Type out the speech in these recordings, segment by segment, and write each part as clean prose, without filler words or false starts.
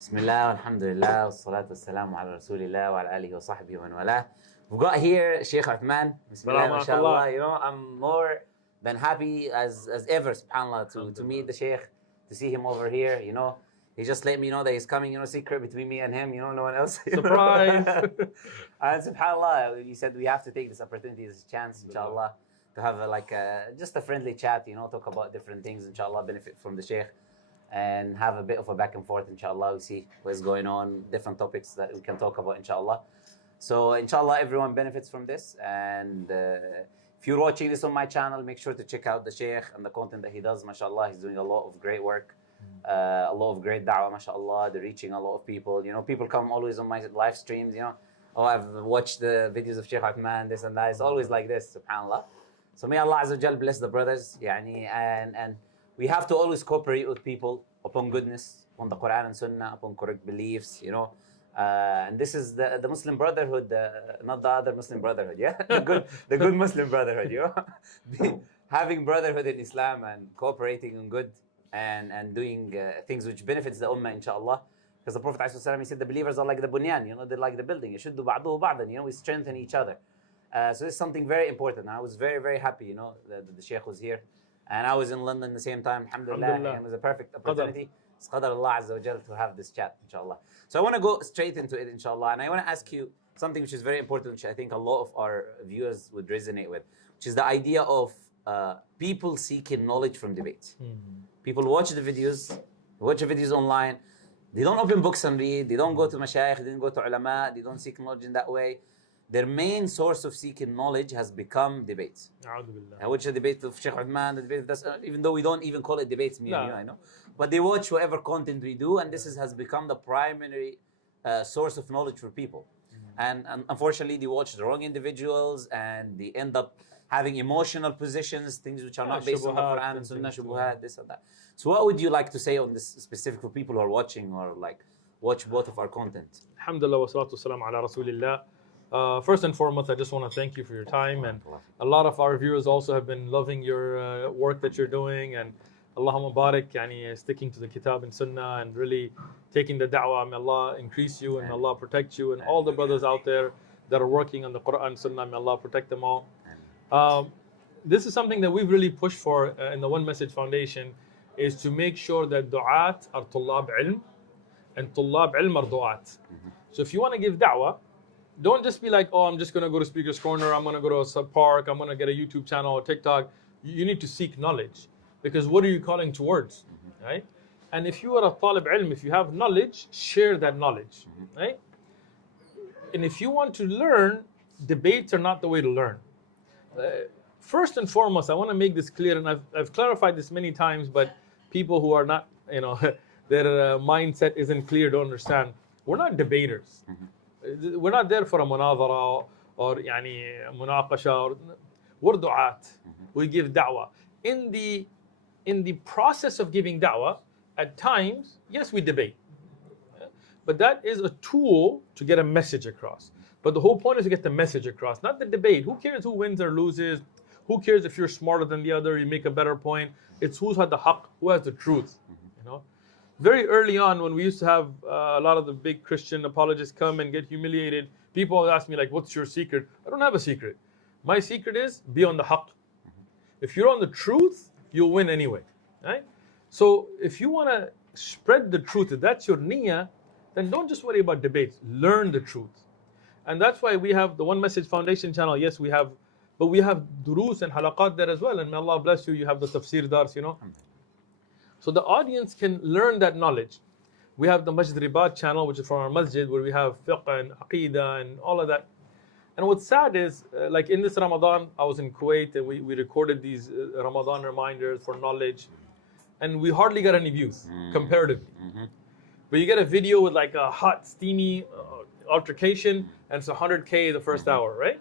بسم الله والحمد لله والصلاة والسلام على رسول الله وعلى آله وصحبه ومن والاه. We've got here Shaikh Othman. Bismillah, mashallah. You know, I'm more than happy as ever, subhanAllah, to meet the Shaikh, to see him over here. You know, he just let me know that he's coming, secret between me and him, no one else. Surprise! And subhanAllah, he said we have to take this opportunity, this chance, inshallah, to have just a friendly chat, talk about different things, inshallah, benefit from the Shaikh. And have a bit of a back and forth, inshallah. We see what's going on, different topics that we can talk about, inshallah. So, inshallah, everyone benefits from this. And if you're watching this on my channel, make sure to check out the Shaykh and the content that he does, mashallah. He's doing a lot of great work, a lot of great da'wah, mashallah. They're reaching a lot of people. People come always on my live streams, oh, I've watched the videos of Shaykh Othman, this and that. It's always like this, subhanallah. So may Allah Azza wa Jal bless the brothers, and we have to always cooperate with people upon goodness, upon the Quran and Sunnah, upon correct beliefs, and this is the Muslim Brotherhood, not the other Muslim Brotherhood, the good Muslim Brotherhood, having brotherhood in Islam and cooperating on good and doing things which benefits the Ummah, inshallah. Because the Prophet ﷺ, he said the believers are like the bunyan, they're like the building. يشد بعضه بعضا, we strengthen each other. So this is something very important. I was very, very happy, that the Shaykh was here. And I was in London at the same time, alhamdulillah. It was a perfect opportunity. It's qadar Allah Azza wa Jal to have this chat, inshallah. So I want to go straight into it, inshallah. And I want to ask you something which is very important, which I think a lot of our viewers would resonate with, which is the idea of people seeking knowledge from debates. People watch the videos online. They don't open books and read. They don't go to mashayikh. They don't go to ulama. They don't seek knowledge in that way. Their main source of seeking knowledge has become debates. Which the debate of Shaykh Othman, the debate of this, even though we don't even call it debates, me and you, I know. But they watch whatever content we do, and this has become the primary source of knowledge for people. And unfortunately, they watch the wrong individuals, and they end up having emotional positions, things which are not based on the Quran and Sunnah, shubuhat, this and that. So what would you like to say on this specific for people who are watching or watch both of our content? Alhamdulillah wa salatu salam ala rasulillah. First and foremost, I just want to thank you for your time, and a lot of our viewers also have been loving your work that you're doing, and Allahumma barik, sticking to the Kitab and Sunnah and really taking the da'wah. May Allah increase you and may Allah protect you, and all the brothers out there that are working on the Quran and Sunnah, may Allah protect them all. This is something that we've really pushed for in the One Message Foundation, is to make sure that du'at are tullab ilm and tullab ilm are du'at. So if you want to give da'wah, don't just be like, oh, I'm just going to go to Speaker's Corner, I'm going to go to a sub park, I'm going to get a YouTube channel or TikTok. You need to seek knowledge, because what are you calling towards, right? And if you are a talib ilm, if you have knowledge, share that knowledge, right? And if you want to learn, debates are not the way to learn. First and foremost, I want to make this clear, and I've clarified this many times, but people who are not, their mindset isn't clear, don't understand. We're not debaters. We're not there for a munadhara or munaqasha. We're du'at. We give da'wah. In the process of giving da'wah, at times, yes, we debate. But that is a tool to get a message across. But the whole point is to get the message across, not the debate. Who cares who wins or loses? Who cares if you're smarter than the other, you make a better point? It's who's had the haqq, who has the truth. Very early on, when we used to have a lot of the big Christian apologists come and get humiliated, people always ask me, what's your secret? I don't have a secret. My secret is be on the haqq. If you're on the truth, you'll win anyway, right? So if you want to spread the truth, if that's your niyyah, then don't just worry about debates. Learn the truth. And that's why we have the One Message Foundation channel. Yes, we have duroos and halaqat there as well. And may Allah bless you, you have the tafsir dars, So the audience can learn that knowledge. We have the Masjid Ribat channel, which is from our masjid, where we have fiqh and aqidah and all of that. And what's sad is, in this Ramadan, I was in Kuwait, and we recorded these Ramadan reminders for knowledge, and we hardly got any views, comparatively. But you get a video with a hot, steamy altercation, and it's 100K the first hour, right?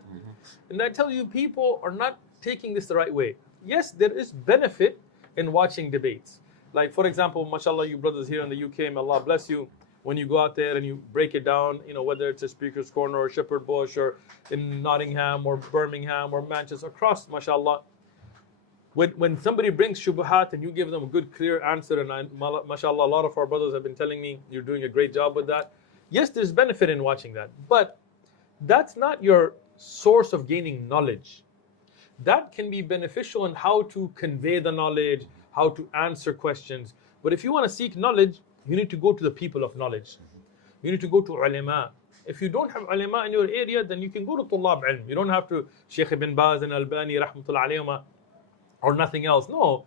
And I tell you, people are not taking this the right way. Yes, there is benefit in watching debates. For example, mashallah, you brothers here in the UK, may Allah bless you. When you go out there and you break it down, whether it's a Speaker's Corner or Shepherd Bush or in Nottingham or Birmingham or Manchester, across, mashallah. when somebody brings shubuhat and you give them a good clear answer, and mashallah, a lot of our brothers have been telling me you're doing a great job with that. Yes, there's benefit in watching that, but that's not your source of gaining knowledge. That can be beneficial in how to convey the knowledge, how to answer questions. But if you want to seek knowledge, you need to go to the people of knowledge. You need to go to ulama. If you don't have ulama in your area, then you can go to Tullab ilm. You don't have to Sheikh ibn Baz and Albani rahmatullah alayhima or nothing else. No.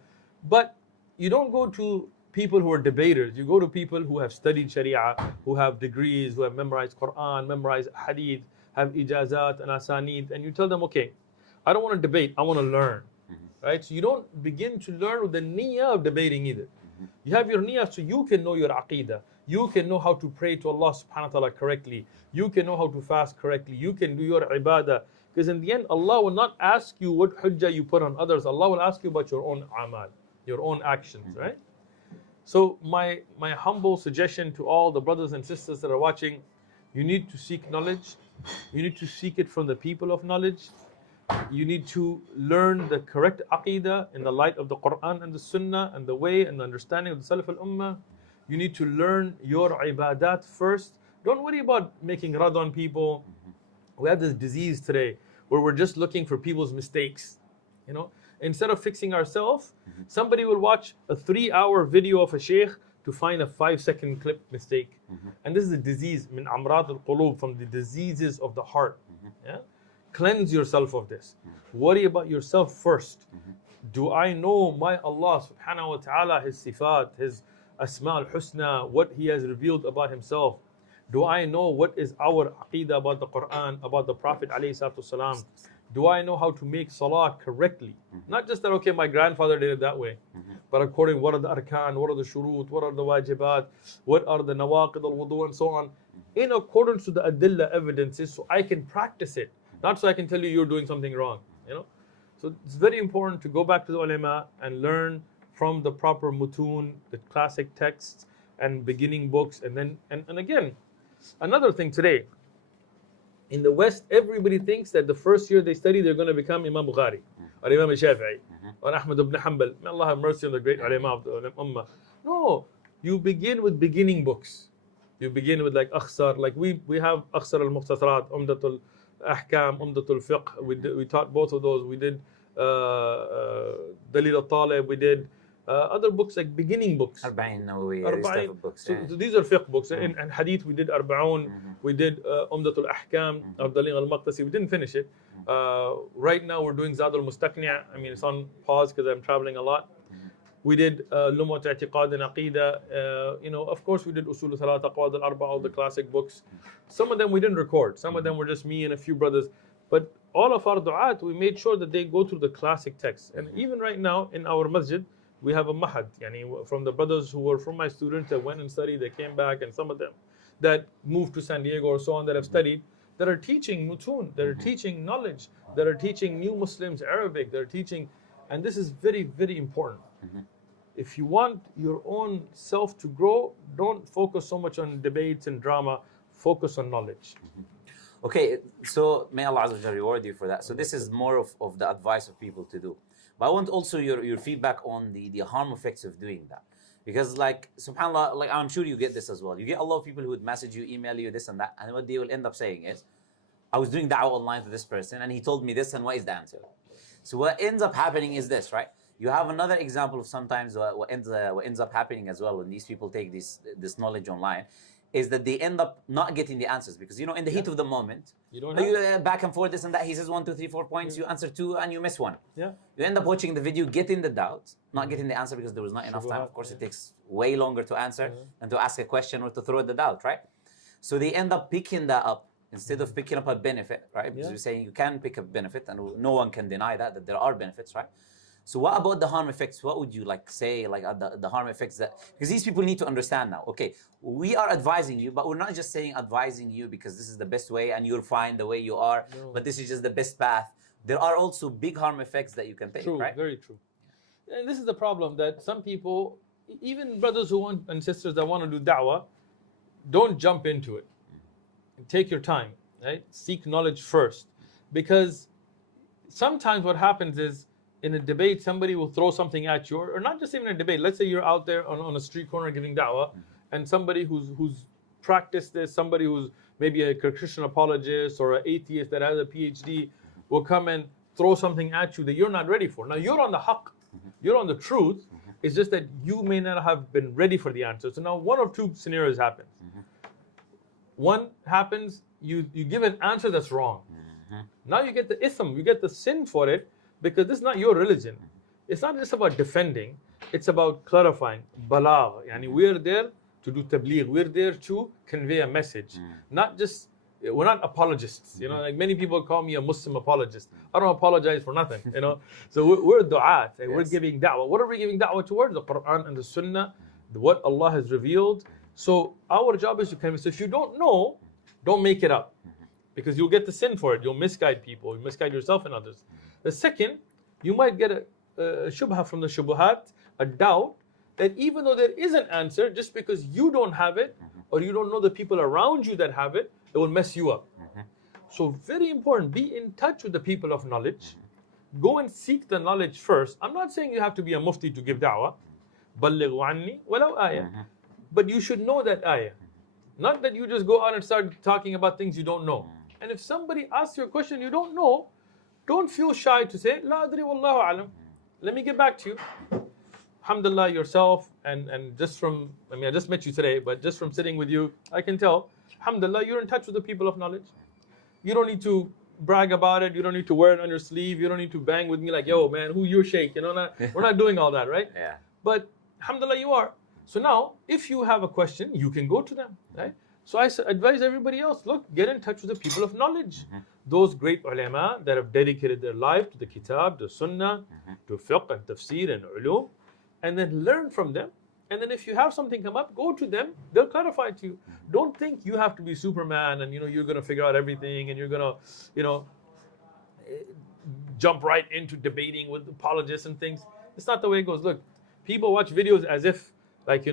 But you don't go to people who are debaters. You go to people who have studied Sharia, who have degrees, who have memorized Quran, memorized Hadith, have ijazat and asanid, and you tell them, okay, I don't want to debate, I want to learn. Right? So you don't begin to learn with the niyyah of debating either. You have your niyyah so you can know your aqidah. You can know how to pray to Allah subhanahu wa ta'ala correctly. You can know how to fast correctly. You can do your ibadah. Because in the end, Allah will not ask you what hujjah you put on others. Allah will ask you about your own amal, your own actions, right? So my humble suggestion to all the brothers and sisters that are watching, you need to seek knowledge. You need to seek it from the people of knowledge. You need to learn the correct aqidah in the light of the Quran and the Sunnah and the way and the understanding of the Salaf al-Ummah. You need to learn your ibadat first. Don't worry about making rad on people. We have this disease today where we're just looking for people's mistakes. You know, instead of fixing ourselves, somebody will watch a 3-hour video of a sheikh to find a 5-second clip mistake. And this is a disease, min amrad al-qulub, from the diseases of the heart. Yeah? Cleanse yourself of this. Worry about yourself first. Do I know my Allah subhanahu wa ta'ala, His sifat, His asma al-husna, what He has revealed about Himself? Do I know what is our aqidah about the Quran, about the Prophet alayhi salatu wasalam? Do I know how to make salah correctly? Not just that, okay, my grandfather did it that way, but according what are the arkan, what are the shurut, what are the wajibat, what are the nawaqid al-wudu and so on, in accordance to the adillah evidences, so I can practice it. Not so I can tell you you're doing something wrong, you know. So it's very important to go back to the ulama and learn from the proper mutun, the classic texts and beginning books, and then and again, another thing today. In the West, everybody thinks that the first year they study, they're going to become Imam Bukhari or Imam Shafi'i or Ahmad ibn Hanbal. May Allah have mercy on the great ulama of the ummah. No, you begin with beginning books. You begin with like Akhsar, like we have Akhsar al-Mukhtasarat, Umdatul Ahkam, Umdatul Fiqh. We taught both of those. We did Dalil al-Talib. We did other books like beginning books. Arba'in Nawawi, books. So these are fiqh books. In Hadith we did Arba'un. We did Umdatul Ahkam of Dalil al-Maqdisi. We didn't finish it. Right now we're doing Zad al-Mustaqni'. I mean, it's on pause because I'm traveling a lot. We did Lum'at I'tiqad and Aqidah. You know, of course we did Usul al-Thalatha, Aqwad al-Arba', all the classic books. Some of them we didn't record. Some of them were just me and a few brothers. But all of our du'at, we made sure that they go through the classic texts. And even right now in our masjid, we have a mahad, yani from the brothers who were from my students that went and studied, they came back, and some of them that moved to San Diego or so on that have studied, that are teaching mutun, that are teaching knowledge, that are teaching new Muslims Arabic, that are teaching, and this is very, very important. If you want your own self to grow, don't focus so much on debates and drama, focus on knowledge. Okay, so may Allah Azza wa Jalla reward you for that. So this is more of the advice of people to do. But I want also your feedback on the harm effects of doing that. Because like, subhanAllah, like I'm sure you get this as well. You get a lot of people who would message you, email you, this and that, and what they will end up saying is, I was doing da'wah online to this person and he told me this, and what is the answer? So what ends up happening is this, right? You have another example of sometimes what ends up happening as well when these people take this knowledge online, is that they end up not getting the answers because, you know, in the heat of the moment, you back and forth, this and that, he says 1, 2, 3, 4 points, you answer 2 and you miss 1. You end up watching the video, getting the doubt, not getting the answer because there was not enough time. Of course, it takes way longer to answer than to ask a question or to throw the doubt, right? So they end up picking that up instead of picking up a benefit, right? Because we're saying you can pick up benefit and no one can deny that there are benefits, right? So what about the harm effects? What would you like say, like the harm effects that, because these people need to understand now, okay, we are advising you, but we're not just saying advising you because this is the best way and you're fine the way you are, but this is just the best path. There are also big harm effects that you can take, right? Very true. And this is the problem that some people, even brothers who want and sisters that want to do da'wah, don't jump into it. Take your time, right? Seek knowledge first. Because sometimes what happens is, in a debate, somebody will throw something at you, or not just even a debate. Let's say you're out there on a street corner giving da'wah, and somebody who's practiced this, somebody who's maybe a Christian apologist or an atheist that has a PhD, will come and throw something at you that you're not ready for. Now you're on the haqq, you're on the truth. It's just that you may not have been ready for the answer. So now one of two scenarios happens. One happens, you give an answer that's wrong. Now you get the ithm, you get the sin for it, because this is not your religion. It's not just about defending, it's about clarifying. Balagh. Yani we're there to do tabligh, we're there to convey a message. Not just, we're not apologists. You know, like many people call me a Muslim apologist. I don't apologize for nothing, you know. So we're du'at, we're giving da'wah. What are we giving da'wah towards? The Quran and the Sunnah, what Allah has revealed. So our job is to convey. So if you don't know, don't make it up, because you'll get the sin for it. You'll misguide people, you'll misguide yourself and others. The second, you might get a shubha from the shubuhat, a doubt, that even though there is an answer, just because you don't have it, or you don't know the people around you that have it, it will mess you up. So very important, be in touch with the people of knowledge. Go and seek the knowledge first. I'm not saying you have to be a mufti to give da'wah. بَلِّغُ عَنِّي وَلَوْ آيَةً. But you should know that ayah. Not that you just go out and start talking about things you don't know. And if somebody asks you a question you don't know, don't feel shy to say, La adri wallahu alam. Let me get back to you. Alhamdulillah, yourself, and just from, I mean, I just met you today, but just from sitting with you, I can tell, alhamdulillah, you're in touch with the people of knowledge. You don't need to brag about it. You don't need to wear it on your sleeve. You don't need to bang with me like, yo, man, who you're Shaykh? You know, we're not doing all that, right? Yeah. But alhamdulillah, you are. So now, if you have a question, you can go to them, right? So I advise everybody else, look, get in touch with the people of knowledge. Those great ulama that have dedicated their life to the kitab, the sunnah, to fiqh and tafsir and ulum, and then learn from them. And then if you have something come up, go to them, they'll clarify it to you. Don't think you have to be Superman and you're going to figure out everything and you're going to, jump right into debating with apologists and things. It's not the way it goes. Look, people watch videos as if, like,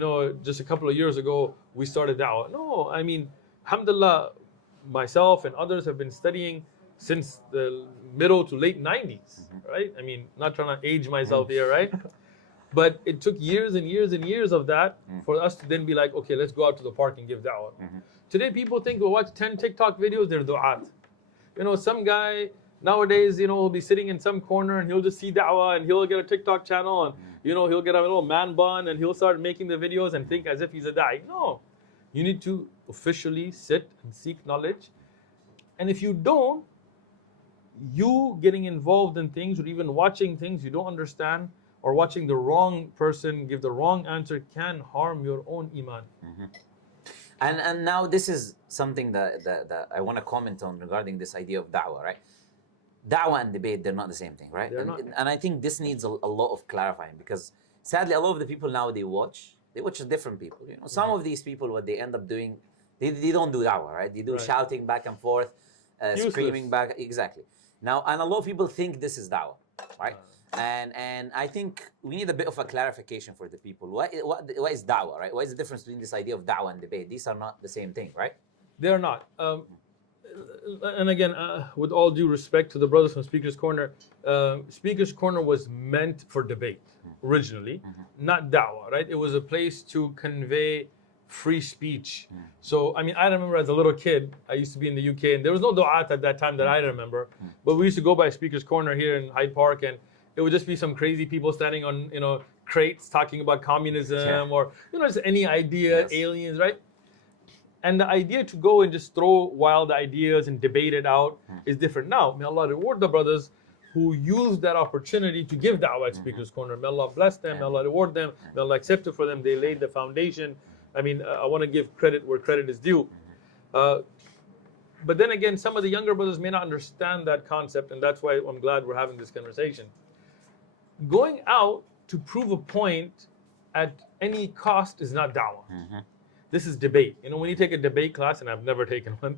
just a couple of years ago, we started da'wah. No, I mean, alhamdulillah, myself and others have been studying since the middle to late 90s, right? I mean, not trying to age myself here, right? But it took years and years and years of that for us to then be like, okay, let's go out to the park and give da'wah. Today, people think we'll watch 10 TikTok videos, they're du'at. Some guy nowadays, will be sitting in some corner and he'll just see da'wah and he'll get a TikTok channel and, he'll get a little man bun and he'll start making the videos and think as if he's a da'i. No, you need to officially sit and seek knowledge. And if you don't, you getting involved in things or even watching things you don't understand, or watching the wrong person give the wrong answer, can harm your own iman. And now this is something that I want to comment on regarding this idea of da'wah, right? Da'wah and debate, they're not the same thing, right? And I think this needs a lot of clarifying, because sadly, a lot of the people now they watch different people. Some of these people, what they end up doing, they don't do da'wah, right? They do shouting back and forth, screaming back, exactly. Now, and a lot of people think this is da'wah, right? And I think we need a bit of a clarification for the people. What is da'wah, right? What is the difference between this idea of da'wah and debate? These are not the same thing, right? They are not. And again, with all due respect to the brothers from Speaker's Corner, Speaker's Corner was meant for debate originally, not da'wah, right? It was a place to convey free speech. So, I mean, I remember as a little kid, I used to be in the UK, and there was no du'at at that time that I remember, but we used to go by Speaker's Corner here in Hyde Park, and it would just be some crazy people standing on, crates talking about communism or, just any idea, aliens, right? And the idea to go and just throw wild ideas and debate it out is different. Now, may Allah reward the brothers who used that opportunity to give da'wah at Speaker's Corner. May Allah bless them, may Allah reward them, may Allah accept it for them. They laid the foundation. I mean, I want to give credit where credit is due. But then again, some of the younger brothers may not understand that concept, and that's why I'm glad we're having this conversation. Going out to prove a point at any cost is not da'wah. This is debate. When you take a debate class, and I've never taken one,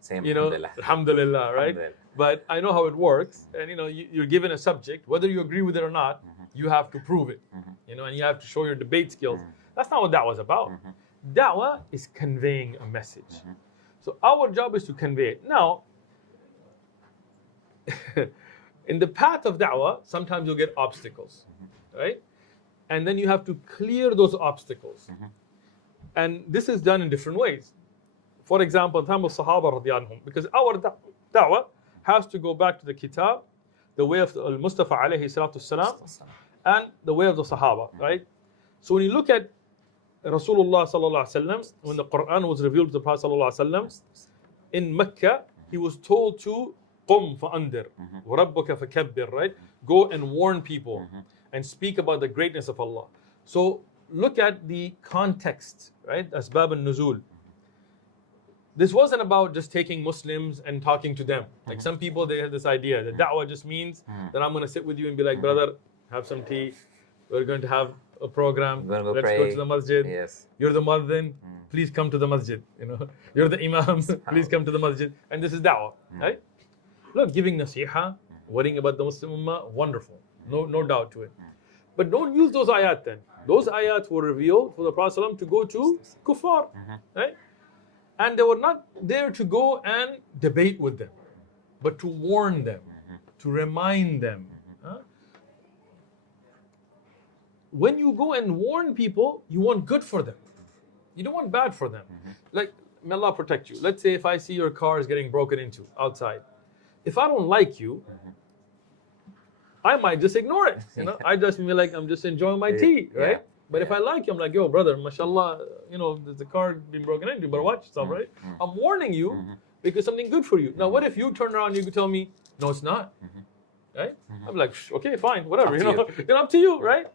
Same, alhamdulillah, right? But I know how it works, and you're given a subject, whether you agree with it or not, you have to prove it, and you have to show your debate skills. That's not what da'wah is about. Da'wah is conveying a message. So our job is to convey it. Now, In the path of da'wah, sometimes you'll get obstacles, right? And then you have to clear those obstacles. And this is done in different ways. For example, in time of Sahaba radiyallahu anhum, because our da'wah has to go back to the Kitab, the way of Al-Mustafa alayhi salatu salam, and the way of the Sahaba, right? So when you look at Rasulullah sallallahu alaihi wasallam, when the Quran was revealed to the Prophet sallallahu alaihi wasallam, in Mecca, he was told to قُمْ فَأَنْدِرْ وَرَبُّكَ فَكَبِّرْ, right? Go and warn people and speak about the greatness of Allah. So look at the context, right? Asbab al-Nuzul. This wasn't about just taking Muslims and talking to them. Like some people, they have this idea that da'wah just means that I'm going to sit with you and be like, brother, have some tea. We're going to have a program. Let's go to the masjid. Yes. You're the muadhin. Please come to the masjid. You're the imam. Please come to the masjid. And this is da'wah, right? Look, giving nasiha, worrying about the Muslim ummah, wonderful. No doubt to it. But don't use those ayat then. Those ayat were revealed for the Prophet ﷺ to go to kuffar, right? And they were not there to go and debate with them, but to warn them, to remind them. When you go and warn people, you want good for them. You don't want bad for them. Like, may Allah protect you. Let's say if I see your car is getting broken into outside. If I don't like you, I might just ignore it. I just feel like I'm just enjoying my tea, right? But if I like you, I'm like, yo, brother, mashallah, there's a car being broken into, but watch yourself, right? I'm warning you because something good for you. Now, what if you turn around and you could tell me, no, it's not, right? I'm like, okay, fine, whatever, up to you, right?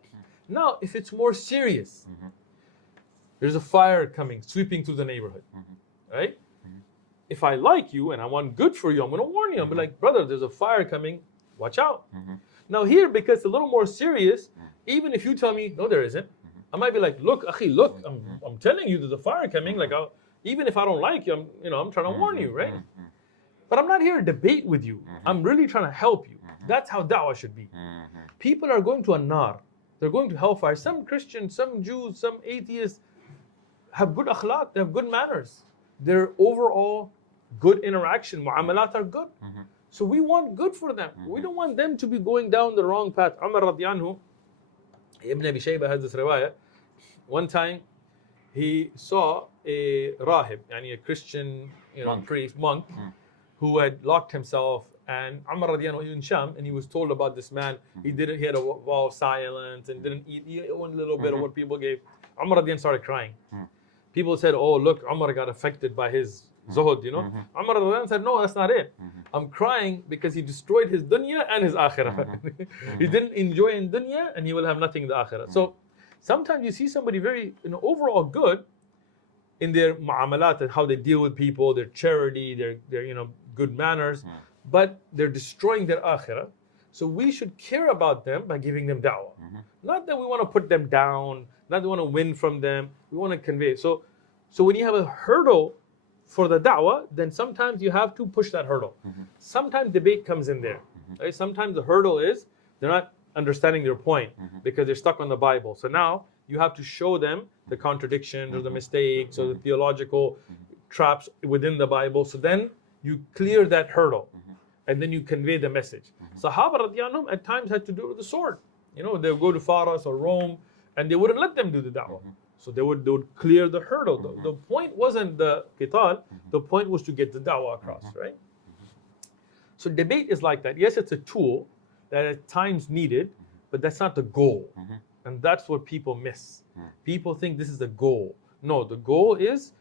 Now, if it's more serious, there's a fire coming, sweeping through the neighborhood, right? If I like you and I want good for you, I'm going to warn you. I'll be like, brother, there's a fire coming, watch out. Now here, because it's a little more serious, even if you tell me, no, there isn't, I might be like, look, akhi, look, I'm telling you there's a fire coming. Like, even if I don't like you, I'm trying to warn you, right? But I'm not here to debate with you. I'm really trying to help you. That's how da'wah should be. People are going to a nar. They're going to hellfire. Some Christians, some Jews, some atheists have good akhlaq. They have good manners. Their overall good interaction, mu'amalat are good. So we want good for them. We don't want them to be going down the wrong path. Umar radiyallahu anhu, Ibn Abi Shaybah has this riwayah. One time, he saw a rahib, a Christian priest, monk, who had locked himself. And Umar radiyallahu anhu in Sham, and he was told about this man. He had a vow of silence and didn't eat. He ate a little bit of what people gave. Umar radiyallahu anhu started crying. People said, oh, look, Umar got affected by his zuhud, Umar radiyallahu anhu said, no, that's not it. I'm crying because he destroyed his dunya and his akhirah. He didn't enjoy in dunya and he will have nothing in the akhirah. So sometimes you see somebody very, overall good in their mu'amalat and how they deal with people, their charity, their good manners, but they're destroying their akhirah. So we should care about them by giving them da'wah. Not that we want to put them down, not that we want to win from them, we want to convey. So when you have a hurdle for the da'wah, then sometimes you have to push that hurdle. Sometimes debate comes in there. Right? Sometimes the hurdle is they're not understanding their point because they're stuck on the Bible. So now you have to show them the contradictions or the mistakes or the theological traps within the Bible. So then you clear that hurdle and then you convey the message. Sahaba radiyallahu anhum at times had to do it with the sword. They would go to Faras or Rome and they wouldn't let them do the da'wah. So they would clear the hurdle. The point wasn't the qital, the point was to get the da'wah across, right? So debate is like that. Yes, it's a tool that at times needed, but that's not the goal. And that's what people miss. People think this is the goal. No, the goal is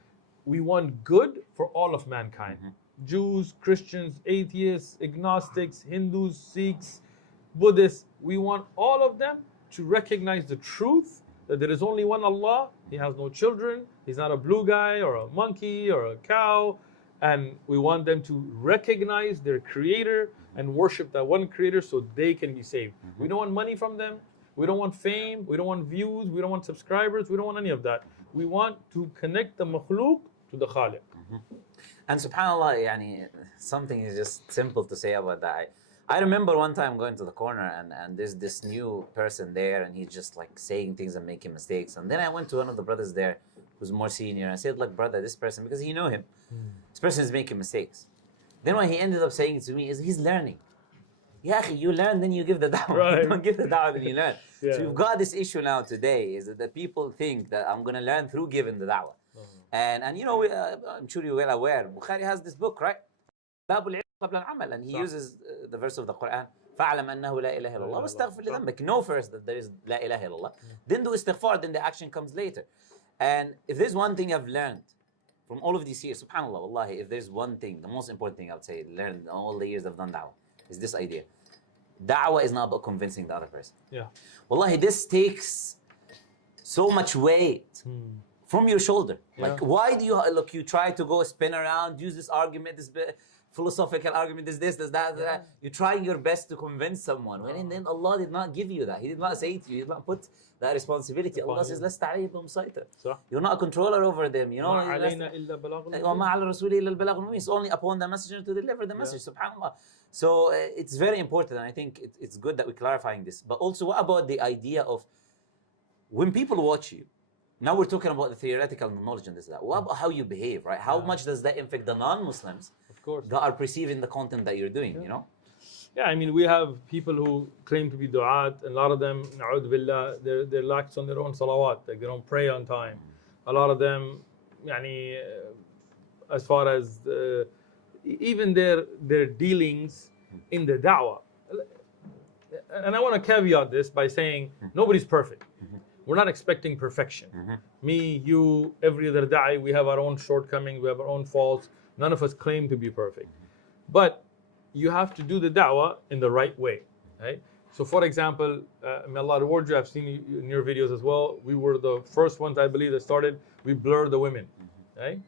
we want good for all of mankind. Jews, Christians, atheists, agnostics, Hindus, Sikhs, Buddhists. We want all of them to recognize the truth that there is only one Allah. He has no children. He's not a blue guy or a monkey or a cow. And we want them to recognize their creator and worship that one creator so they can be saved. We don't want money from them. We don't want fame. We don't want views. We don't want subscribers. We don't want any of that. We want to connect the makhluk to the khaliq. And subhanAllah, something is just simple to say about that. I remember one time going to the corner and there's this new person there and he's just like saying things and making mistakes. And then I went to one of the brothers there who's more senior and I said, look, brother, this person, because he knew him, this person is making mistakes. Then what he ended up saying to me is he's learning. Yeah, you learn, then you give the da'wah. Right. You don't give the da'wah, then you learn. Yeah. So we've got this issue now today, is that the people think that I'm going to learn through giving the da'wah. And you know, I'm sure you're well aware, Bukhari has this book, right? باب العلم قبل العمل, and he uses the verse of the Quran, فاعلم أنه لا إله إلا الله واستغفر لذنبك. Know first that there is لا إله إلا الله. Then do istighfar, then the action comes later. And if there's one thing I've learned from all of these years, subhanAllah, wallahi, if there's one thing, the most important thing I would say, learned in all the years I've done da'wah, is this idea. Da'wah is not about convincing the other person. Yeah. Wallahi, this takes so much weight from your shoulder. Yeah. Like, why do you try to go spin around, use this argument, this philosophical argument, this, that. You're trying your best to convince someone. And then Allah did not give you that. He did not say to you, He did not put that responsibility. Allah says, لَسْتَ عَلَيْهِمْ بِمُسَيْطِرٍ. You're not a controller over them. You know, it's only upon the messenger to deliver the message, subhanAllah. So it's very important, and I think it's good that we're clarifying this. But also, what about the idea of when people watch you? Now we're talking about the theoretical knowledge and this, that. What about how you behave, right? How much does that affect the non-Muslims that are perceiving the content that you're doing, you know? Yeah, I mean, we have people who claim to be du'at, and a lot of them, na'ud billah, they're lax on their own salawat, like they don't pray on time. A lot of them, yani, as far as even their dealings in the da'wah. And I want to caveat this by saying nobody's perfect. We're not expecting perfection. Me, you, every other da'i, we have our own shortcomings, we have our own faults. None of us claim to be perfect. But you have to do the da'wah in the right way, right? So for example, may Allah reward you, I've seen you in your videos as well. We were the first ones, I believe, that started, we blur the women, right?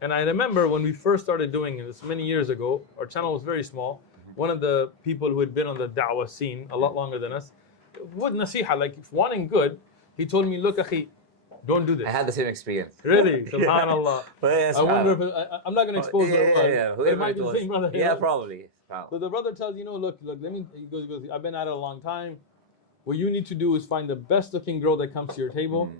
And I remember when we first started doing this many years ago, our channel was very small. One of the people who had been on the da'wah scene a lot longer than us, with nasiha, like if wanting good, he told me, look, akhi, don't do this. I had the same experience. Really? Subhanallah. Yes, I wonder if I'm not going to expose yeah. It might be the same brother. Yeah, probably. So the brother tells you, look, let me, he goes, I've been at it a long time. What you need to do is find the best looking girl that comes to your table,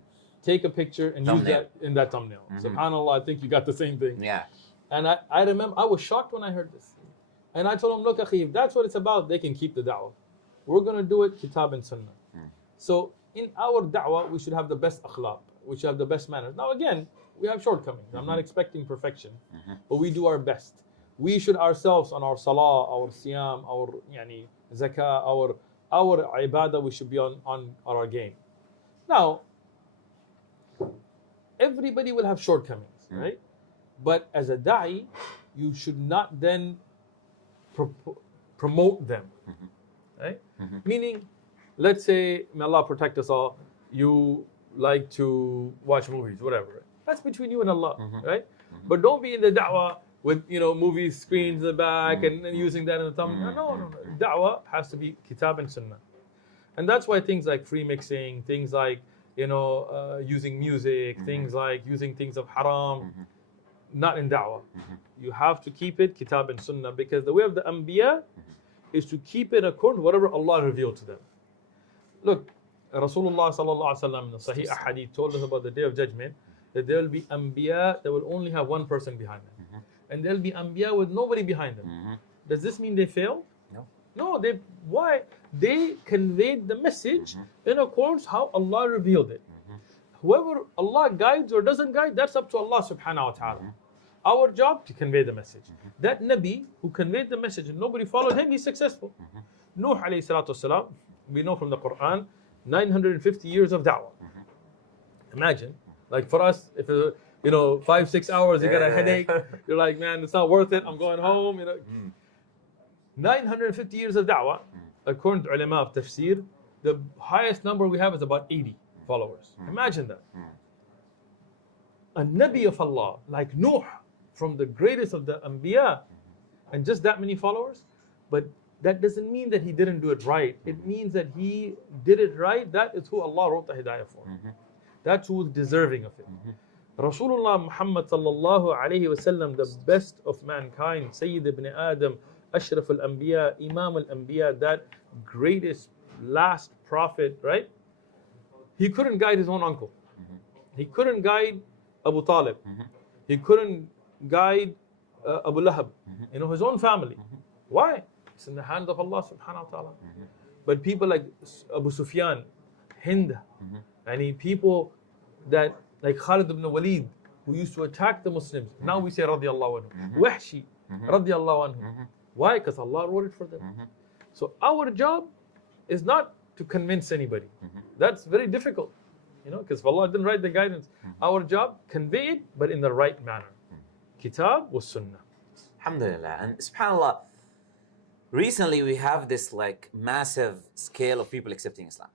take a picture and use that in that thumbnail. SubhanAllah, I think you got the same thing. Yeah. And I remember, I was shocked when I heard this. And I told him, look, akhi, if that's what it's about, they can keep the da'wah. We're going to do it kitab and sunnah. So in our da'wah, we should have the best akhlaq. We should have the best manners. Now again, we have shortcomings. I'm not expecting perfection, but we do our best. We should ourselves on our salah, our siyam, our yani, zakah, our ibadah, we should be on our game. Now, everybody will have shortcomings, right? But as a da'i, you should not then promote them, right? Meaning, let's say, may Allah protect us all, you like to watch movies, whatever. That's between you and Allah, right? But don't be in the da'wah with, movie screens in the back and using that in the thumb. No. Da'wah has to be kitab and sunnah. And that's why things like free mixing, things like, using music, things like using things of haram, not in da'wah. You have to keep it kitab and sunnah, because the way of the anbiya is to keep it according to whatever Allah revealed to them. Look, Rasulullah sallallahu alaihi wasallam in the Sahih Ahadith told us about the Day of Judgment that there will be anbiya that will only have one person behind them, and there will be anbiya with nobody behind them. Does this mean they failed? No. Why? They conveyed the message in accordance how Allah revealed it. Whoever Allah guides or doesn't guide, that's up to Allah subhanahu wa ta'ala. Our job to convey the message. That Nabi who conveyed the message and nobody followed him, he's successful. Nuh alayhi salatu wasalam, we know from the Quran, 950 years of da'wah. Imagine, like for us, if 5-6 hours, you get a headache, you're like, man, it's not worth it, I'm going home. 950 years of da'wah, according to ulama of tafsir, the highest number we have is about 80 followers. Imagine that. A Nabi of Allah, like Nuh, from the greatest of the Anbiya, and just that many followers. But that doesn't mean that he didn't do it right. It means that he did it right. That is who Allah wrote the hidayah for. That's who is deserving of it. Rasulullah Muhammad sallallahu alayhi wasallam, the best of mankind, Sayyid ibn Adam, Ashraf al-Anbiya, Imam al-Anbiya, that greatest last prophet, right? He couldn't guide his own uncle. He couldn't guide Abu Talib. He couldn't guide Abu Lahab, his own family. Why? It's in the hands of Allah subhanahu wa ta'ala. But people like Abu Sufyan, Hind, and people that like Khalid ibn Walid, who used to attack the Muslims. Now we say radiallahu anhu. Wahshi, radiallahu anhu. Why? Because Allah wrote it for them. So our job is not to convince anybody. That's very difficult, because Allah didn't write the guidance. Our job, convey it, but in the right manner. Kitab was Sunnah. Alhamdulillah. And subhanAllah, recently we have this like massive scale of people accepting Islam.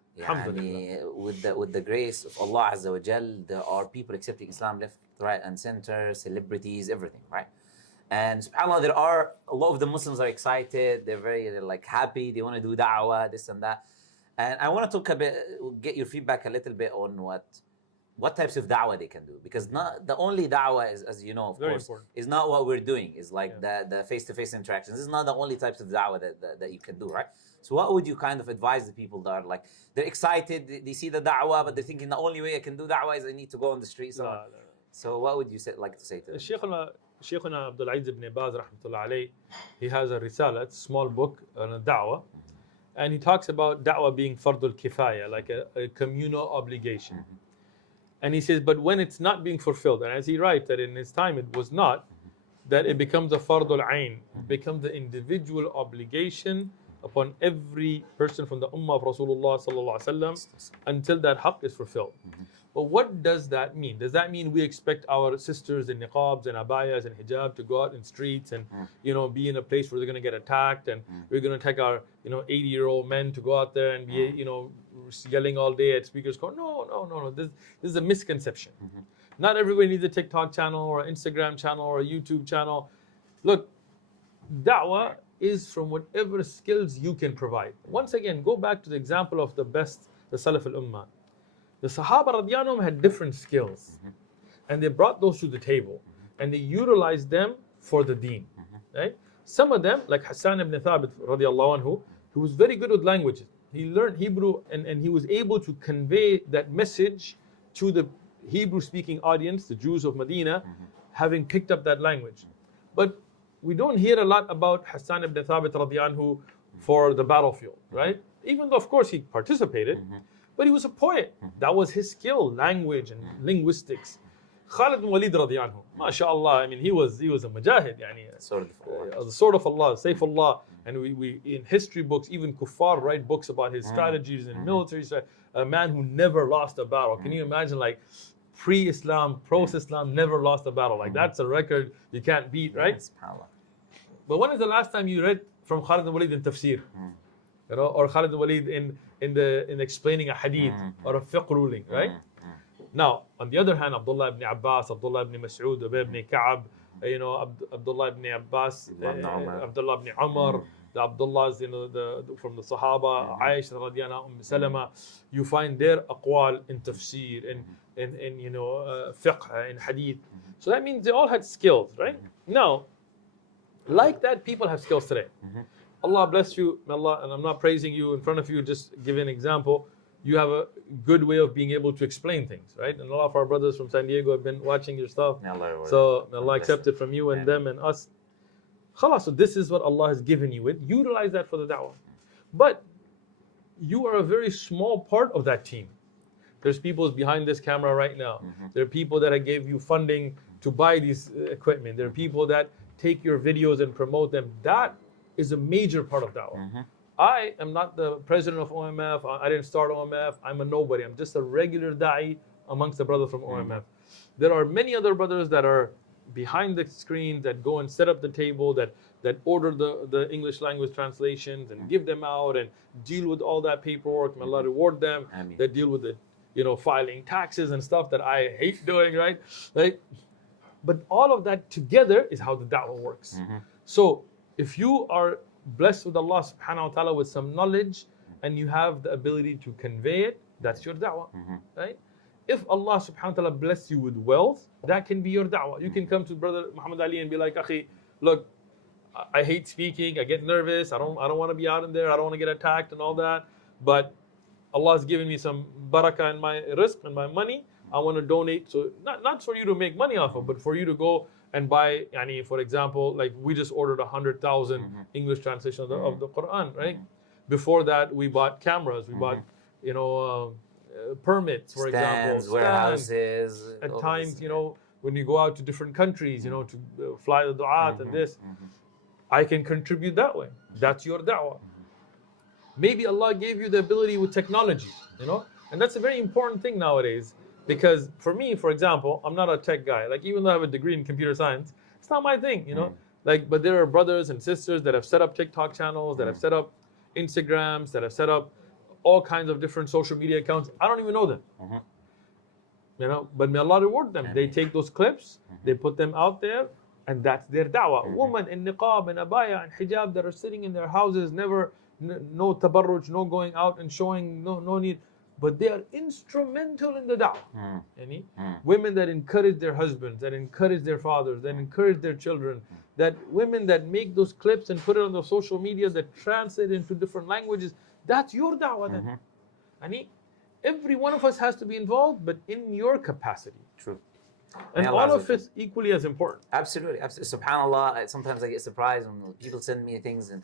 With the grace of Allah Azza wa Jal, there are people accepting Islam left, right, and center, celebrities, everything, right? And subhanAllah, there are a lot of the Muslims are excited. They're like happy. They want to do da'wah, this and that. And I want to talk a bit, get your feedback a little bit on what types of da'wah they can do, because not the only da'wah is, as you know, of course, is not what we're doing. Is like the face-to-face interactions. This is not the only types of da'wah that you can do, right? So what would you kind of advise the people that are like, they're excited, they see the da'wah, but they're thinking the only way I can do da'wah is I need to go on the street. So what would you like to say to them? Shaykhuna Abdul Aziz ibn Baz rahmatullah alayh, he has a risala, it's a small book on a da'wah, and he talks about da'wah being fardul kifaya, like a communal obligation. And he says, but when it's not being fulfilled, and as he writes that in his time it was not, that it becomes a fardul ayn, it becomes the individual obligation upon every person from the ummah of Rasulullah sallallahu alaihi wasallam until that haqq is fulfilled. But what does that mean? Does that mean we expect our sisters in niqabs and abayas and hijab to go out in streets and be in a place where they're going to get attacked, and we're going to take our 80-year-old men to go out there and be yelling all day at speakers? No. This is a misconception. Not everybody needs a TikTok channel or an Instagram channel or a YouTube channel. Look, da'wah is from whatever skills you can provide. Once again, go back to the example of the Salaf al-Ummah. The Sahaba radiyallahu anhum had different skills, and they brought those to the table, and they utilized them for the deen. Right? Some of them, like Hassan ibn Thabit radiyallahu anhu, who was very good with languages. He learned Hebrew, and he was able to convey that message to the Hebrew-speaking audience, the Jews of Medina, having picked up that language. But we don't hear a lot about Hassan ibn Thabit radiyallahu anhu for the battlefield, right? Even though, of course, he participated, but he was a poet. That was his skill, language and linguistics. Khalid ibn Walid radiyallahu anhu, mashallah, I mean, he was a mujahid, the sword of Allah, Sayfullah. And we in history books, even kuffar write books about his strategies in military. A man who never lost a battle. Can you imagine, like, pre-Islam, post-Islam, never lost a battle? Like, that's a record you can't beat, right? But when is the last time you read from Khalid ibn Walid in tafsir? Or Khalid ibn Walid in explaining a hadith or a fiqh ruling, right? Now, on the other hand, Abdullah ibn Abbas, Abdullah ibn Mas'ud, Ubay ibn Ka'ab, Abdullah ibn Abbas, Abdullah ibn Umar, the Abdullahs, from the Sahaba, Aisha radiyallahu anha, Salama, you find their aqwal in tafsir, in fiqh, in hadith. So that means they all had skills, right? Now, like that, people have skills today. Allah bless you, Allah, and I'm not praising you in front of you, just give an example. You have a good way of being able to explain things, right? And a lot of our brothers from San Diego have been watching your stuff. So may Allah accept it from you and them and us. Khalas, so this is what Allah has given you with. Utilize that for the da'wah. But you are a very small part of that team. There's people behind this camera right now. There are people that I gave you funding to buy these equipment. There are people that take your videos and promote them. That is a major part of da'wah. I am not the president of OMF. I didn't start OMF. I'm a nobody. I'm just a regular da'i amongst the brothers from OMF. There are many other brothers that are behind the screen that go and set up the table, that order the English language translations and give them out and deal with all that paperwork. May Allah reward them. That deal with the filing taxes and stuff that I hate doing, right? But all of that together is how the da'wah works. So if you are blessed with Allah subhanahu wa ta'ala with some knowledge and you have the ability to convey it, that's your da'wah, right? If Allah subhanahu wa ta'ala bless you with wealth, that can be your da'wah. You can come to brother Muhammad Ali and be like, Akhi, look, I hate speaking, I get nervous, I don't want to be out in there, I don't want to get attacked and all that, but Allah has given me some barakah in my rizq and my money, I want to donate. So not for you to make money off of, but for you to go and buy, for example, like we just ordered 100,000 English translation of the Quran, right? Before that, we bought cameras, we bought, permits, for example, warehouses. At times, when you go out to different countries, to fly the du'at and this, I can contribute that way. That's your da'wah. Maybe Allah gave you the ability with technology, and that's a very important thing nowadays. Because for me, for example, I'm not a tech guy. Like, even though I have a degree in computer science, it's not my thing, Like, but there are brothers and sisters that have set up TikTok channels, that have set up Instagrams, that have set up all kinds of different social media accounts. I don't even know them. But may Allah reward them. They take those clips, they put them out there, and that's their da'wah. Women in niqab and abaya and hijab that are sitting in their houses, never, no tabarruj, no going out and showing, no need. But they are instrumental in the da'wah. Women that encourage their husbands, that encourage their fathers, that encourage their children, that women that make those clips and put it on the social media, that translate into different languages, that's your da'wah then. Every one of us has to be involved, but in your capacity. True. And all of it's equally as important. Absolutely. SubhanAllah, sometimes I get surprised when people send me things and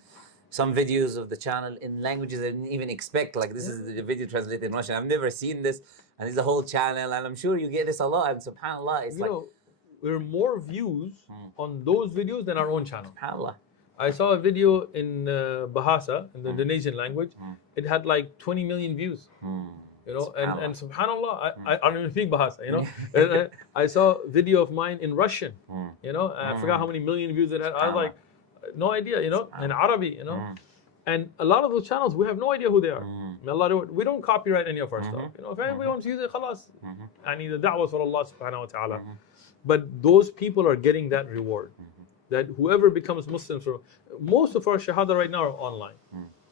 some videos of the channel in languages I didn't even expect. Like, this is the video translated in Russian. I've never seen this. And it's a whole channel. And I'm sure you get this a lot. And SubhanAllah, it's there are more views on those videos than our own channel. SubhanAllah. I saw a video in Bahasa, in the Indonesian language. It had like 20 million views. And SubhanAllah, I don't even speak Bahasa, I saw a video of mine in Russian, and I forgot how many million views it had. I was like, no idea, in Arabic, and a lot of those channels, we have no idea who they are. We don't copyright any of our stuff. If anybody wants to use it, khalas. The da'wah for Allah subhanahu wa ta'ala. But those people are getting that reward. That whoever becomes Muslim, most of our shahada right now are online.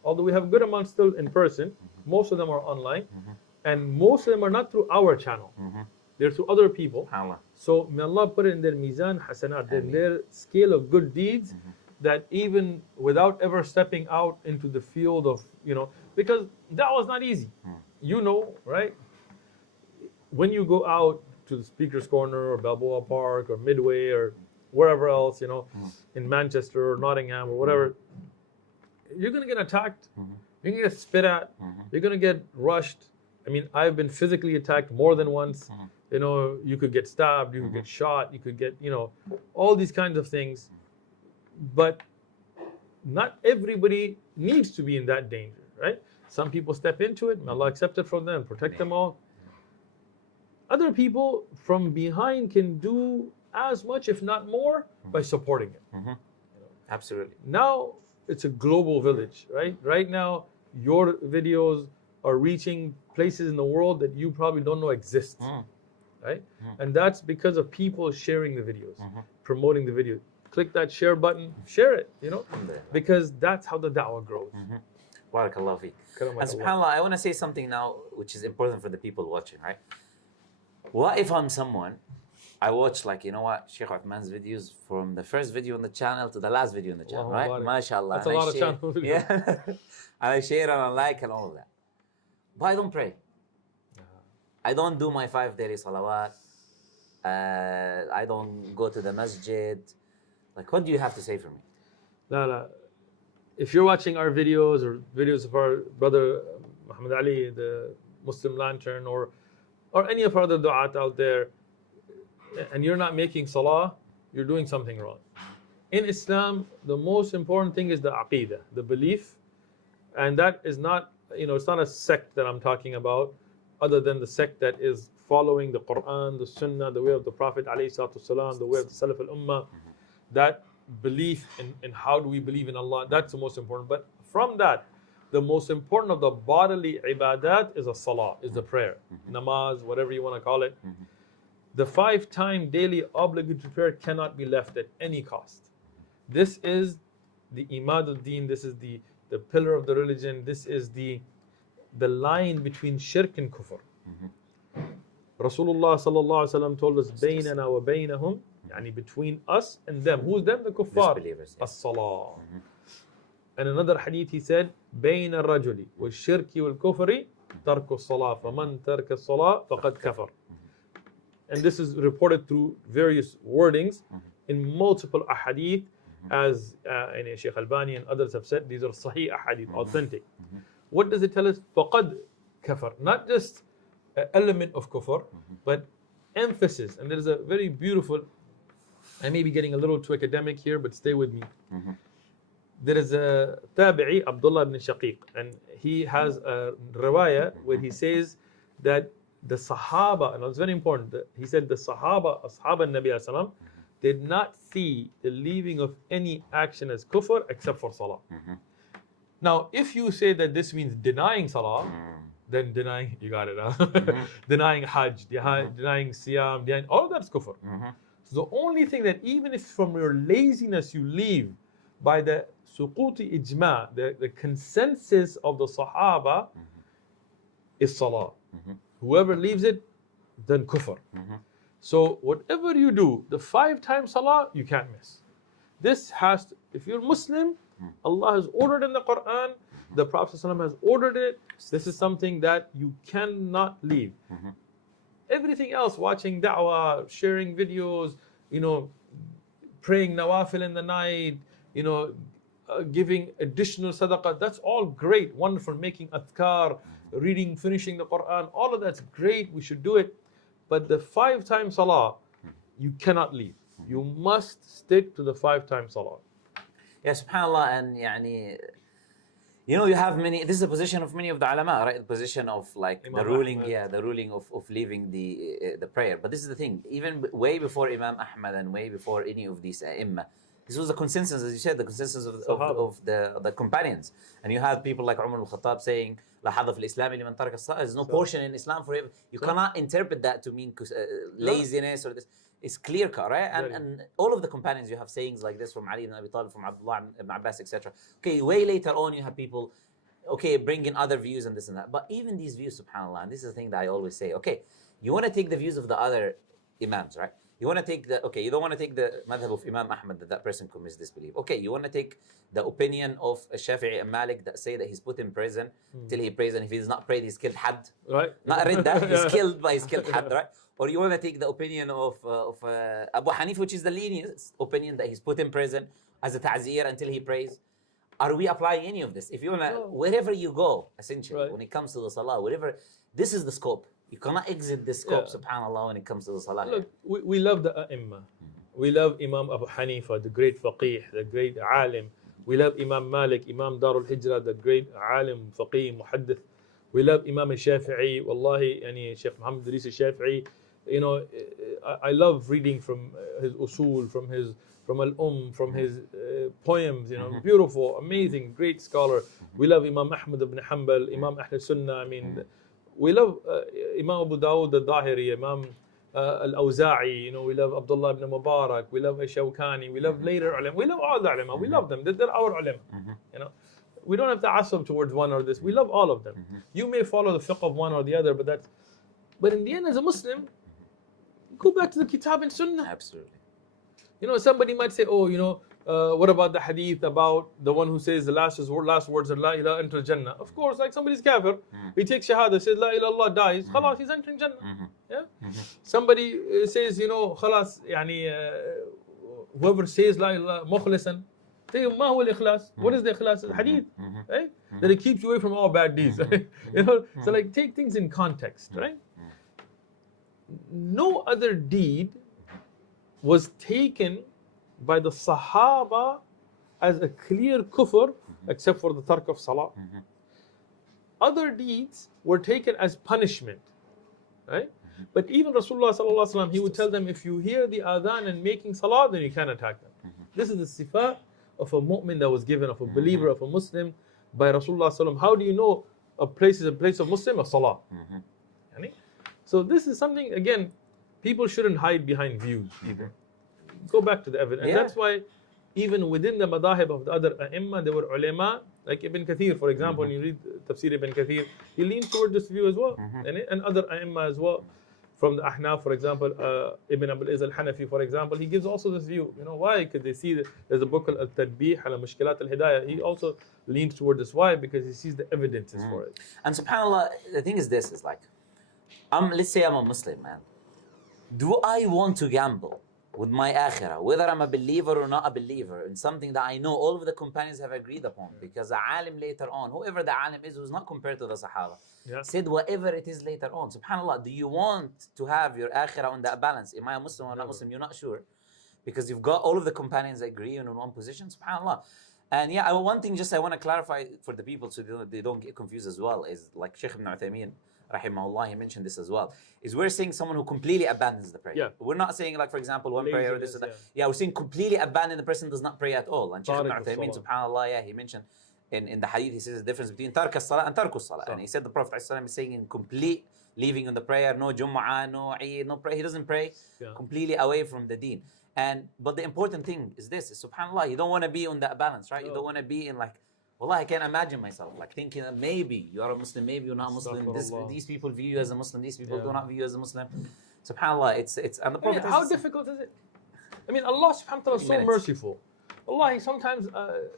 Although we have a good amount still in person, most of them are online. And most of them are not through our channel. They're through other people. So may Allah put it in their mizan hasanat, in their scale of good deeds, that even without ever stepping out into the field of, because that was not easy. Right? When you go out to the Speaker's Corner or Balboa Park or Midway or wherever else, in Manchester or Nottingham or whatever, you're going to get attacked. You're going to get spit at. You're going to get rushed. I mean, I've been physically attacked more than once. You could get stabbed, you could get shot, you could get, all these kinds of things. But not everybody needs to be in that danger, right? Some people step into it, may Allah accept it from them, protect them all. Other people from behind can do as much, if not more, by supporting it. Absolutely. Now, it's a global village, right? Right now, your videos are reaching places in the world that you probably don't know exist, right? And that's because of people sharing the videos, promoting the video. Click that share button, share it, because that's how the da'wah grows. Barakallahu feek. And subhanAllah, I want to say something now which is important for the people watching, right? What if I'm someone, I watch Shaykh Othman's videos from the first video on the channel to the last video on the channel, right? MashaAllah. That's a lot of channels. Yeah. And I share and I like and all of that. But I don't pray. I don't do my 5 daily salawat. I don't go to the masjid. Like, what do you have to say for me? No. If you're watching our videos or videos of our brother Mohammad Ali, the Muslim Lantern, or any of our other du'at out there, and you're not making salah, you're doing something wrong. In Islam, the most important thing is the aqeedah, the belief. And that is not, it's not a sect that I'm talking about, other than the sect that is following the Quran, the Sunnah, the way of the Prophet ﷺ, the way of the Salaf al-Ummah. That belief in how do we believe in Allah, that's the most important. But from that, the most important of the bodily ibadat is a salah, is the prayer, namaz, whatever you want to call it. The 5-time daily obligatory prayer cannot be left at any cost. This is the imad al-deen, this is the pillar of the religion, this is the line between shirk and kufr. Rasulullah sallallahu alaihi wasallam told us, baynana wa baynahum, yani between us and them. Who's them? The kuffar. As-salah. And another hadith he said, بين الرجل والشرك والكفر ترك الصلاة فمن ترك الصلاة فقد كفر. And this is reported through various wordings. in multiple ahadith, as Shaykh Albani and others have said, these are sahih ahadith, authentic. What does it tell us? فَقَدْ kafar. Not just an element of kufr, but emphasis. And there is a very beautiful, I may be getting a little too academic here, but stay with me. There is a tabi'i, Abdullah ibn Shaqiq, and he has a riwayah where he says that the Sahaba, and it's very important, he said the Sahaba, Ashab al-Nabi sallam, did not see the leaving of any action as kufr except for salah. Now, if you say that this means denying salah, then denying, you got it, huh? Denying hajj, denying siyam, denying, all of that's kufr. So the only thing that even if from your laziness you leave by the suquti ijma, the consensus of the Sahaba, is salah. Whoever leaves it, then kufr. So whatever you do, the 5 times salah, you can't miss. This has to, if you're Muslim, Allah has ordered in the Quran, the Prophet ﷺ has ordered it. This is something that you cannot leave. Everything else, watching da'wah, sharing videos, praying nawafil in the night, giving additional sadaqah, that's all great, wonderful, making adhkar, reading, finishing the Quran, all of that's great, we should do it. But the 5 times salah, you cannot leave. You must stick to the 5 times salah. Yeah, subhanAllah, and you have many, this is the position of many of the ulama, right? The position of like Imam the ruling, Ahmad. the ruling of leaving the prayer. But this is the thing, even way before Imam Ahmad and way before any of these ai', this was the consensus, as you said, the consensus of the companions. And you had people like Umar al-Khattab saying, لا حظ في الإسلام لمن ترك الصلاة. There's no portion in Islam for him. You cannot interpret that to mean laziness or this. It's clear cut, right? And all of the companions, you have sayings like this from Ali ibn Abi Talib, from Abdullah ibn Abbas, etc. Okay, way later on, you have people, bring in other views and this and that. But even these views, subhanAllah, and this is the thing that I always say, you want to take the views of the other imams, right? You want to take you don't want to take the madhab of Imam Ahmad that person commits disbelief. You want to take the opinion of Shafi'i and Malik that say that he's put in prison till he prays, and if he's not prayed, he's killed had. Right. Not ridda, he's killed, but he's killed had, right? Or you want to take the opinion of Abu Hanif, which is the lenient opinion that he's put in prison as a ta'zir until he prays. Are we applying any of this? If you want to, wherever you go, essentially, when it comes to the salah, whatever, this is the scope. You cannot exit this scope, subhanAllah, when it comes to the salah. Look, we love the ai'. We love Imam Abu Hanifa, the great faqih, the great alim. We love Imam Malik, Imam Darul Hijrah, the great alim, faqih, muhaddith. We love Imam al-Shafi'i, wallahi, Shaykh Muhammad Idris al-Shafi'i. I love reading from his usul, from al-Umm, from his poems, beautiful, amazing, great scholar. We love Imam Ahmad ibn Hanbal, Imam Ahl Sunnah. We love Imam Abu Dawud al-Dhahiri, Imam al-Awza'i, we love Abdullah ibn Mubarak, we love Shawkani, we love later ulama, we love all the ulama, we love them, they're our ulama. We don't have to assume towards one or this, we love all of them. You may follow the fiqh of one or the other, but in the end, as a Muslim, go back to the Kitab and Sunnah. Absolutely. Somebody might say, what about the hadith about the one who says the last words are La ilaha enter Jannah? Of course, like somebody's kafir, he takes shahada, says La ilaha illallah, dies, khalas, he's entering Jannah. Yeah? Somebody says, khalas, whoever says La ilaha mukhlisan, ma huwa al-ikhlas? What is the ikhlas? The hadith, right? That it keeps you away from all bad deeds. So like take things in context, right? No other deed was taken by the Sahaba as a clear kufr except for the tark of salah. Other deeds were taken as punishment, right? But even Rasulullah sallallahu alaihi wasallam, he would tell them, if you hear the adhan and making salah, then you can't attack them. This is the sifat of a mu'min that was given, of a believer, of a Muslim by Rasulullah sallallahu alaihi wasallam. How do you know a place is a place of Muslim? A salah. So this is something, again, people shouldn't hide behind views. Go back to the evidence. And that's why even within the madahib of the other ai', there were ulama, like Ibn Kathir, for example, when you read Tafsir Ibn Kathir, he leans toward this view as well. And other ai' as well. From the Ahnaf, for example, Ibn Abul Izz al-Hanafi, for example, he gives also this view. Why? Because they see that there's a book called Al-Tadbih ala Mushkilat al-Hidayah. He also leans toward this. Why? Because he sees the evidences for it. And subhanAllah, the thing is this, is like, let's say I'm a Muslim, man. Do I want to gamble with my akhirah, whether I'm a believer or not a believer, in something that I know all of the companions have agreed upon. Because the alim later on, whoever the alim is, who's not compared to the Sahaba, said whatever it is later on. SubhanAllah, do you want to have your akhirah on that balance? Am I a Muslim or not Muslim? You're not sure. Because you've got all of the companions agree in one position, SubhanAllah. And yeah, one thing just I want to clarify for the people so they don't get confused as well is like Shaykh Ibn Uthaymeen, rahimahullah, he mentioned this as well, is we're saying someone who completely abandons the prayer. Yeah. We're not saying like, for example, one prayer or this or that. Yeah. Yeah, we're saying completely abandon the person does not pray at all. And Shaykh Ibn Uthaymeen, subhanAllah, yeah, he mentioned in the hadith, he says the difference between tark as-salah and tarku as-salah. And he said the Prophet ﷺ is saying in complete leaving on the prayer, no Jum'ah, no Eid, no prayer. He doesn't pray, completely away from the deen. But the important thing is this, is subhanAllah, you don't want to be on that balance, right? You don't want to be in like, wallah, I can't imagine myself like thinking that maybe you are a Muslim, maybe you're not Muslim. These people view you as a Muslim, these people do not view you as a Muslim. SubhanAllah, it's and the Prophet how difficult is it? I mean, Allah subhanahu wa ta'ala is so merciful. Allah, sometimes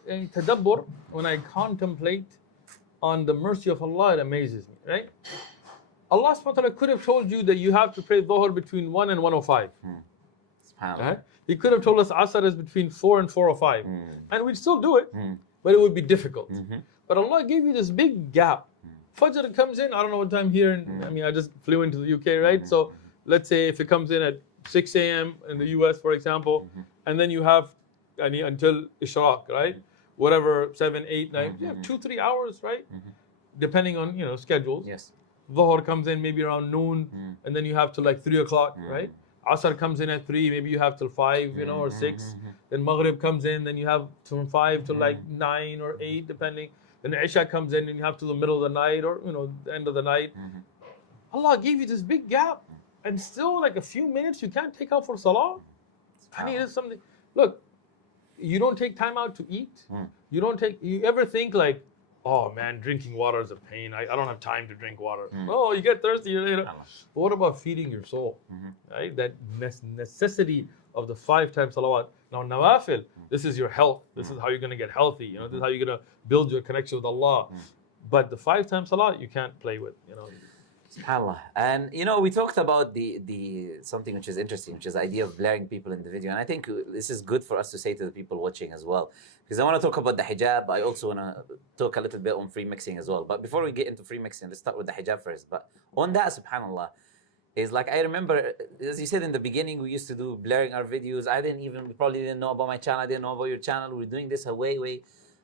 in tadabbur, when I contemplate on the mercy of Allah, it amazes me, right? Allah subhanahu wa ta'ala could have told you that you have to pray Dhuhr between 1 and 1:05. Right? He could have told us Asr is between 4 and 4:05. And we'd still do it, but it would be difficult. But Allah gave you this big gap. Fajr comes in, I don't know what time here, I mean, I just flew into the UK, right? So let's say if it comes in at 6 a.m. in the US, for example, and then you have until Ishraq, right? Whatever, 7, 8, 9, you have 2-3 hours, right? Depending on, schedules. Yes. Dhuhr comes in maybe around noon, and then you have to like 3 o'clock, right? Asr comes in at 3, maybe you have till 5, or 6. Then Maghrib comes in, then you have from 5 to like 9 or 8, depending. Then Isha comes in and you have to the middle of the night or, the end of the night. Allah gave you this big gap and still like a few minutes you can't take out for salah. I mean, it's something. Look, you don't take time out to eat. You ever think like, oh man, drinking water is a pain. I don't have time to drink water. Oh, you get thirsty. But what about feeding your soul? Right? That necessity of the 5 times salawat. Now, nawafil, this is your health. This is how you're going to get healthy. This is how you're going to build your connection with Allah. But the 5 times salat, you can't play with. SubhanAllah. And we talked about the something which is interesting, which is the idea of blurring people in the video. And I think this is good for us to say to the people watching as well. Because I want to talk about the hijab. I also want to talk a little bit on free mixing as well. But before we get into free mixing, let's start with the hijab first. But on that, SubhanAllah, is like, I remember, as you said in the beginning, we used to do blurring our videos. We probably didn't know about my channel. I didn't know about your channel. We were doing this a way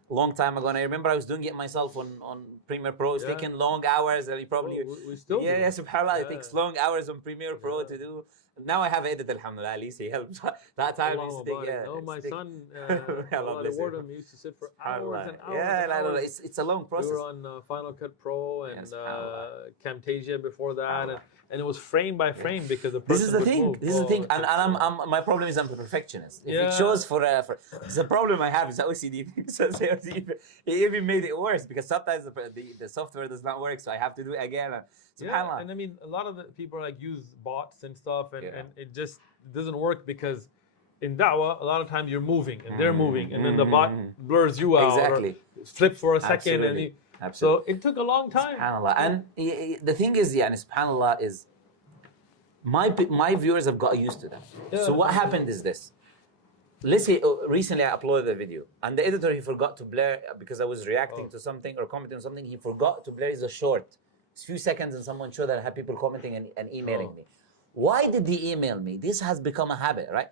long time ago. And I remember I was doing it myself on Premiere Pro. It's taking long hours. And probably... we still do. SubhanAllah, it takes long hours on Premiere Pro to do. Now I have edited, alhamdulillah, at least he helps. That time used to take, my son, Allah reward him, he used to sit for hours and hours. It's a long process. We were on Final Cut Pro and Camtasia before that, and it was frame by frame because the person This is the thing. And my problem is I'm a perfectionist. If it shows for the problem I have is the OCD thing. So it even made it worse because sometimes the software does not work, so I have to do it again. Yeah, and I mean, a lot of the people use bots and stuff, and it just doesn't work because in da'wah, a lot of times you're moving and they're moving, and then the bot blurs you out or flips for a second. Absolutely. So it took a long time. SubhanAllah. And the thing is, SubhanAllah, is my viewers have got used to that. Yeah. So what happened is this. Let's say recently I uploaded a video and the editor, he forgot to blur because I was reacting to something or commenting on something. He forgot to blur the short. It's a few seconds and someone showed that I had people commenting and emailing me. Why did he email me? This has become a habit, right?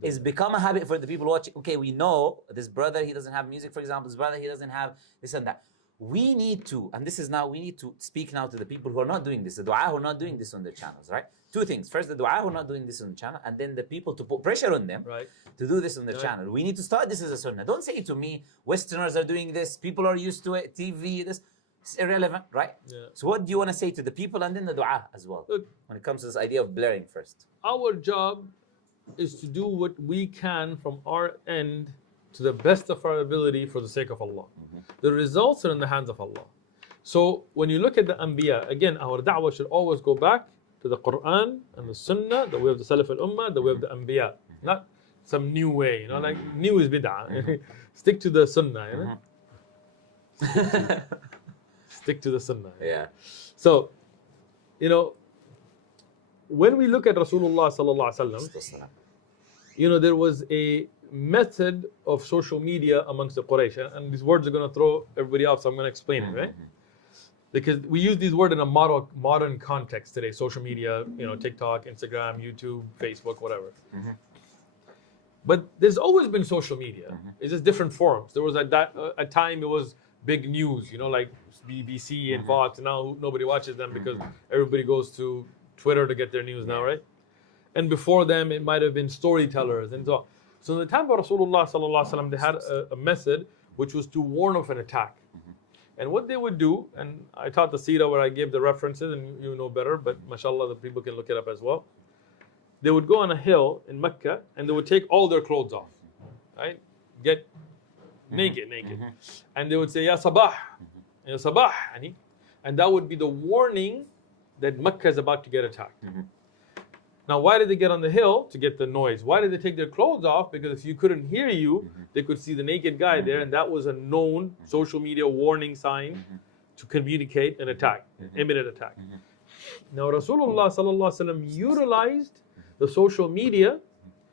It's become a habit for the people watching. Okay, we know this brother, he doesn't have music, for example. This brother, he doesn't have this and that. We need to, and this is now, we need to speak now to the people who are not doing this, the dua who are not doing this on their channels, right? 2 things. First, the dua who are not doing this on the channel, and then the people to put pressure on them to do this on their channel. We need to start this as a sunnah. Don't say to me, Westerners are doing this, people are used to it, TV, this. It's irrelevant, right? Yeah. So what do you want to say to the people and then the dua as well? Look, when it comes to this idea of blurring first. Our job is to do what we can from our end to the best of our ability for the sake of Allah. The results are in the hands of Allah. So when you look at the Anbiya, again, our da'wah should always go back to the Quran and the Sunnah, the way of the Salaf al-Ummah, the way of the Anbiya. Not some new way, like new is bid'ah. Stick to the Sunnah, Stick to the Sunnah. Yeah. So, when we look at Rasulullah sallallahu alaihi wasallam, there was a method of social media amongst the Quraysh, and these words are going to throw everybody off, so I'm going to explain it, right? Because we use these words in a modern context today, social media, TikTok, Instagram, YouTube, Facebook, whatever. But there's always been social media. It's just different forms. There was at a time it was big news, like BBC and Fox, and now nobody watches them because everybody goes to Twitter to get their news now, right? And before them, it might have been storytellers and so on. So in the time of Rasulullah sallallahu alaihi wasallam, they had a method which was to warn of an attack. And what they would do, and I taught the seerah where I gave the references, and you know better, but mashallah, the people can look it up as well. They would go on a hill in Mecca, and they would take all their clothes off, right? Get naked. And they would say, Ya Sabah, Ya Sabah, and that would be the warning that Mecca is about to get attacked. Now, why did they get on the hill? To get the noise. Why did they take their clothes off? Because if you couldn't hear you, they could see the naked guy there, and that was a known social media warning sign to communicate an attack, imminent attack. Now, Rasulullah sallallahu alaihi wasallam utilized the social media.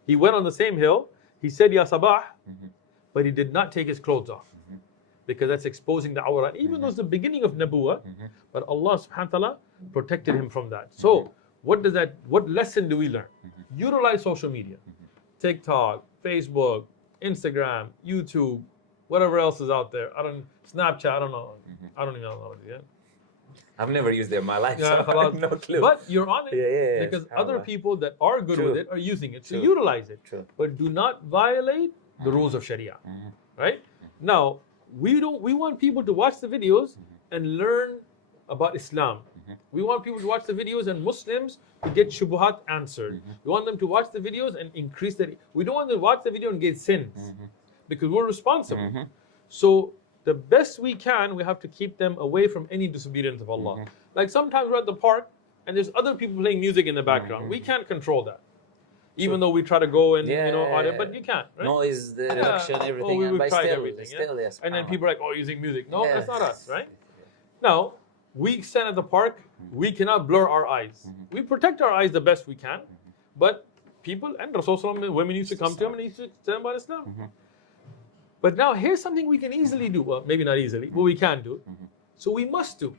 He went on the same hill. He said, Ya Sabah, but he did not take his clothes off, because that's exposing the awrah. Even though it's the beginning of Nabuwah, but Allah subhanahu wa ta'ala protected him from that. So, what lesson do we learn? Utilize social media. TikTok, Facebook, Instagram, YouTube, whatever else is out there. Snapchat, I don't know. I don't even know it yet. I've never used it in my life, so I have no clue. But you're on it, because other people that are good with it are using it. So utilize it. But do not violate the rules of Sharia. Right? Now, we want people to watch the videos and learn about Islam. We want people to watch the videos and Muslims to get shubuhat answered. We want them to watch the videos and increase that. We don't want them to watch the video and get sins, because we're responsible. So the best we can, we have to keep them away from any disobedience of Allah. Like sometimes we're at the park and there's other people playing music in the background. We can't control that. Even though we try to go and audit, but you can't, right? Noise, the reduction, everything. Oh, we've tried still, everything. Still, yes. And then people are like, oh, using music. No, that's not us, right? Now, we stand at the park, we cannot blur our eyes. We protect our eyes the best we can, but people, and Rasulullah, women used to come to him and he used to tell them about Islam. But now here's something we can easily do. Well, maybe not easily, but we can do. So we must do.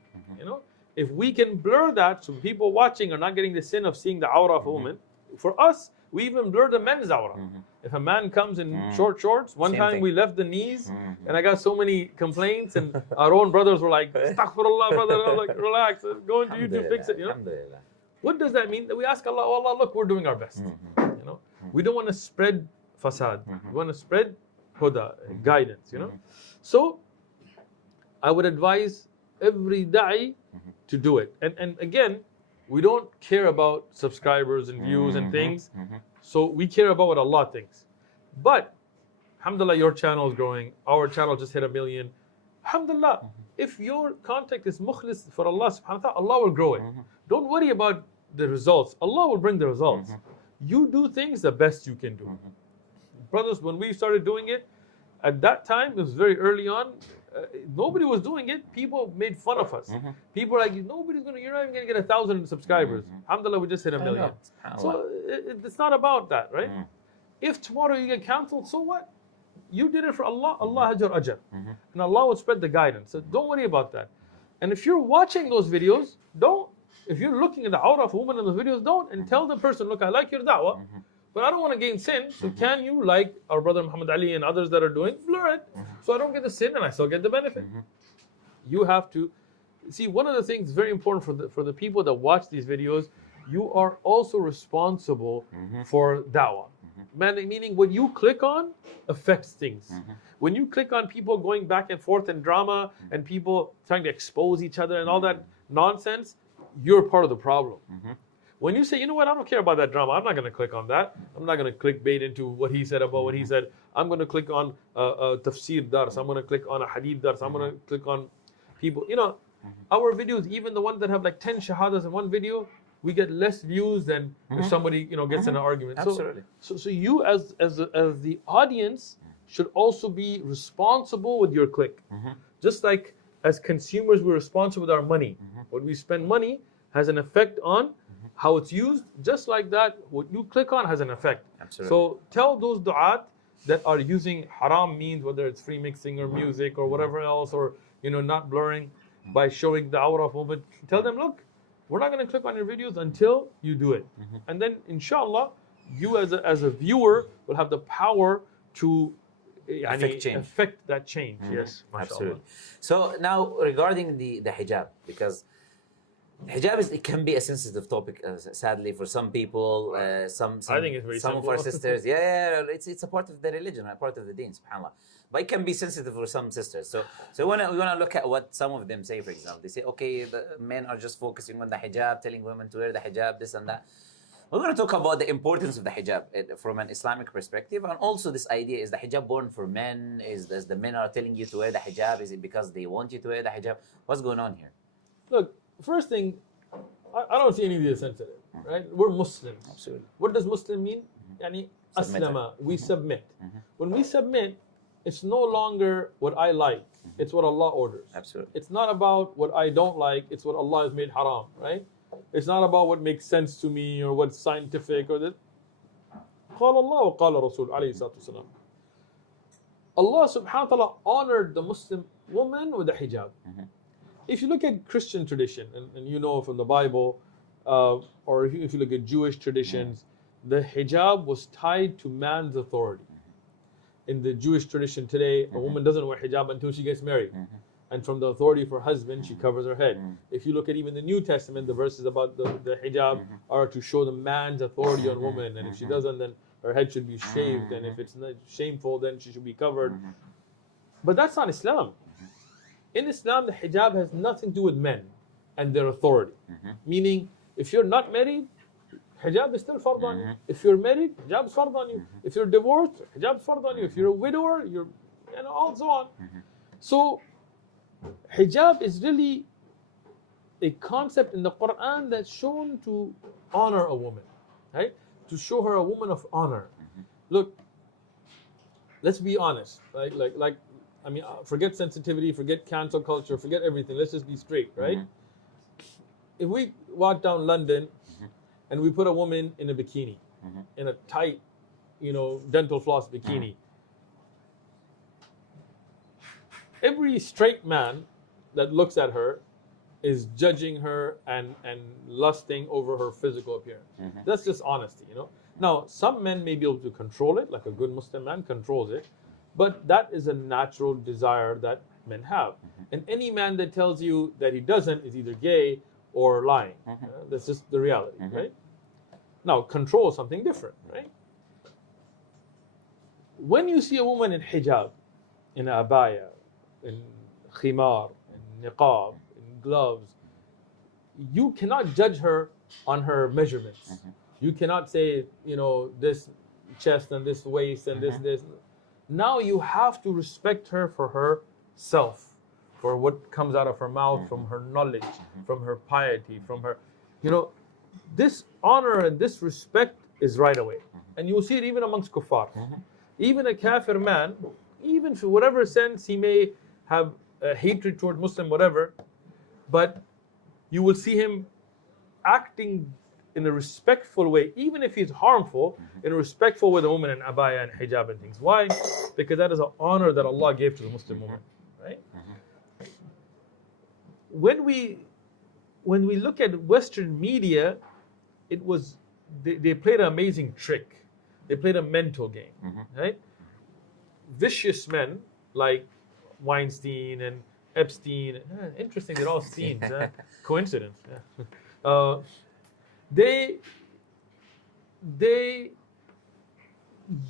If we can blur that so people watching are not getting the sin of seeing the awrah of a woman, for us, we even blur the men's awrah. If a man comes in short shorts, one time we left the knees, and I got so many complaints, and our own brothers were like, Astaghfirullah, brother. I was like, relax, go into YouTube, fix it. What does that mean? That we ask Allah, oh Allah, look, we're doing our best. We don't want to spread fasad. We want to spread huda, guidance. So I would advise every da'i to do it. And again, we don't care about subscribers and views and things. So we care about what Allah thinks. But, alhamdulillah, your channel is growing. Our channel just hit 1 million. Alhamdulillah, if your contact is mukhlis for Allah subhanahu wa ta'ala, Allah will grow it. Don't worry about the results. Allah will bring the results. You do things the best you can do. Brothers, when we started doing it, at that time, it was very early on, nobody was doing it. People made fun of us. People were like, you're not even going to get 1,000 subscribers. Alhamdulillah, we just hit 1 million. So it's not about that, right? If tomorrow you get cancelled, so what? You did it for Allah. Allah has your ajr. And Allah will spread the guidance. So don't worry about that. And if you're watching those videos, don't. If you're looking at the awrah of a woman in those videos, don't. And tell the person, look, I like your da'wah, but I don't want to gain sin. So can you, like our brother Muhammad Ali and others that are doing, blur it, so I don't get the sin and I still get the benefit. You have to see, one of the things very important for the people that watch these videos, you are also responsible for da'wah. Meaning what you click on affects things. When you click on people going back and forth in drama and people trying to expose each other and all that nonsense, you're part of the problem. When you say, you know what, I don't care about that drama, I'm not going to click on that. I'm not going to clickbait into what he said about what he said. I'm going to click on a tafsir dars. I'm going to click on a hadith dars. I'm going to click on people. Our videos, even the ones that have like 10 shahadas in one video, we get less views than if somebody gets in an argument. Absolutely. So you as the audience should also be responsible with your click. Just like as consumers, we're responsible with our money. What we spend money has an effect on how it's used, just like that, what you click on has an effect. Absolutely. So tell those du'at that are using haram means, whether it's free mixing or music or whatever else, or not blurring by showing the awrah of woman, tell them, look, we're not going to click on your videos until you do it. And then inshallah, you as a viewer will have the power to affect that change. Yes, absolutely. So now regarding the hijab, because hijab it can be a sensitive topic, sadly, for some people. Some I think it's very some simple. of our sisters. Yeah, it's a part of the religion, a part of the deen, subhanallah. But it can be sensitive for some sisters. So we wanna look at what some of them say. For example, they say, okay, the men are just focusing on the hijab, telling women to wear the hijab, this and that. We're going to talk about the importance of the hijab from an Islamic perspective, and also this idea: is the hijab born for men? Is the men are telling you to wear the hijab? Is it because they want you to wear the hijab? What's going on here? Look, first thing, I don't see any of these sensitive, right? We're Muslims. Absolutely. What does Muslim mean? Yani aslama, we submit. When we submit, it's no longer what I like, it's what Allah orders. Absolutely. It's not about what I don't like, it's what Allah has made haram, right? It's not about what makes sense to me or what's scientific or that. قال الله وقال رسول عليه الصلاة والسلام. Allah subhanahu wa ta'ala honored the Muslim woman with the hijab. If you look at Christian tradition, and you know from the Bible, or if you look at Jewish traditions, the hijab was tied to man's authority. In the Jewish tradition today, a woman doesn't wear hijab until she gets married. And from the authority of her husband, she covers her head. If you look at even the New Testament, the verses about the hijab are to show the man's authority on woman. And if she doesn't, then her head should be shaved. And if it's not shameful, then she should be covered. But that's not Islam. In Islam, the hijab has nothing to do with men and their authority. Meaning, if you're not married, hijab is still fard on you. If you're married, hijab is fard on you. If you're divorced, hijab is fard on you. If you're a widower, all so on. So, hijab is really a concept in the Quran that's shown to honor a woman, right? To show her a woman of honor. Look, let's be honest, right? Forget sensitivity, forget cancel culture, forget everything. Let's just be straight, right? If we walk down London and we put a woman in a bikini, in a tight, dental floss bikini, every straight man that looks at her is judging her and lusting over her physical appearance. That's just honesty, Now, some men may be able to control it, like a good Muslim man controls it, but that is a natural desire that men have. And any man that tells you that he doesn't is either gay or lying. That's just the reality, right? Now, control is something different, right? When you see a woman in hijab, in abaya, in khimar, in niqab, in gloves, you cannot judge her on her measurements. You cannot say, this chest and this waist and this. Now you have to respect her for herself, for what comes out of her mouth, from her knowledge, from her piety, from her, this honor and this respect is right away. And you will see it even amongst kuffar. Even a kafir man, even for whatever sense he may have hatred toward Muslim, whatever, but you will see him acting in a respectful way, even if he's harmful, in a respectful way, the woman in abaya and hijab and things. Why? Because that is an honor that Allah gave to the Muslim woman, right? When we look at Western media, it was they played an amazing trick. They played a mental game, right? Vicious men like Weinstein and Epstein. Interesting, they're all Steens. Coincidence. They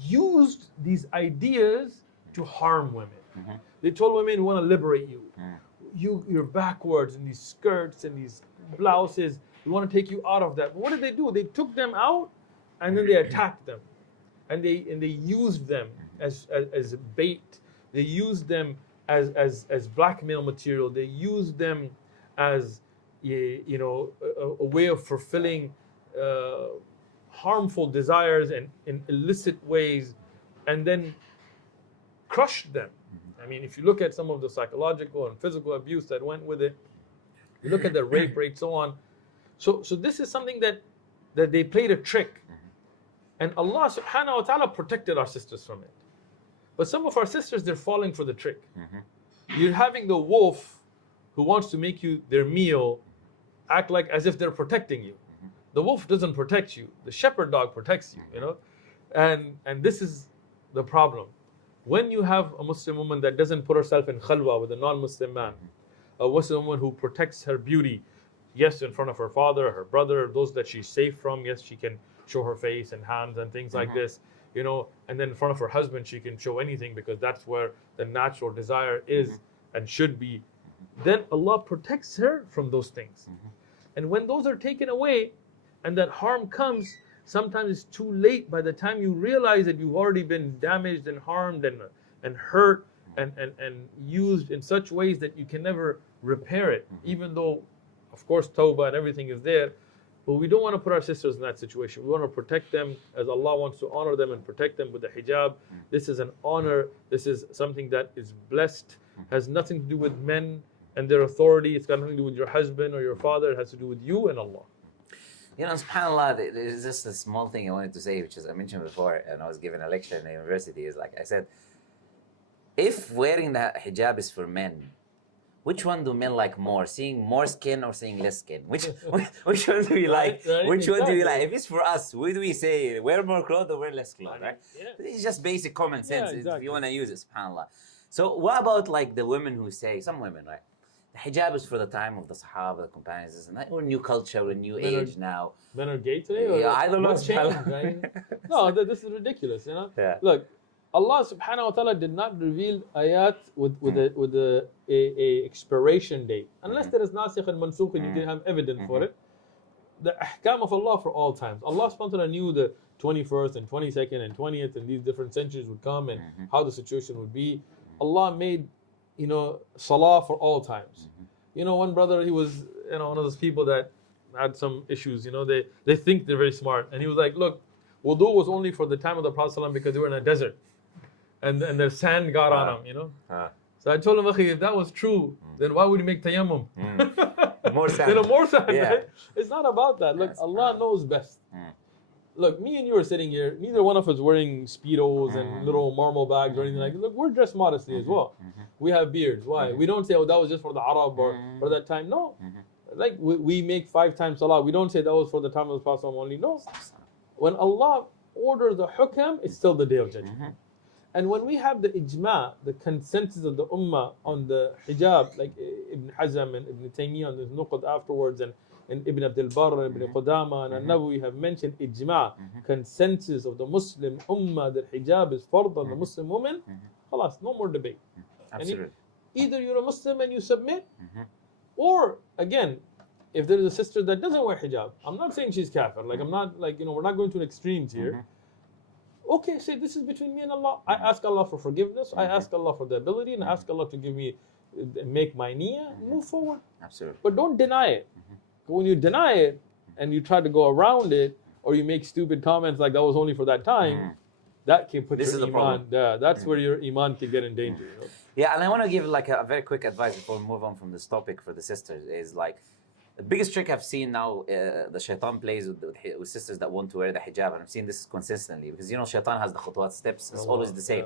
used these ideas to harm women. They told women, we want to liberate you. You're backwards in these skirts and these blouses. We want to take you out of that. But what did they do? They took them out and then they attacked them. And they used them as bait. They used them as blackmail material. They used them as a way of fulfilling harmful desires and in illicit ways, and then crushed them. I mean, if you look at some of the psychological and physical abuse that went with it, you look at the rape rate, so on. So this is something that that they played a trick. And Allah subhanahu wa ta'ala protected our sisters from it. But some of our sisters, they're falling for the trick. You're having the wolf who wants to make you their meal act like as if they're protecting you. The wolf doesn't protect you. The shepherd dog protects you, you know? And this is the problem. When you have a Muslim woman that doesn't put herself in khalwa with a non-Muslim man, a Muslim woman who protects her beauty, yes, in front of her father, her brother, those that she's safe from, yes, she can show her face and hands and things like this, you know, and then in front of her husband, she can show anything because that's where the natural desire is and should be. Then Allah protects her from those things. And when those are taken away and that harm comes, sometimes it's too late. By the time you realize that you've already been damaged and harmed and hurt and used in such ways that you can never repair it, even though, of course, tawbah and everything is there. But we don't want to put our sisters in that situation. We want to protect them as Allah wants to honor them and protect them with the hijab. This is an honor. This is something that is blessed, has nothing to do with men and their authority. It's got nothing to do with your husband or your father. It has to do with you and Allah. You know, subhanAllah, there's just a small thing I wanted to say, which is I mentioned before, and I was giving a lecture in the university, is like I said, if wearing the hijab is for men, which one do men like more? Seeing more skin or seeing less skin? Which one do we like? Which one do we like? If it's for us, what do we say? Wear more clothes or wear less clothes, right? It's just basic common sense if you want to use it, subhanAllah. So what about like the women who say, some women, right? The hijab is for the time of the Sahaba, the companions, this and that. We're a new culture, we're a new age now. Men are gay today? Yeah, I don't know. Changed, right? No, this is ridiculous, you know? Yeah. Look, Allah subhanahu wa ta'ala did not reveal ayat with a expiration date. Unless there is nasikh and mansukh and you can have evidence for it. The ahkam of Allah for all times. Allah subhanahu wa ta'ala knew the 21st and 22nd and 20th and these different centuries would come and how the situation would be. Allah made, you know, salah for all times. You know, one brother, he was, you know, one of those people that had some issues, you know, they think they're very smart. And he was like, look, wudu was only for the time of the Prophet ﷺ because they were in a desert. And their sand got on them, you know. So I told him, Akhi, if that was true, then why would he make tayammum? More sand. You know, more sand, Yeah. right? It's not about that. Look, Allah knows best. Look, me and you are sitting here. Neither one of us wearing Speedos and little marble bags or anything like that. Look, we're dressed modestly as well. We have beards. Why? We don't say, oh, that was just for the Arab or for that time. No. Like, we make 5 times salah. We don't say that was for the time of the Prophet only. No. When Allah orders the hukam, it's still the day of judgment. And when we have the ijma, the consensus of the ummah on the hijab, like Ibn Hazm and Ibn Taymiyyah and the Nuqad afterwards, and Ibn Abdul Barr, Ibn Qudama, and An-Nawawi have mentioned ijma, consensus of the Muslim ummah that hijab is fard on the Muslim woman, khalas, no more debate. Absolutely. Either you're a Muslim and you submit, or again, if there is a sister that doesn't wear hijab, I'm not saying she's kafir, like I'm not, like, you know, we're not going to extremes here. Okay, say this is between me and Allah. I ask Allah for forgiveness. I ask Allah for the ability, and I ask Allah to give me, make my niyyah, move forward. Absolutely. But don't deny it. When you deny it and you try to go around it, or you make stupid comments like that was only for that time, that can put your iman. Yeah, that's where your iman can get in danger. You know? Yeah, and I want to give like a very quick advice before we move on from this topic for the sisters is like, the biggest trick I've seen now, the shaitan plays with sisters that want to wear the hijab, and I've seen this consistently because, you know, shaitan has the khutwat steps, it's always the same.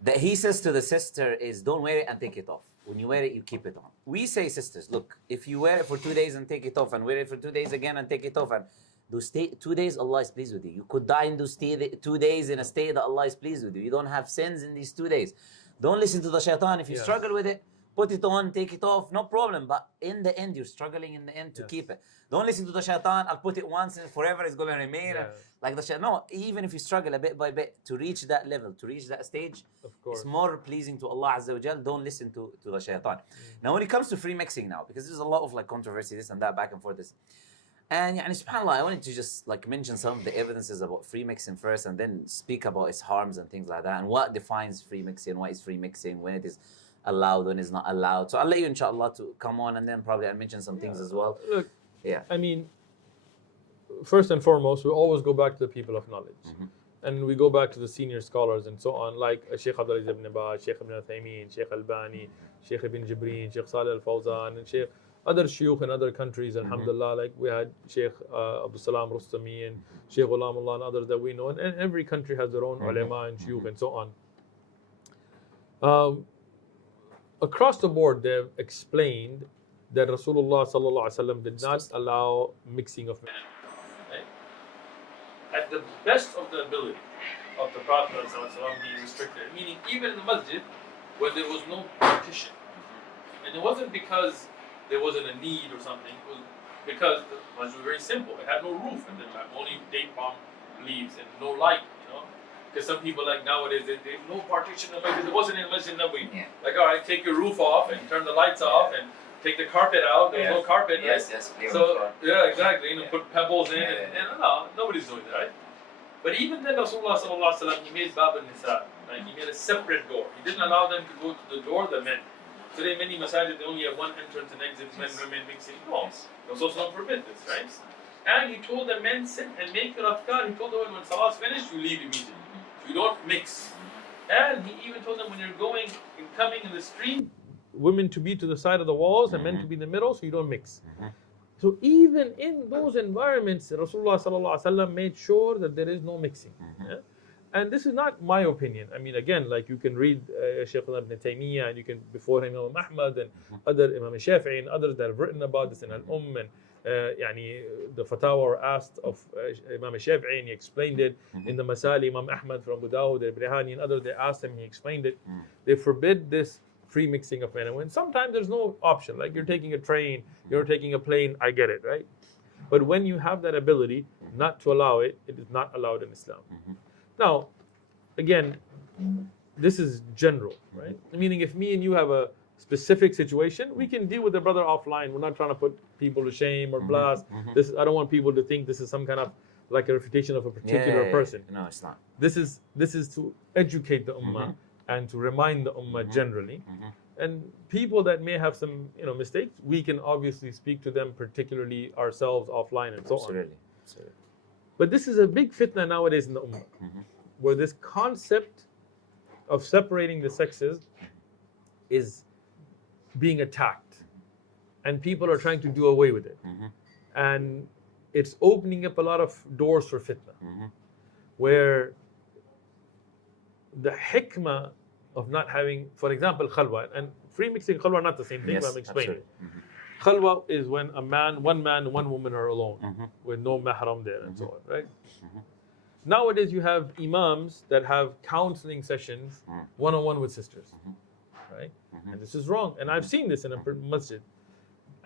That he says to the sister is, don't wear it and take it off. When you wear it, you keep it on. We say, sisters, look, if you wear it for 2 days and take it off, and wear it for 2 days again and take it off, and those 2 days, Allah is pleased with you. You could die in those 2 days in a state that Allah is pleased with you. You don't have sins in these 2 days. Don't listen to the shaitan. If you struggle with it, put it on, take it off, no problem. But in the end, you're struggling in the end to keep it. Don't listen to the shaitan. I'll put it once and forever it's going to remain. Like the shaitan. No, even if you struggle a bit by bit to reach that level, to reach that stage, it's more pleasing to Allah Azza wa Jal. Don't listen to the shaitan. Now, when it comes to free mixing now, because there's a lot of like controversy, this and that, back and forth. And subhanAllah, I wanted to just like mention some of the evidences about free mixing first, and then speak about its harms and things like that, and what defines free mixing, what is free mixing, when it is allowed, when it's not allowed. So I'll let you, inshallah, to come on, and then probably I'll mention some things as well. Look, I mean, first and foremost, we always go back to the people of knowledge. And we go back to the senior scholars and so on, like Shaykh Abdul Aziz ibn Baz, Shaykh ibn Uthaymeen, Shaykh Albani, Shaykh ibn Jibreen, Shaykh Salih al-Fawzan, and Shaykh other shuyukh in other countries, alhamdulillah, like we had Sheikh Abdul Salam Rustami and Sheikh Ghulamullah and others that we know, and every country has their own ulama and shuyukh and so on. Across the board, they've explained that Rasulullah sallallahu alaihi wasallam did not allow mixing of men. Right? At the best of the ability of the Prophet sallallahu alaihi wasallam, he restricted it. Meaning, even in the masjid, where there was no partition, and it wasn't because there wasn't a need or something. It was because the masjid was very simple. It had no roof at the time, only date palm leaves and no light. Because some people like nowadays, they no partition in the masjid. It wasn't in the masjid Nabawi. Yeah. Like, all right, take your roof off and turn the lights off and take the carpet out. There was no carpet. Yes, right? yes. So, yeah, exactly. Put pebbles in and no, nobody's doing that, right? But even then, Rasulullah sallallahu alaihi wasallam, he made Bab al-Nisa. Right? He made a separate door. He didn't allow them to go to the door, the men. Today, many masajid, they only have one entrance and exit, men, women mixing. No, Rasulullah forbid this, right? And he told the men, sit and make your afkar. He told them, when salah's finished, you leave immediately. You don't mix. And he even told them, when you're going and coming in the street, women to be to the side of the walls and men to be in the middle, so you don't mix. So even in those environments, Rasulullah sallallahu alaihi wasallam made sure that there is no mixing. Yeah? And this is not my opinion. I mean, again, like you can read Shaykh Ibn Taymiyyah, and you can before him Imam Ahmad and other Imam Shafi'i and others that have written about this in Al-Umm, and the fatwa were asked of Imam Shafi'i, and he explained it. In the Masali, Imam Ahmad from Abu Dawud, Ibrahani and others, they asked him, he explained it. They forbid this free mixing of men and women. Sometimes there's no option, like you're taking a train, you're taking a plane, I get it, right? But when you have that ability not to allow it, it is not allowed in Islam. Now, again, this is general, right? Meaning if me and you have a specific situation, we can deal with the brother offline. We're not trying to put people to shame or blast. This, I don't want people to think this is some kind of like a refutation of a particular person. No, it's not. This is to educate the ummah and to remind the ummah generally. And people that may have some mistakes, we can obviously speak to them, particularly ourselves offline and so on. Absolutely. But this is a big fitna nowadays in the ummah, where this concept of separating the sexes is being attacked, and people are trying to do away with it. And it's opening up a lot of doors for fitna, where the hikmah of not having, for example, khalwa, and free mixing and khalwa are not the same thing, but I'm explaining. Khalwa is when one man and one woman are alone with no mahram there and so on, right? Nowadays you have imams that have counseling sessions one-on-one with sisters, right? And this is wrong. And I've seen this in a masjid,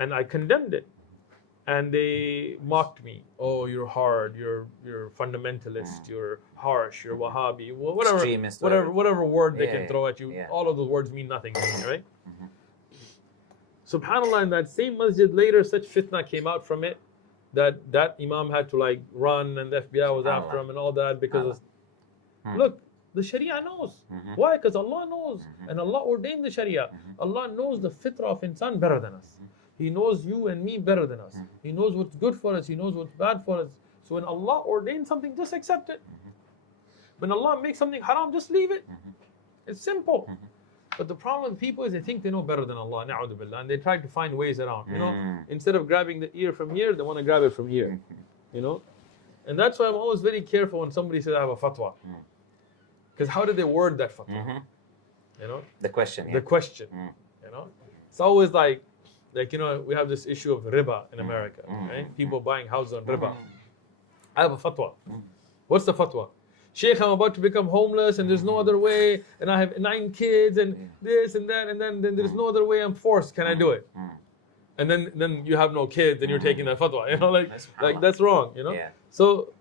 and I condemned it. And they mocked me. Oh, you're hard. You're fundamentalist. You're harsh. You're Wahhabi. Whatever, extremist, whatever word they can throw at you. All of those words mean nothing to me, right? Subhanallah, in that same masjid later, such fitna came out from it that imam had to like run, and the FBI was after him and all that because look, the Sharia knows. Why? Because Allah knows, and Allah ordained the Sharia. Allah knows the fitrah of insan better than us. He knows you and me better than us. He knows what's good for us. He knows what's bad for us. So when Allah ordains something, just accept it. When Allah makes something haram, just leave it. It's simple. But the problem with people is they think they know better than Allah, na'udhu billah, and they try to find ways around. Instead of grabbing the ear from here, they want to grab it from here. And that's why I'm always very careful when somebody says I have a fatwa. Because how did they word that fatwa? The question. The question. It's always like we have this issue of riba in America, right? People buying houses on riba. I have a fatwa. What's the fatwa? Sheikh, I'm about to become homeless and there's no other way, and I have 9 kids and this and that, and then there's no other way, I'm forced. Can I do it? And then you have no kids and you're taking that fatwa. Like that's wrong. So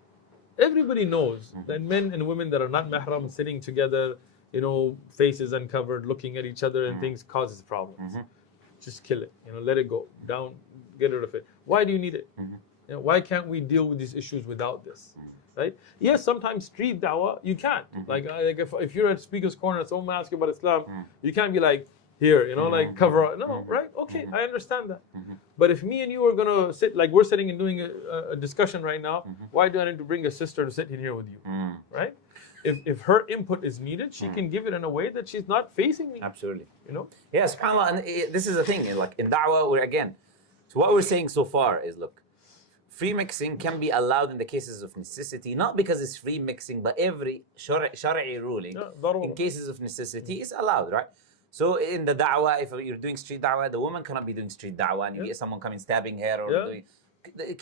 everybody knows that men and women that are not mahram sitting together, faces uncovered, looking at each other and things causes problems. Just kill it. Let it go. Down. Get rid of it. Why do you need it? Why can't we deal with these issues without this? Right? Yes, sometimes street dawah, you can't. Like if you're at Speaker's Corner, someone asks you about Islam, you can't be like, here, like cover up. No, right? Okay, I understand that. But if me and you are going to sit, like we're sitting and doing a discussion right now, why do I need to bring a sister to sit in here with you? Right? If her input is needed, she can give it in a way that she's not facing me. Absolutely. You know? Yeah, subhanAllah. And this is the thing, like in da'wah, we're again, So what we're saying so far is, look, free mixing can be allowed in the cases of necessity, not because it's free mixing, but every shari'i ruling in cases of necessity is allowed, right? So in the da'wah, if you're doing street da'wah, the woman cannot be doing street da'wah and you get someone coming stabbing her or doing...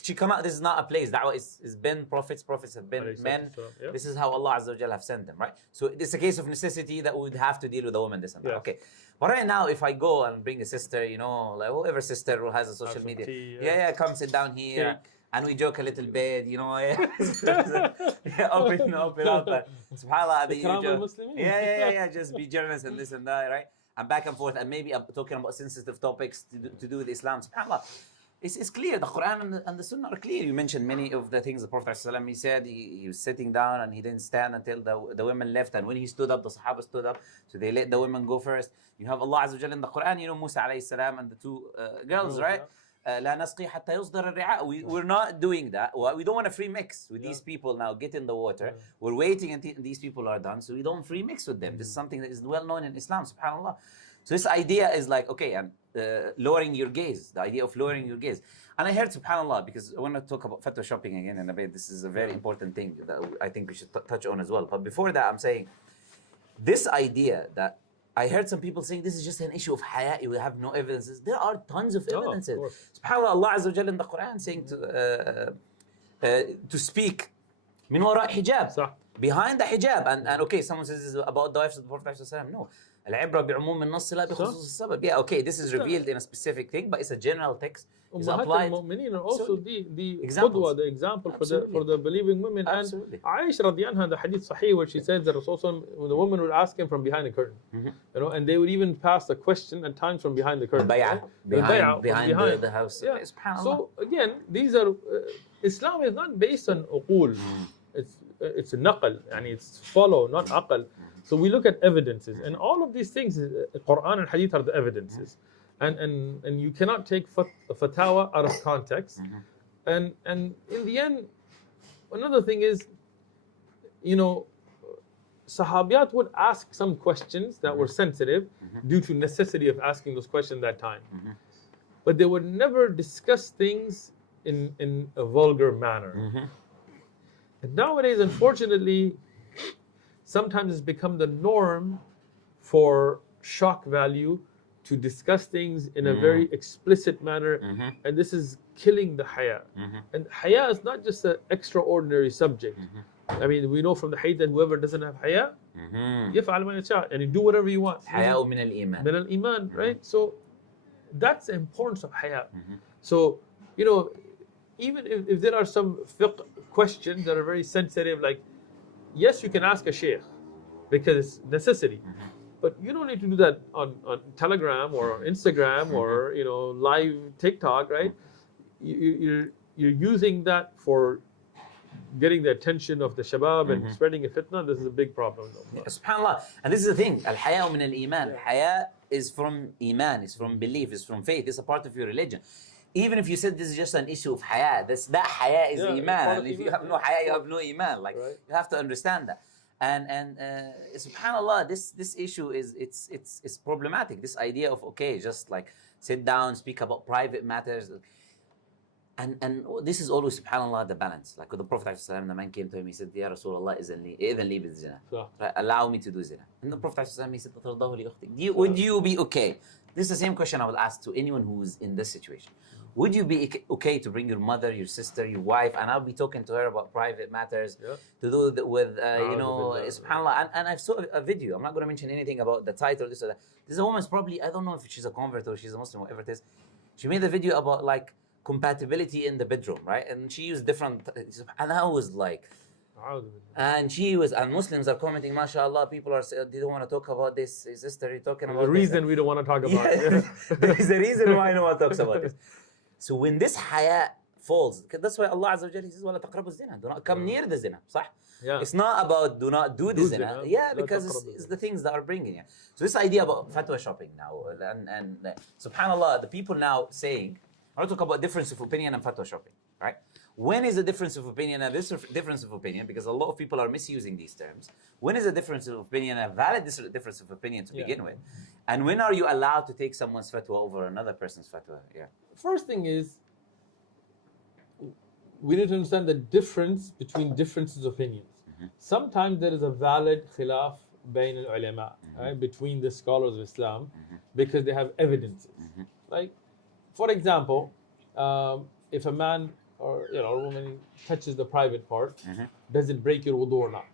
She cannot, this is not a place. Da'wah is been prophets have been men. This is how Allah Azza wa Jalla have sent them, right? So it's a case of necessity that we would have to deal with the woman, this and that. Okay. But right now, if I go and bring a sister, you know, like whoever sister who has a social media, come sit down here. And we joke a little bit, you know, open up. SubhanAllah, just be generous and this and that, right? And back and forth, and maybe I'm talking about sensitive topics to do with Islam. SubhanAllah, it's clear. The Quran and the Sunnah are clear. You mentioned many of the things the Prophet ﷺ, he said he was sitting down and he didn't stand until the women left. And when he stood up, the Sahaba stood up. So they let the women go first. You have Allah Azza wa Jalla in the Quran, you know, Musa alayhi salam and the two girls, right? لا نسقي حتى يصدر الرعاء. We're not doing that. We don't want to free mix with these people now. Get in the water. We're waiting until these people are done, so we don't free mix with them. This is something that is well known in Islam, subhanAllah. So this idea is like, okay, and lowering your gaze, the idea of lowering your gaze. And I heard, subhanAllah, because I want to talk about fatwa shopping again in a bit. This is a very important thing that I think we should touch on as well. But before that, I'm saying, this idea that I heard some people saying this is just an issue of haya, we have no evidences. There are tons of evidences. SubhanAllah, Allah Azza wa Jalla in the Quran saying to speak min wara hijab, behind the hijab. And okay, someone says this is about the wives of the Prophet ﷺ. No. العبرة بعموم النص لا بخصوص السبب. Yeah, okay, this is revealed in a specific thing, but it's a general text. It's applied. are also the qudwa, the example for the believing women. Absolutely. And Aisha radiallahu anha, the hadith sahih, where she says that Rasulullah, when the woman would ask him from behind the curtain, you know, and they would even pass the question at times from behind the curtain. Behind the house. Yeah. So again, these are Islam is not based on uqul. It's a naqal, and it's follow, not aqal. So we look at evidences, and all of these things, Quran and Hadith are the evidences, and you cannot take fatwa out of context, and in the end, another thing is, you know, Sahabiyat would ask some questions that were sensitive due to necessity of asking those questions that time, but they would never discuss things in a vulgar manner. And nowadays, unfortunately, sometimes it's become the norm for shock value to discuss things in a very explicit manner, and this is killing the haya. And haya is not just an extraordinary subject. I mean, we know from the hadith that whoever doesn't have haya, يفعل ما يشاء, and you do whatever you want. حياء من الإيمان. من الإيمان, right? So that's the importance of haya. So, you know, even if there are some fiqh questions that are very sensitive, like, yes, you can ask a sheikh because it's necessity, but you don't need to do that on Telegram or Instagram or, you know, live TikTok, right? You're using that for getting the attention of the shabab and spreading a fitna. This is a big problem. Yeah, SubhanAllah. And this is the thing. Al-haya min al-iman. Haya is from iman, it's from belief, it's from faith, it's a part of your religion. Even if you said this is just an issue of haya, that haya is iman. And if you have no haya, you have no iman. Like, you have to understand that. And subhanallah, this issue is it's problematic. This idea of, okay, just like sit down, speak about private matters. And this is always, subhanallah, the balance. Like with the Prophet ﷺ, the man came to him, he said, Ya Rasulullah, إذن لي بالزنا. Right? Allow me to do zina. And the Prophet ﷺ, he said, would you be okay? This is the same question I would ask to anyone who's in this situation. Would you be okay to bring your mother, your sister, your wife, and I'll be talking to her about private matters to do with, you know, subhanAllah. And I saw a video. I'm not going to mention anything about the title, this or that. This is a woman's probably, I don't know if she's a convert or she's a Muslim, whatever it is. She made a video about like compatibility in the bedroom, right? And she used different, and I was like, and Muslims are commenting, mashallah, people they don't want to talk about this. Sister, you're talking about the reason we don't want to talk about it. There's a reason why no one talks about this. So when this haya falls, that's why Allah Azza wa Jalla says, وَلَا تَقْرَبُوا الزِّنَا. Do not come near the zina, صح? Yeah. It's not about do not do the zina. Yeah, because it's the things that are bringing it. So this idea about fatwa shopping now, and subhanallah, the people now saying, I want to talk about difference of opinion and fatwa shopping, right? When is a difference of opinion a difference of opinion? Because a lot of people are misusing these terms. When is a difference of opinion a valid difference of opinion to begin with? And when are you allowed to take someone's fatwa over another person's fatwa? Yeah. First thing is, we need to understand the difference between differences of opinions. Sometimes there is a valid khilaf bain al-ulama, right, between the scholars of Islam, because they have evidences. Like, for example, if a man or a woman touches the private part, does it break your wudu or not?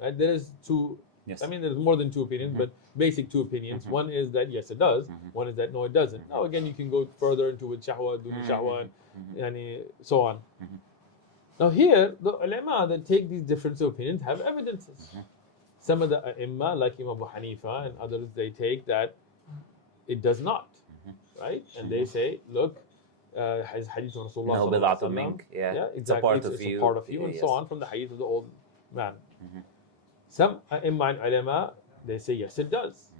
Right? There is two. Yes. I mean, there's more than two opinions, but basic two opinions. One is that yes, it does. One is that no, it doesn't. Now again, you can go further into with shahwa, duni shahwa, and so on. Now here, the ulama that take these different opinions have evidences. Some of the ai*imma, like Imam Abu Hanifa and others, they take that it does not, right? And they say, look, has hadith of Rasulullah sallallahu alaihi wasallam, exactly. It's a part of it's you. a part of you, and so on, from the hadith of the old man. Some ai*imma and ulama, they say yes, it does,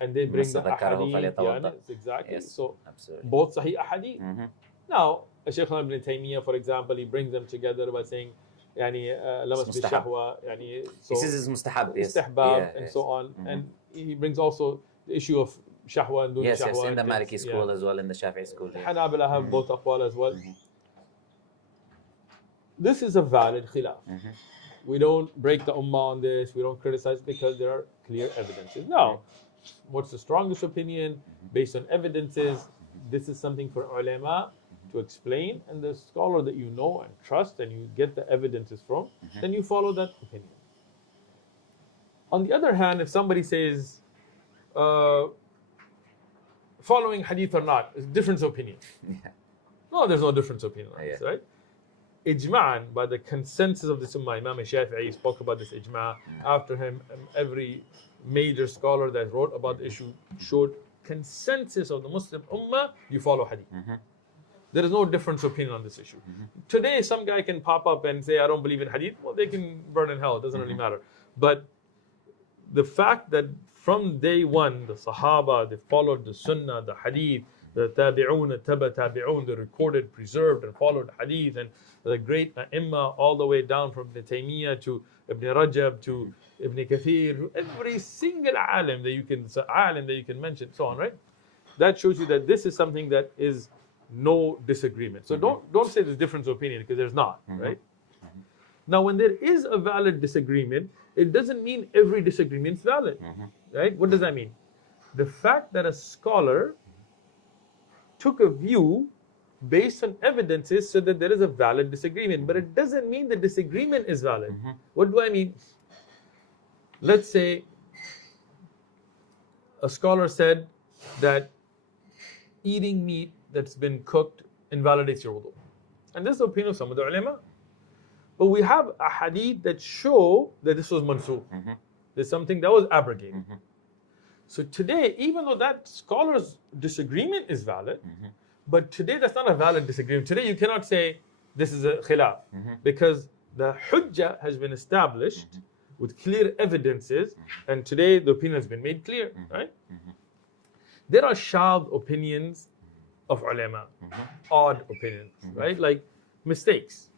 and they bring the ahadith. Exactly. Yes, so absolutely. both sahih ahadith. Now, Shaykh Ibn Taymiyyah, for example, he brings them together by saying, lamas bishahwa, so he says it's mustahab, yes. Istihbab, and so on. And he brings also the issue of shahwa and duni yes, shahwa. Yes, in the Maliki school as well, in the Shafi'i school. Hanabila have both aqwal as well. This is a valid khilaf. We don't break the ummah on this, we don't criticize because there are clear evidences. Now, what's the strongest opinion based on evidences? This is something for ulama to explain, and the scholar that you know and trust and you get the evidences from, then you follow that opinion. On the other hand, if somebody says, following hadith or not, is difference of opinion. No, there's no difference of opinion on this, right? Ijma'an, by the consensus of this ummah, Imam Shafi'i spoke about this ijma'. After him, every major scholar that wrote about the issue showed consensus of the Muslim ummah, you follow hadith. There is no difference of opinion on this issue. Today, some guy can pop up and say, I don't believe in hadith. Well, they can burn in hell. It doesn't really matter. But the fact that from day one, the Sahaba, they followed the Sunnah, the hadith, the Tabi'un, the Taba Tabi'un, the recorded, preserved, and followed hadith, and the great ai*imma all the way down from Ibn Taymiyyah to Ibn Rajab to Ibn Kathir, every single alim that you can mention, so on, right? That shows you that this is something that is no disagreement. So don't say there's difference of opinion, because there's not, right? Now, when there is a valid disagreement, it doesn't mean every disagreement is valid, right? What does that mean? The fact that a scholar took a view based on evidences so that there is a valid disagreement, but it doesn't mean the disagreement is valid. What do I mean? Let's say a scholar said that eating meat that's been cooked invalidates your wudu. And this is the opinion of some of the ulama. But we have a hadith that show that this was mansukh. There's something that was abrogated. So today, even though that scholar's disagreement is valid, but today that's not a valid disagreement. Today you cannot say this is a khilaf, because the hujjah has been established with clear evidences, and today the opinion has been made clear, right? There are shadh opinions of ulama, odd opinions, right? Like mistakes.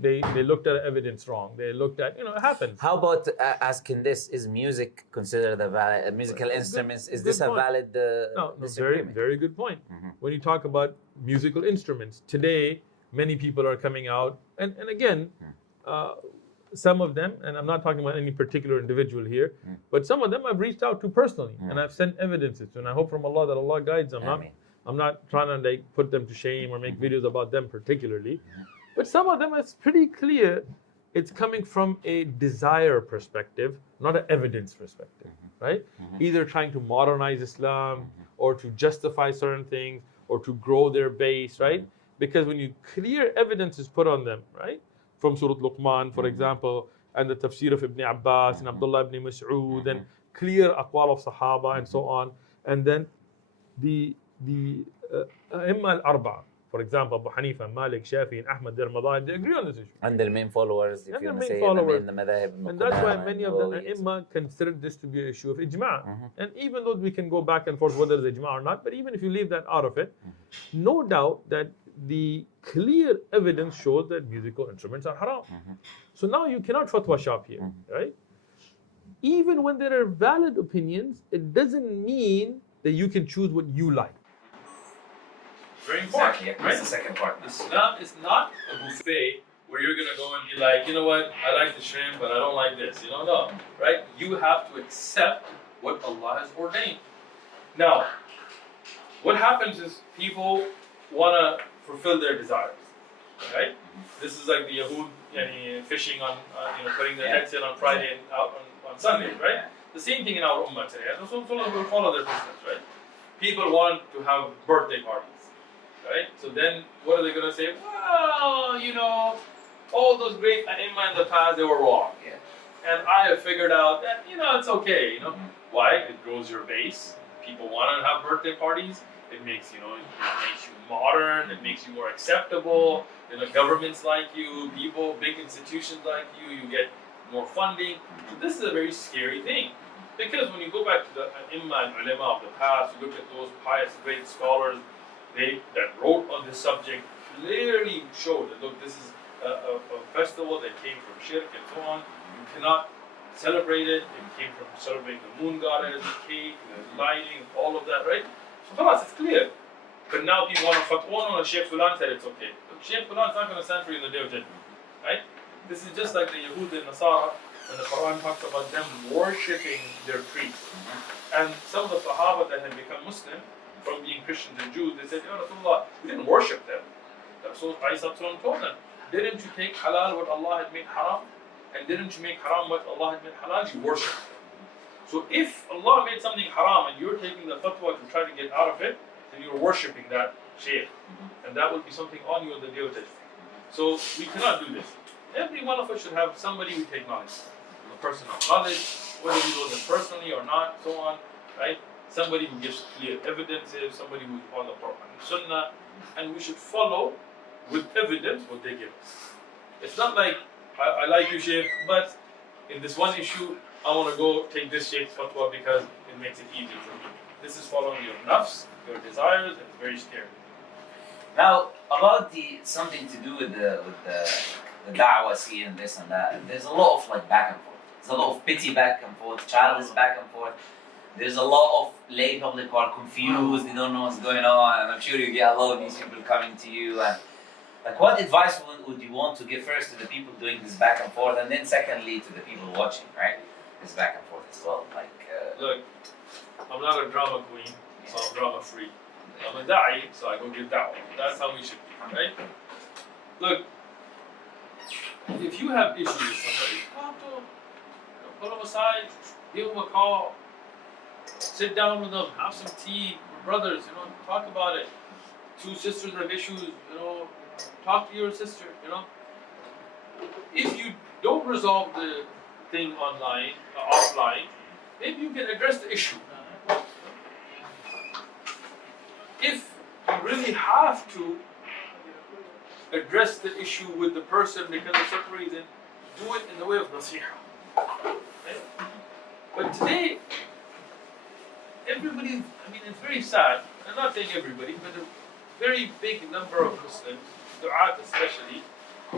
They looked at evidence wrong. They looked at, it happens. How about asking this, is music considered a valid, musical instruments, is this a valid No, very good point. When you talk about musical instruments, today, many people are coming out, and again, some of them, and I'm not talking about any particular individual here, but some of them I've reached out to personally, and I've sent evidences to, and I hope from Allah that Allah guides them. I'm not trying to put them to shame or make videos about them particularly. But some of them, it's pretty clear it's coming from a desire perspective, not an evidence perspective, right? Either trying to modernize Islam or to justify certain things or to grow their base, right? Because when clear evidence is put on them, right? From Surah Luqman, for example, and the tafsir of Ibn Abbas and Abdullah ibn Mas'ud, and clear aqwal of Sahaba and so on. And then the ai*imma al-arba'a, for example, Abu Hanifa, Malik, Shafi, and Ahmad, their madhahib, they agree on this issue. And their main followers, if you want to say followers. in the madhahib. And that's why many of the ai*imma consider this to be an issue of ijma'. And even though we can go back and forth whether it's ijma' or not, but even if you leave that out of it, no doubt that the clear evidence shows that musical instruments are haram. So now you cannot fatwa shop here, right? Even when there are valid opinions, it doesn't mean that you can choose what you like. Very important, Exactly. right? That's the second part. Islam is not a buffet where you're gonna go and be like, you know what, I like the shrimp, but I don't like this. You know, no, right? You have to accept what Allah has ordained. Now, what happens is people wanna fulfill their desires, right? This is like the Yahud fishing on, putting their nets in on Friday and out on Sunday, right? The same thing in our ummah today. And so we'll follow their business, right? People want to have birthday parties, right? So then what are they going to say? Well, all those great ai in the past, they were wrong. Yeah. And I have figured out that, it's okay, Why? It grows your base. People want to have birthday parties. It makes, it makes you modern. It makes you more acceptable. Governments like you, people, big institutions like you, you get more funding. So this is a very scary thing. Because when you go back to the ai and ulama of the past, you look at those pious, great scholars, that wrote on this subject clearly showed that, look, this is a festival that came from shirk and so on. You cannot celebrate it. It came from celebrating the moon goddess, the cake, the lighting, all of that, right? So for us, it's clear. But now people want to fatwa on Sheikh Fulan said it's okay. But Sheikh Fulan's not going to stand for you in the day of judgment, right? This is just like the Yahud and Nasara, when the Quran talks about them worshipping their priests. And some of the Sahaba that had become Muslim from being Christians and Jews, they said, Ya Rasulullah, we didn't worship them. The Rasul told them, didn't you take halal what Allah had made haram? And didn't you make haram what Allah had made halal? You worship them. So if Allah made something haram and you're taking the fatwa to try to get out of it, then you're worshipping that shaykh. And that will be something on you on the day of judgment. So we cannot do this. Every one of us should have somebody we take knowledge from, a person of knowledge, whether we know them personally or not, so on, right? Somebody who gives clear evidences, somebody who's on the Quran and Sunnah, and we should follow with evidence what they give us. It's not like, I like you, Shaykh, but in this one issue, I want to go take this Shaykh's fatwa because it makes it easier for me. This is following your nafs, your desires, and it's very scary. Now, about something to do with the da'wah scene and this and that, there's a lot of like back and forth. There's a lot of pity back and forth, childish back and forth. There's a lot of lay public who are confused, they don't know what's going on, and I'm sure you get a lot of these people coming to you. And like, what advice would you want to give first to the people doing this back and forth, and then secondly to the people watching, right? This back and forth as well. Like, look, I'm not a drama queen, so I'm drama free. I'm a da'i, so I go give da'wah. That's how we should be, right? Look, if you have issues with somebody, talk to them. Put them aside, give them a call, sit down with them, have some tea, brothers, talk about it. Two sisters have issues, talk to your sister, If you don't resolve the thing online, offline, maybe you can address the issue. If you really have to address the issue with the person because of some reason, do it in the way of nasiha. Right? But today, everybody, it's very sad, I'm not saying everybody, but a very big number of Muslims, du'at especially,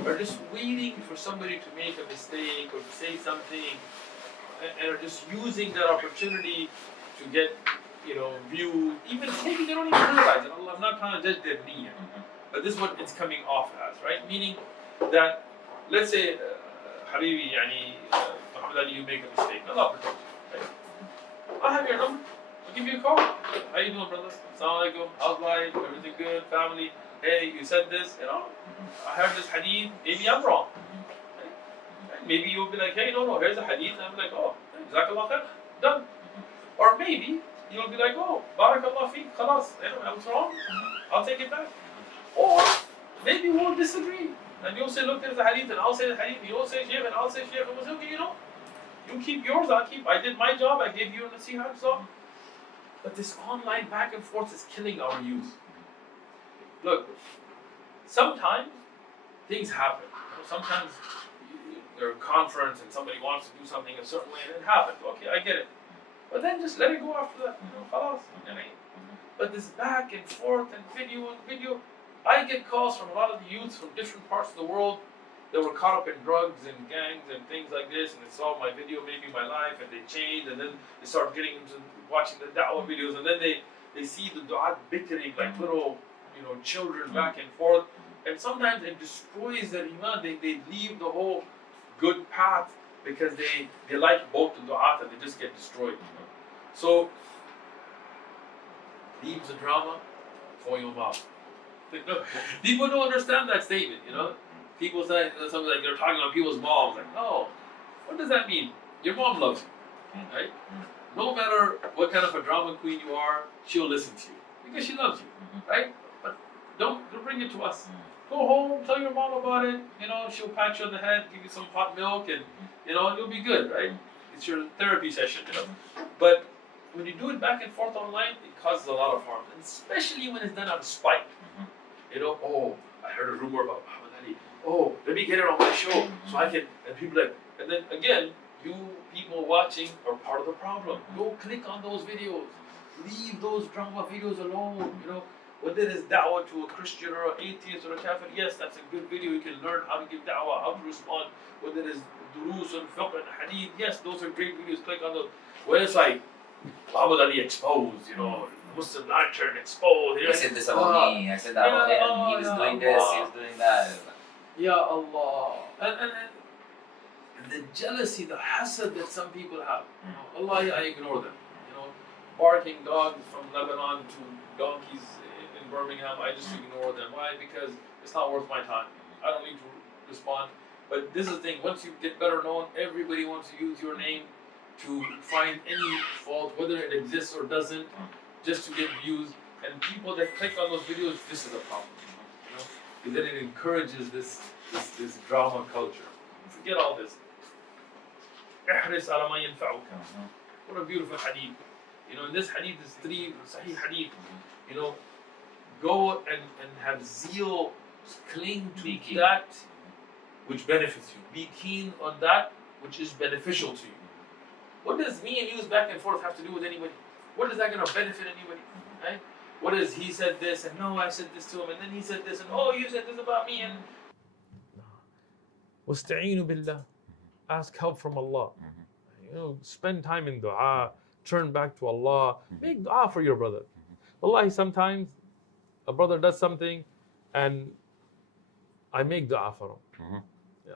are just waiting for somebody to make a mistake or to say something, and are just using that opportunity to get, view. Even maybe they don't even realize it. I'm not trying to judge their niyyah, but this is what it's coming off as, right? Meaning that, let's say, Habibi, Mohammad Ali, you make a mistake. Allah protect you, right? I have your number. I'll give you a call. How you doing, brother? Assalamu alaikum. How's life? Everything good? Family? Hey, you said this, I heard this hadith. Maybe I'm wrong. Right? Maybe you'll be like, hey, no, here's a hadith. And I'm like, oh, jazakallah khair. Done. Or maybe you'll be like, oh, barakallah feek, khalas. I was wrong. I'll take it back. Or maybe we'll disagree. And you'll say, look, there's a hadith, and I'll say the hadith. You'll say shaykh, and I'll say shaykh. And we'll say, okay, you keep yours, I did my job, I gave you a nasiha, so. But this online back and forth is killing our youth. Look, sometimes things happen. Sometimes there's a conference and somebody wants to do something a certain way, and it happens. Okay, I get it. But then just let it go after that. Khalas. But this back and forth and video, I get calls from a lot of the youths from different parts of the world that were caught up in drugs and gangs and things like this, and they saw my video Maybe My Life, and they changed, and then they start getting into watching the da'wah videos, and then they see the du'at bickering like little, children back and forth, and sometimes it destroys their iman. They leave the whole good path because they like both the du'at and they just get destroyed. So, leave the drama for your mom. People don't understand that statement, People say something like they're talking about people's moms. Like, oh, what does that mean? Your mom loves you, right? No matter what kind of a drama queen you are, she'll listen to you because she loves you, right? But don't bring it to us. Go home, tell your mom about it. She'll pat you on the head, give you some hot milk, and you'll be good, right? It's your therapy session, But when you do it back and forth online, it causes a lot of harm, and especially when it's done out of spite. Oh, I heard a rumor about Muhammad Ali. Oh, let me get it on my show so I can. And people and then again, you people watching are part of the problem. Go click on those videos. Leave those drama videos alone. Whether it is da'wah to a Christian or an atheist or a kafir, yes, that's a good video. You can learn how to give da'wah, how to respond. Whether it is durus and fiqh and hadith, yes, those are great videos. Click on those. When it's like Muhammad Ali exposed, Muslim lantern exposed. I said this about me. I said that about him. He was doing this. He was doing that. Ya Allah. And the jealousy, the hasad that some people have. Allah, I ignore them. Barking dogs from Lebanon to donkeys in Birmingham, I just ignore them. Why? Because it's not worth my time. I don't need to respond. But this is the thing, once you get better known, everybody wants to use your name to find any fault, whether it exists or doesn't, just to get views. And people that click on those videos, this is a problem. Because then it encourages this drama culture. Forget all this. What a beautiful hadith. In this hadith, there's 3 Sahih hadith. Go and have zeal, cling to that which benefits you. Be keen on that which is beneficial to you. What does me and you back and forth have to do with anybody? What is that going to benefit anybody? Right? What is he said this and no, I said this to him and then he said this and oh, you said this about me and وَاسْتَعِينُوا بِاللَّهِ. Ask help from Allah. Spend time in dua. Turn back to Allah. Make dua for your brother. Wallahi, sometimes a brother does something and I make dua for him.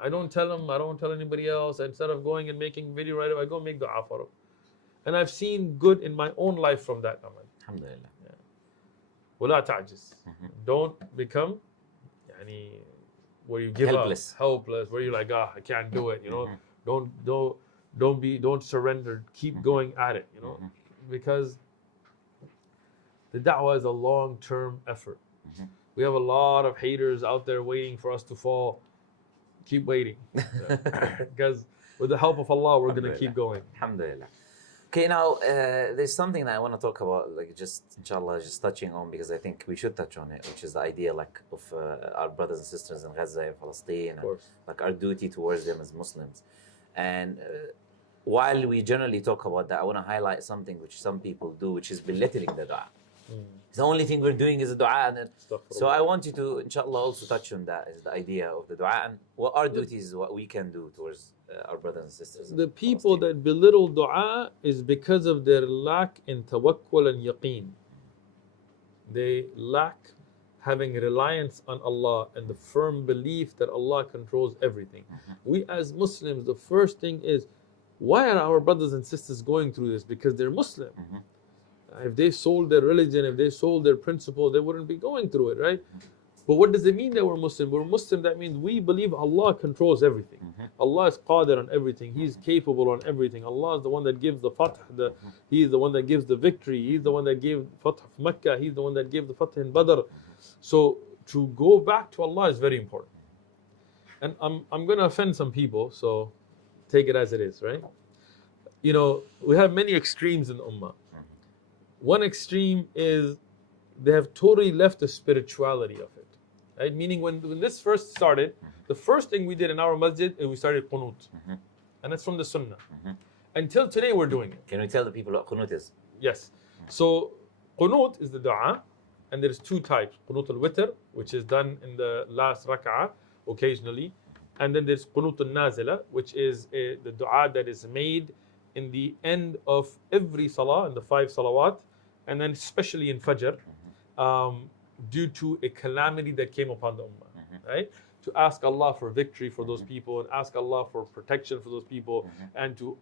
I don't tell him, I don't tell anybody else. Instead of going and making video right away, I go make dua for him. And I've seen good in my own life from that. Alhamdulillah. وَلَا تَعْجِزْ. Don't become where you give helpless. Where you're like, I can't do it. Don't surrender. Keep going at it. Because the da'wah is a long-term effort. We have a lot of haters out there waiting for us to fall. Keep waiting, because with the help of Allah, we're going to keep going. Alhamdulillah. Okay, now there's something that I want to talk about, inshallah, just touching on, because I think we should touch on it, which is the idea of our brothers and sisters in Gaza and Palestine, and our duty towards them as Muslims. And while we generally talk about that, I want to highlight something which some people do, which is belittling the dua. The only thing we're doing is the dua. So I want you to, inshallah, also touch on that, is the idea of the dua and what our duties, what we can do towards our brothers and sisters. The people that belittle dua is because of their lack in tawakkul and yaqeen. They lack having reliance on Allah and the firm belief that Allah controls everything. We as Muslims, the first thing is, why are our brothers and sisters going through this? Because they're Muslim. If they sold their religion, if they sold their principle, they wouldn't be going through it, right? But what does it mean that we're Muslim? We're Muslim, that means we believe Allah controls everything. Allah is qadir on everything. He's capable on everything. Allah is the one that gives the fath. He is the one that gives the victory. He's the one that gave fath of Mecca. He's the one that gave the fath in Badr. So to go back to Allah is very important. And I'm going to offend some people, so take it as it is, right? We have many extremes in the Ummah. One extreme is they have totally left the spirituality of it. Right? Meaning when this first started, the first thing we did in our masjid is we started qunut. And that's from the sunnah. Until today we're doing it. Can we tell the people what qunut is? Yes. So qunut is the dua and there's two types: qunut al-witr, which is done in the last rak'ah occasionally, and then there's qunut al-nazila, which is the dua that is made in the end of every salah, in the 5 salawat, and then especially in Fajr, due to a calamity that came upon the ummah, right? To ask Allah for victory for those people, and ask Allah for protection for those people, and to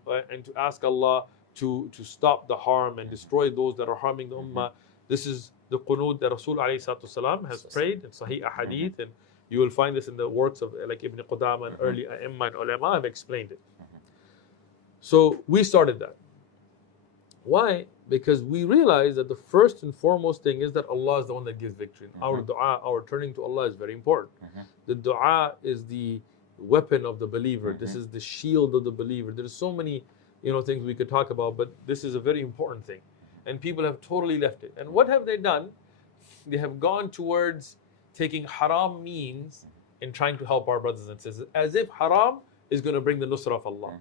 ask Allah to stop the harm and destroy those that are harming the ummah. This is the qunut that Rasul ﷺ has prayed in Sahih Ahadith, and you will find this in the works of like Ibn Qudama and early A'imma and Ulama have explained it. So we started that. Why? Because we realize that the first and foremost thing is that Allah is the one that gives victory. Our dua, our turning to Allah is very important. The dua is the weapon of the believer. This is the shield of the believer. There's so many, things we could talk about, but this is a very important thing. And people have totally left it. And what have they done? They have gone towards taking haram means in trying to help our brothers and sisters, as if haram is going to bring the nusrah of Allah.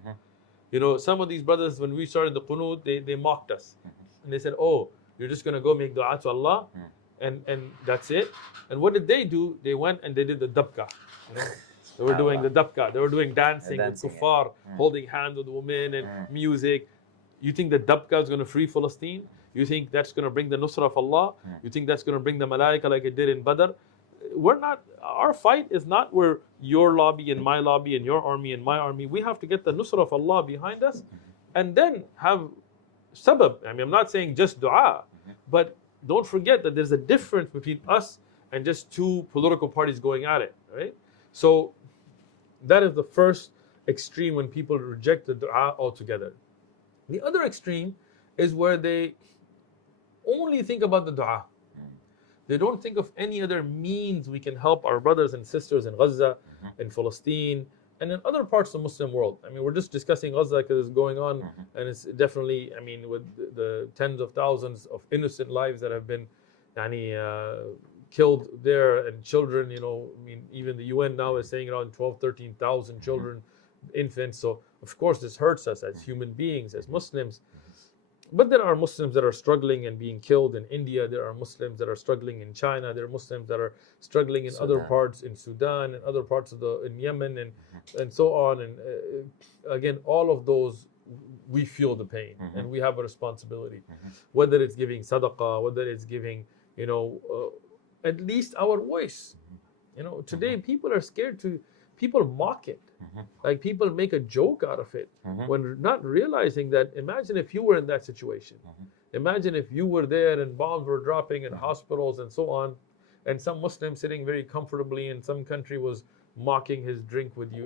Some of these brothers, when we started the qunut, they mocked us. And they said, oh, you're just going to go make dua to Allah and that's it. And what did they do? They went and they did the dabka. They were doing the dabka. They were doing dancing with kuffar, holding hands with women and music. You think the dabka is going to free Palestine? You think that's going to bring the nusrah of Allah? You think that's going to bring the malaika like it did in Badr? Our fight is not where your lobby and my lobby and your army and my army. We have to get the nusrah of Allah behind us and then have sabab. I'm not saying just dua, but don't forget that there's a difference between us and just two political parties going at it, right? So that is the first extreme when people reject the dua altogether. The other extreme is where they only think about the dua. They don't think of any other means we can help our brothers and sisters in Gaza, in Palestine, and in other parts of the Muslim world. We're just discussing Gaza because it's going on, and it's definitely, with the tens of thousands of innocent lives that have been killed there, and children, even the UN now is saying around 12, 13,000 children, infants. So, of course, this hurts us as human beings, as Muslims. But there are Muslims that are struggling and being killed in India. There are Muslims that are struggling in China. There are Muslims that are struggling in other parts in Sudan and other parts of in Yemen and so on. And again, all of those, we feel the pain and we have a responsibility. Whether it's giving sadaqah, whether it's giving, at least our voice. Today people are scared people mock it. Like people make a joke out of it when not realizing that, imagine if you were in that situation. Imagine if you were there and bombs were dropping in hospitals and so on, and some Muslim sitting very comfortably in some country was mocking his drink with you.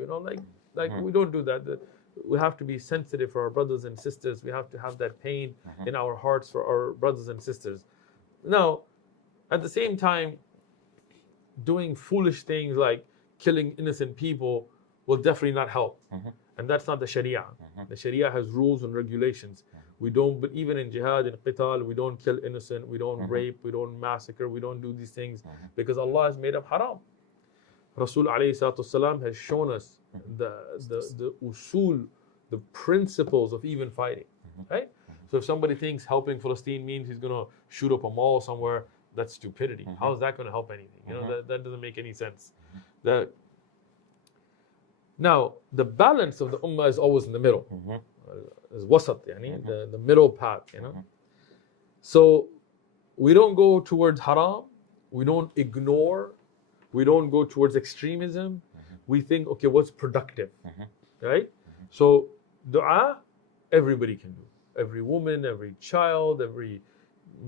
We don't do that. We have to be sensitive for our brothers and sisters. We have to have that pain in our hearts for our brothers and sisters. Now, at the same time, doing foolish things like killing innocent people will definitely not help. And that's not the Sharia. The Sharia has rules and regulations. We don't, but even in jihad and qital, we don't kill innocent, we don't rape, we don't massacre, we don't do these things because Allah has made up haram. Rasul ﷺ has shown us the usul, the principles of even fighting, right? So if somebody thinks helping Palestine means he's going to shoot up a mall somewhere, that's stupidity. How is that going to help anything? That doesn't make any sense. Now, the balance of the ummah is always in the middle. Is wasat, the middle path, So we don't go towards haram, we don't ignore, we don't go towards extremism. We think, okay, what's productive, right? So dua, everybody can do. Every woman, every child, every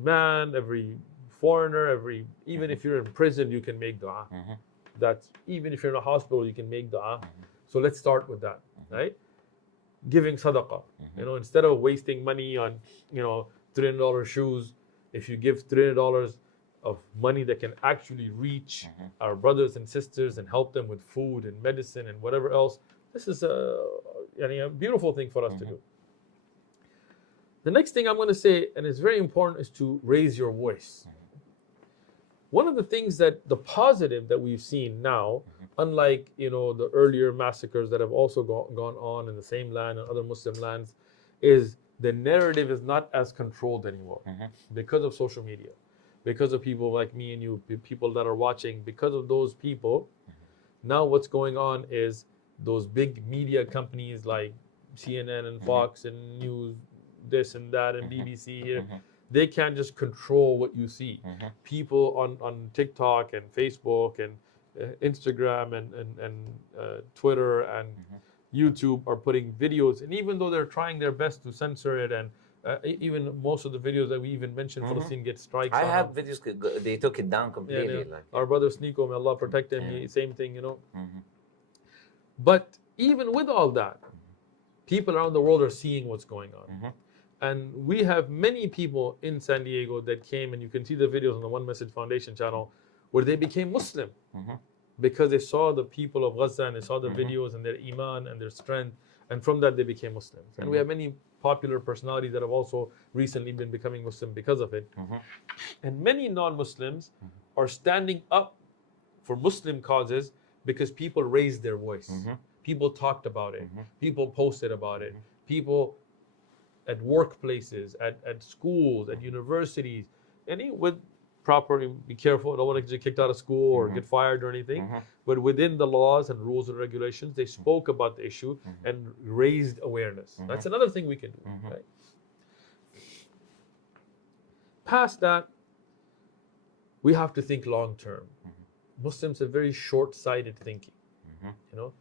man, every foreigner, even if you're in prison, you can make dua. That's even if you're in a hospital, you can make dua. So let's start with that, right? Giving sadaqah. Instead of wasting money on, $300 shoes, if you give $300 of money that can actually reach our brothers and sisters and help them with food and medicine and whatever else, this is a beautiful thing for us to do. The next thing I'm going to say, and it's very important, is to raise your voice. One of the things the positive that we've seen now, unlike the earlier massacres that have also gone on in the same land and other Muslim lands, is the narrative is not as controlled anymore because of social media. because of people like me and you, people that are watching, because of those people, now what's going on is those big media companies like CNN and Fox and News, this and that, and BBC here, they can't just control what you see. People on TikTok and Facebook and Instagram and Twitter and YouTube are putting videos, and even though they're trying their best to censor it, and even most of the videos that we even mentioned, Palestine get strikes. I on have them. videos, they took it down completely. Yeah. Our brother Sneeko, may Allah protect him, same thing, you know. But even with all that, people around the world are seeing what's going on. And we have many people in San Diego that came, and you can see the videos on the One Message Foundation channel, where they became Muslim because they saw the people of Gaza and they saw the videos and their iman and their strength, and from that they became Muslims. And we have many popular personalities that have also recently been becoming Muslim because of it. And many non-Muslims are standing up for Muslim causes because people raised their voice. People talked about it. People posted about it. People at workplaces, at schools, at universities, and with proper, be careful, I don't want to get kicked out of school or get fired or anything, but within the laws and rules and regulations, they spoke about the issue and raised awareness. That's another thing we can do. Right? Past that, we have to think long term. Muslims have very short-sighted thinking. You know,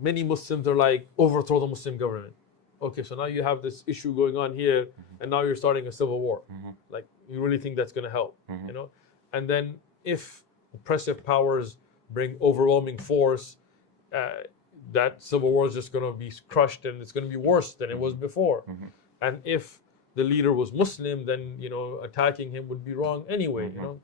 many Muslims are like, overthrow the Muslim government. Okay, so now you have this issue going on here, and now you're starting a civil war. Like, you really think that's going to help, you know? And then if oppressive powers bring overwhelming force, that civil war is just going to be crushed, and it's going to be worse than it was before. And if the leader was Muslim, then, you know, attacking him would be wrong anyway, you know?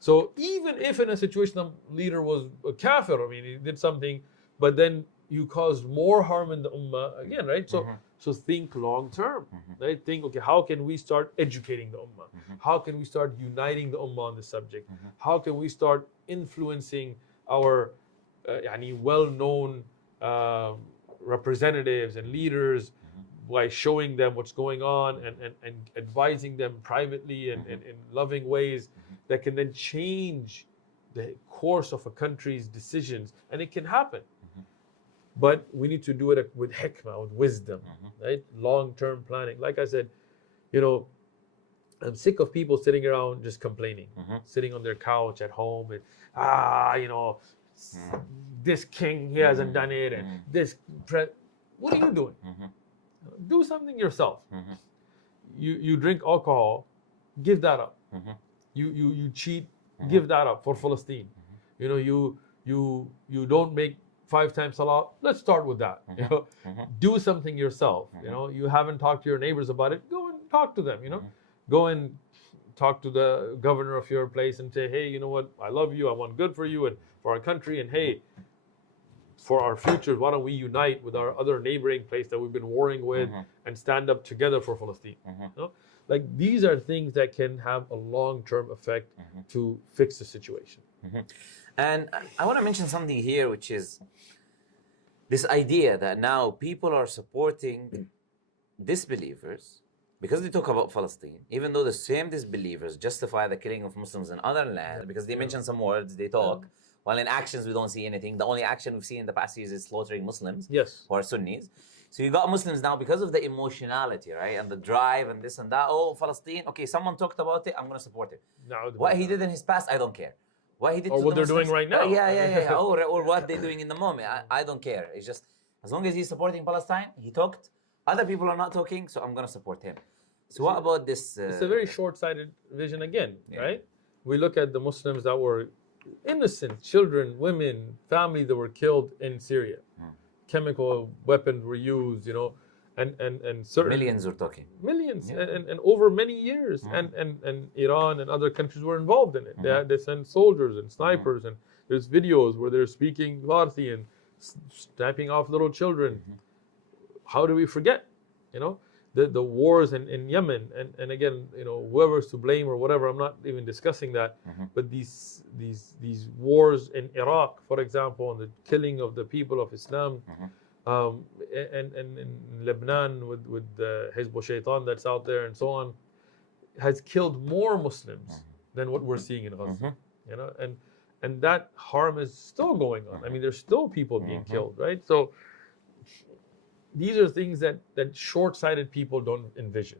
So even if in a situation the leader was a kafir, I mean, he did something, but then you caused more harm in the ummah again, right? So think long term, right? Think, okay, how can we start educating the ummah? How can we start uniting the ummah on the subject? How can we start influencing our well-known representatives and leaders by showing them what's going on and advising them privately and in loving ways that can then change the course of a country's decisions? And it can happen. But we need to do it with hikmah, with wisdom, right? Long-term planning. Like I said, you know, I'm sick of people sitting around just complaining, sitting on their couch at home and, you know, this king, he hasn't done it, and this, what are you doing? Do something yourself. You drink alcohol, give that up. You cheat, give that up for Palestine. You know, you don't make 5 times salah, let's start with that. You know, do something yourself. You know, you haven't talked to your neighbors about it, go and talk to them. You know, go and talk to the governor of your place and say, hey, you know what, I love you, I want good for you and for our country, and hey, for our future, why don't we unite with our other neighboring place that we've been warring with and stand up together for Palestine? You know? Like, these are things that can have a long-term effect to fix the situation. And I want to mention something here, which is this idea that now people are supporting disbelievers because they talk about Palestine, even though the same disbelievers justify the killing of Muslims in other lands because they mention some words, they talk, while in actions we don't see anything. The only action we've seen in the past years is slaughtering Muslims who are Sunnis. So you got Muslims now because of the emotionality, right? And the drive and this and that. Oh, Palestine, okay, someone talked about it, I'm going to support it. What he did in his past, I don't care. What he did or what they're doing right now. Or what they're doing in the moment. I don't care. It's just, as long as he's supporting Palestine, he talked. Other people are not talking, so I'm going to support him. So what about this? It's a very short-sighted vision again, right? We look at the Muslims that were innocent, children, women, families that were killed in Syria. Chemical weapons were used, you know, and certain millions we're talking. Millions, and over many years, and Iran and other countries were involved in it. They sent soldiers and snipers, and there's videos where they're speaking Farsi and sniping off little children. How do we forget, you know, the wars in Yemen, and again, you know, whoever's to blame or whatever, I'm not even discussing that, but these wars in Iraq, for example, and the killing of the people of Islam, and in Lebanon with the Hizb Shaitan that's out there and so on. has killed more Muslims than what we're seeing in Gaza. You know, and that harm is still going on. I mean, there's still people being killed, right? So these are things that short-sighted people don't envision.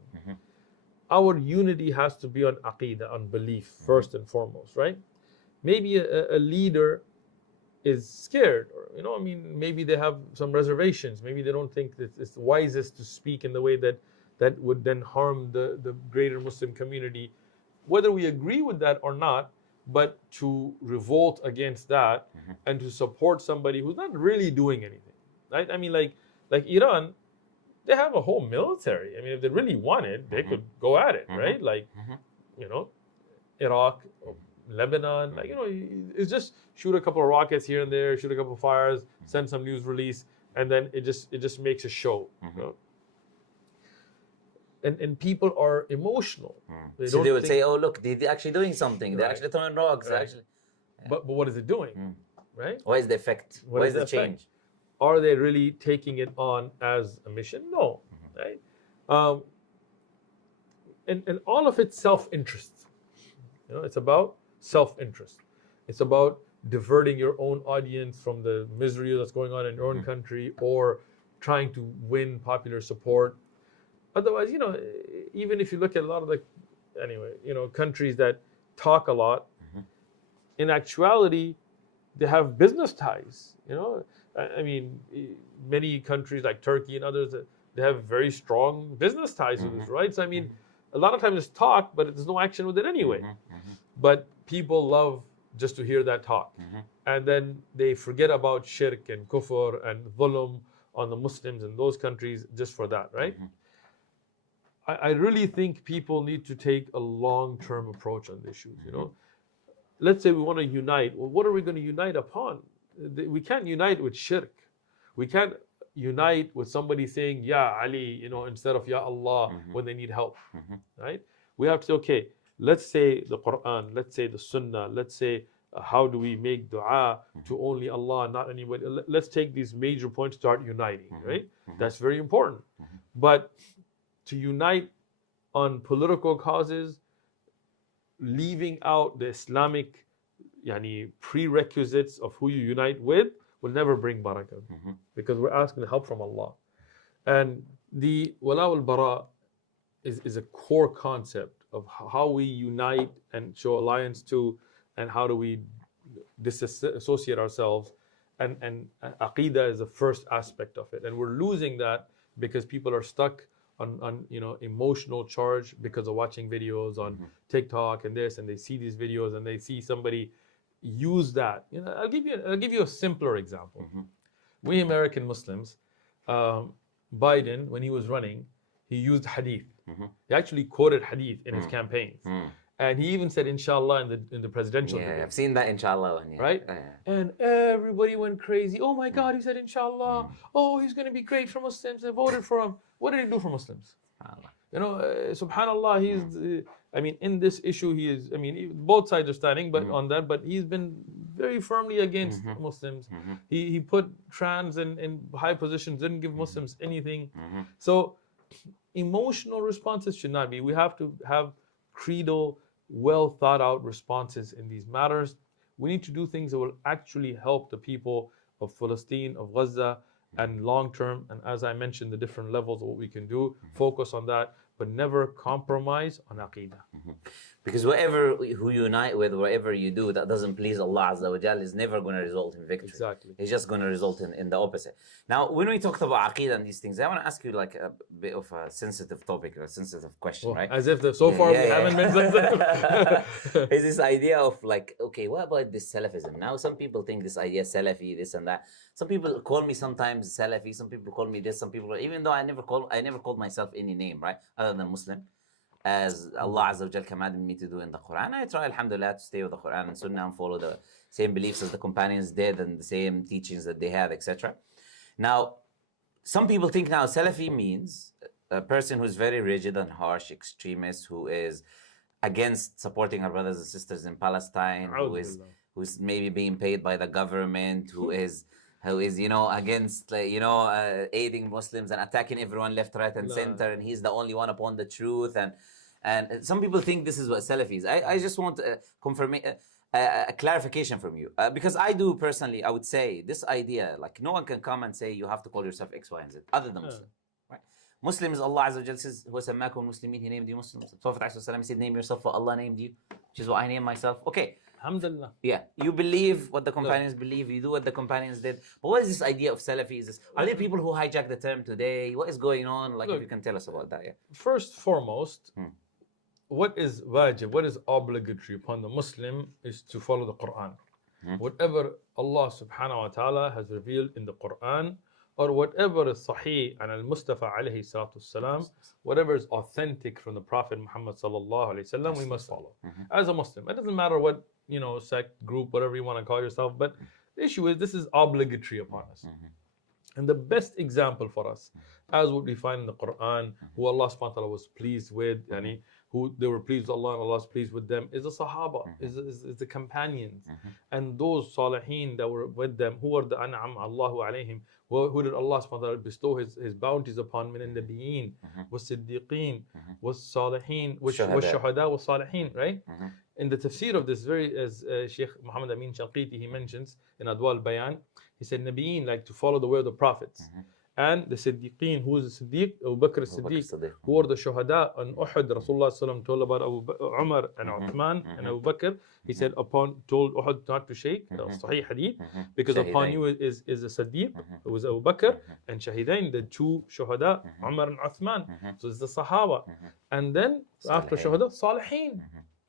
Our unity has to be on aqeedah, on belief, first and foremost, right? Maybe a leader is scared, or, you know, I mean, maybe they have some reservations. Maybe they don't think that it's wisest to speak in the way that would then harm the greater Muslim community. Whether we agree with that or not, but to revolt against that and to support somebody who's not really doing anything, right? I mean, like Iran, they have a whole military. I mean, if they really wanted, they could go at it, right? Like, you know, Iraq, Lebanon, like, you know, it's just shoot a couple of rockets here and there, shoot a couple of fires, send some news release, and then it just makes a show. You know? And people are emotional. So they would say, "Oh, look, they're actually doing something. They're actually throwing rocks. Right. Actually." But what is it doing, right? What is the effect? What is the change? Are they really taking it on as a mission? No, right? And all of it's self-interest. You know, it's about self-interest. It's about diverting your own audience from the misery that's going on in your own country, or trying to win popular support. Otherwise, you know, even if you look at a lot of the, anyway, you know, countries that talk a lot, in actuality, they have business ties. You know, I mean, many countries like Turkey and others, they have very strong business ties with us, right? So I mean, a lot of times it's talk, but there's no action with it anyway. But people love just to hear that talk, and then they forget about shirk and kufr and dhulm on the Muslims in those countries just for that, right? I really think people need to take a long-term approach on the issues. You know, let's say we want to unite. Well, what are we going to unite upon? We can't unite with shirk. We can't unite with somebody saying Ya Ali, you know, instead of Ya Allah when they need help, right? We have to say, okay, let's say the Quran, let's say the Sunnah, let's say how do we make dua to only Allah, not anybody. Let's take these major points, start uniting, right? That's very important. But to unite on political causes, leaving out the Islamic prerequisites of who you unite with, will never bring barakah, because we're asking help from Allah. And the wala wal bara is a core concept of how we unite and show alliance to, and how do we disassociate ourselves. And aqeedah is the first aspect of it, and we're losing that because people are stuck on you know, emotional charge because of watching videos on TikTok and this, and they see these videos and they see somebody use that. You know, I'll give you a simpler example. We American Muslims, Biden, when he was running, he used hadith. He actually quoted hadith in his campaigns. And he even said inshallah in the presidential debate. Yeah, I've seen that inshallah one, right? And everybody went crazy. Oh my God, he said inshallah. Oh, he's going to be great for Muslims. They voted for him. What did he do for Muslims? You know, subhanallah, he's, I mean, in this issue, he is, I mean, both sides are standing but on that, but he's been very firmly against Muslims. He put trans in high positions, didn't give Muslims anything. So emotional responses should not be. We have to have credo, well thought out responses in these matters. We need to do things that will actually help the people of Palestine, of Gaza, and long term. And as I mentioned, the different levels of what we can do, focus on that, but never compromise on aqeedah. Because whatever who you unite with, whatever you do that doesn't please Allah Azza wa Jal is never going to result in victory. Exactly. It's just going to result in the opposite. Now, when we talked about aqeedah and these things, I want to ask you like a bit of a sensitive topic or a sensitive question, right? As if so far we haven't been sensitive. It's this idea of like, okay, what about this Salafism? Now, some people think this idea Salafi, this and that. Some people call me sometimes Salafi, some people call me this, some people, even though I never called myself any name, right? Other than Muslim. As Allah Azza wa Jal commanded me to do in the Quran, I try, alhamdulillah, to stay with the Quran and Sunnah and follow the same beliefs as the companions did and the same teachings that they had, etc. Now, some people think now Salafi means a person who's very rigid and harsh, extremist, who is against supporting our brothers and sisters in Palestine, who's maybe being paid by the government, who is against aiding Muslims and attacking everyone left, right, and center, and he's the only one upon the truth, And some people think this is what Salafi is. I just want a clarification from you. Because I do personally, I would say this idea, like no one can come and say you have to call yourself X, Y, and Z other than Muslim. Right? Muslims, Allah Azza wa Jal says, "Huwa sammakum muslimin," He named you Muslims. Prophet ﷺ said, name yourself what Allah named you, which is what I name myself. Okay. Alhamdulillah. Yeah, you believe what the companions believe, you do what the companions did. But what is this idea of Salafi? Is this, are there people who hijack the term today? What is going on? Like, if you can tell us about that, yeah. First, foremost, what is wajib, what is obligatory upon the Muslim is to follow the Quran. Whatever Allah subhanahu wa ta'ala has revealed in the Quran, or whatever is sahih and al-Mustafa alayhi salatu salam, whatever is authentic from the Prophet Muhammad sallallahu alayhi wasallam, we must follow. As a Muslim, it doesn't matter what, sect, group, whatever you want to call yourself, but the issue is this is obligatory upon us. And the best example for us, as what we find in the Quran, who Allah subhanahu wa ta'ala was pleased with, who they were pleased with Allah and Allah was pleased with them, is the Sahaba, is the companions. And those Salihin that were with them, who are the An'am Allahu alayhim, who did Allah subhanahu wa ta'ala bestow his bounties upon, min al-Nabiyeen, was Siddiqeen, was Salihin, was Shuhada, was Salihin, right? In the tafsir of this, as Sheikh Muhammad Amin Shanqiti, he mentions in Adwal Bayan, he said, Nabiyeen, like to follow the way of the prophets. And the Siddiqeen, who is the Siddiq? Abu Bakr as-Siddiq, who are the Shuhada on Uhud. Rasulullah sallam told about Umar and Uthman and Abu Bakr. He said, told Uhud not to shake, Sahih Hadith, because upon you is the Siddiq, who was Abu Bakr, and Shahidain, the two Shuhada, Umar and Uthman. So it's the Sahaba. And then after Shuhada, Salihin,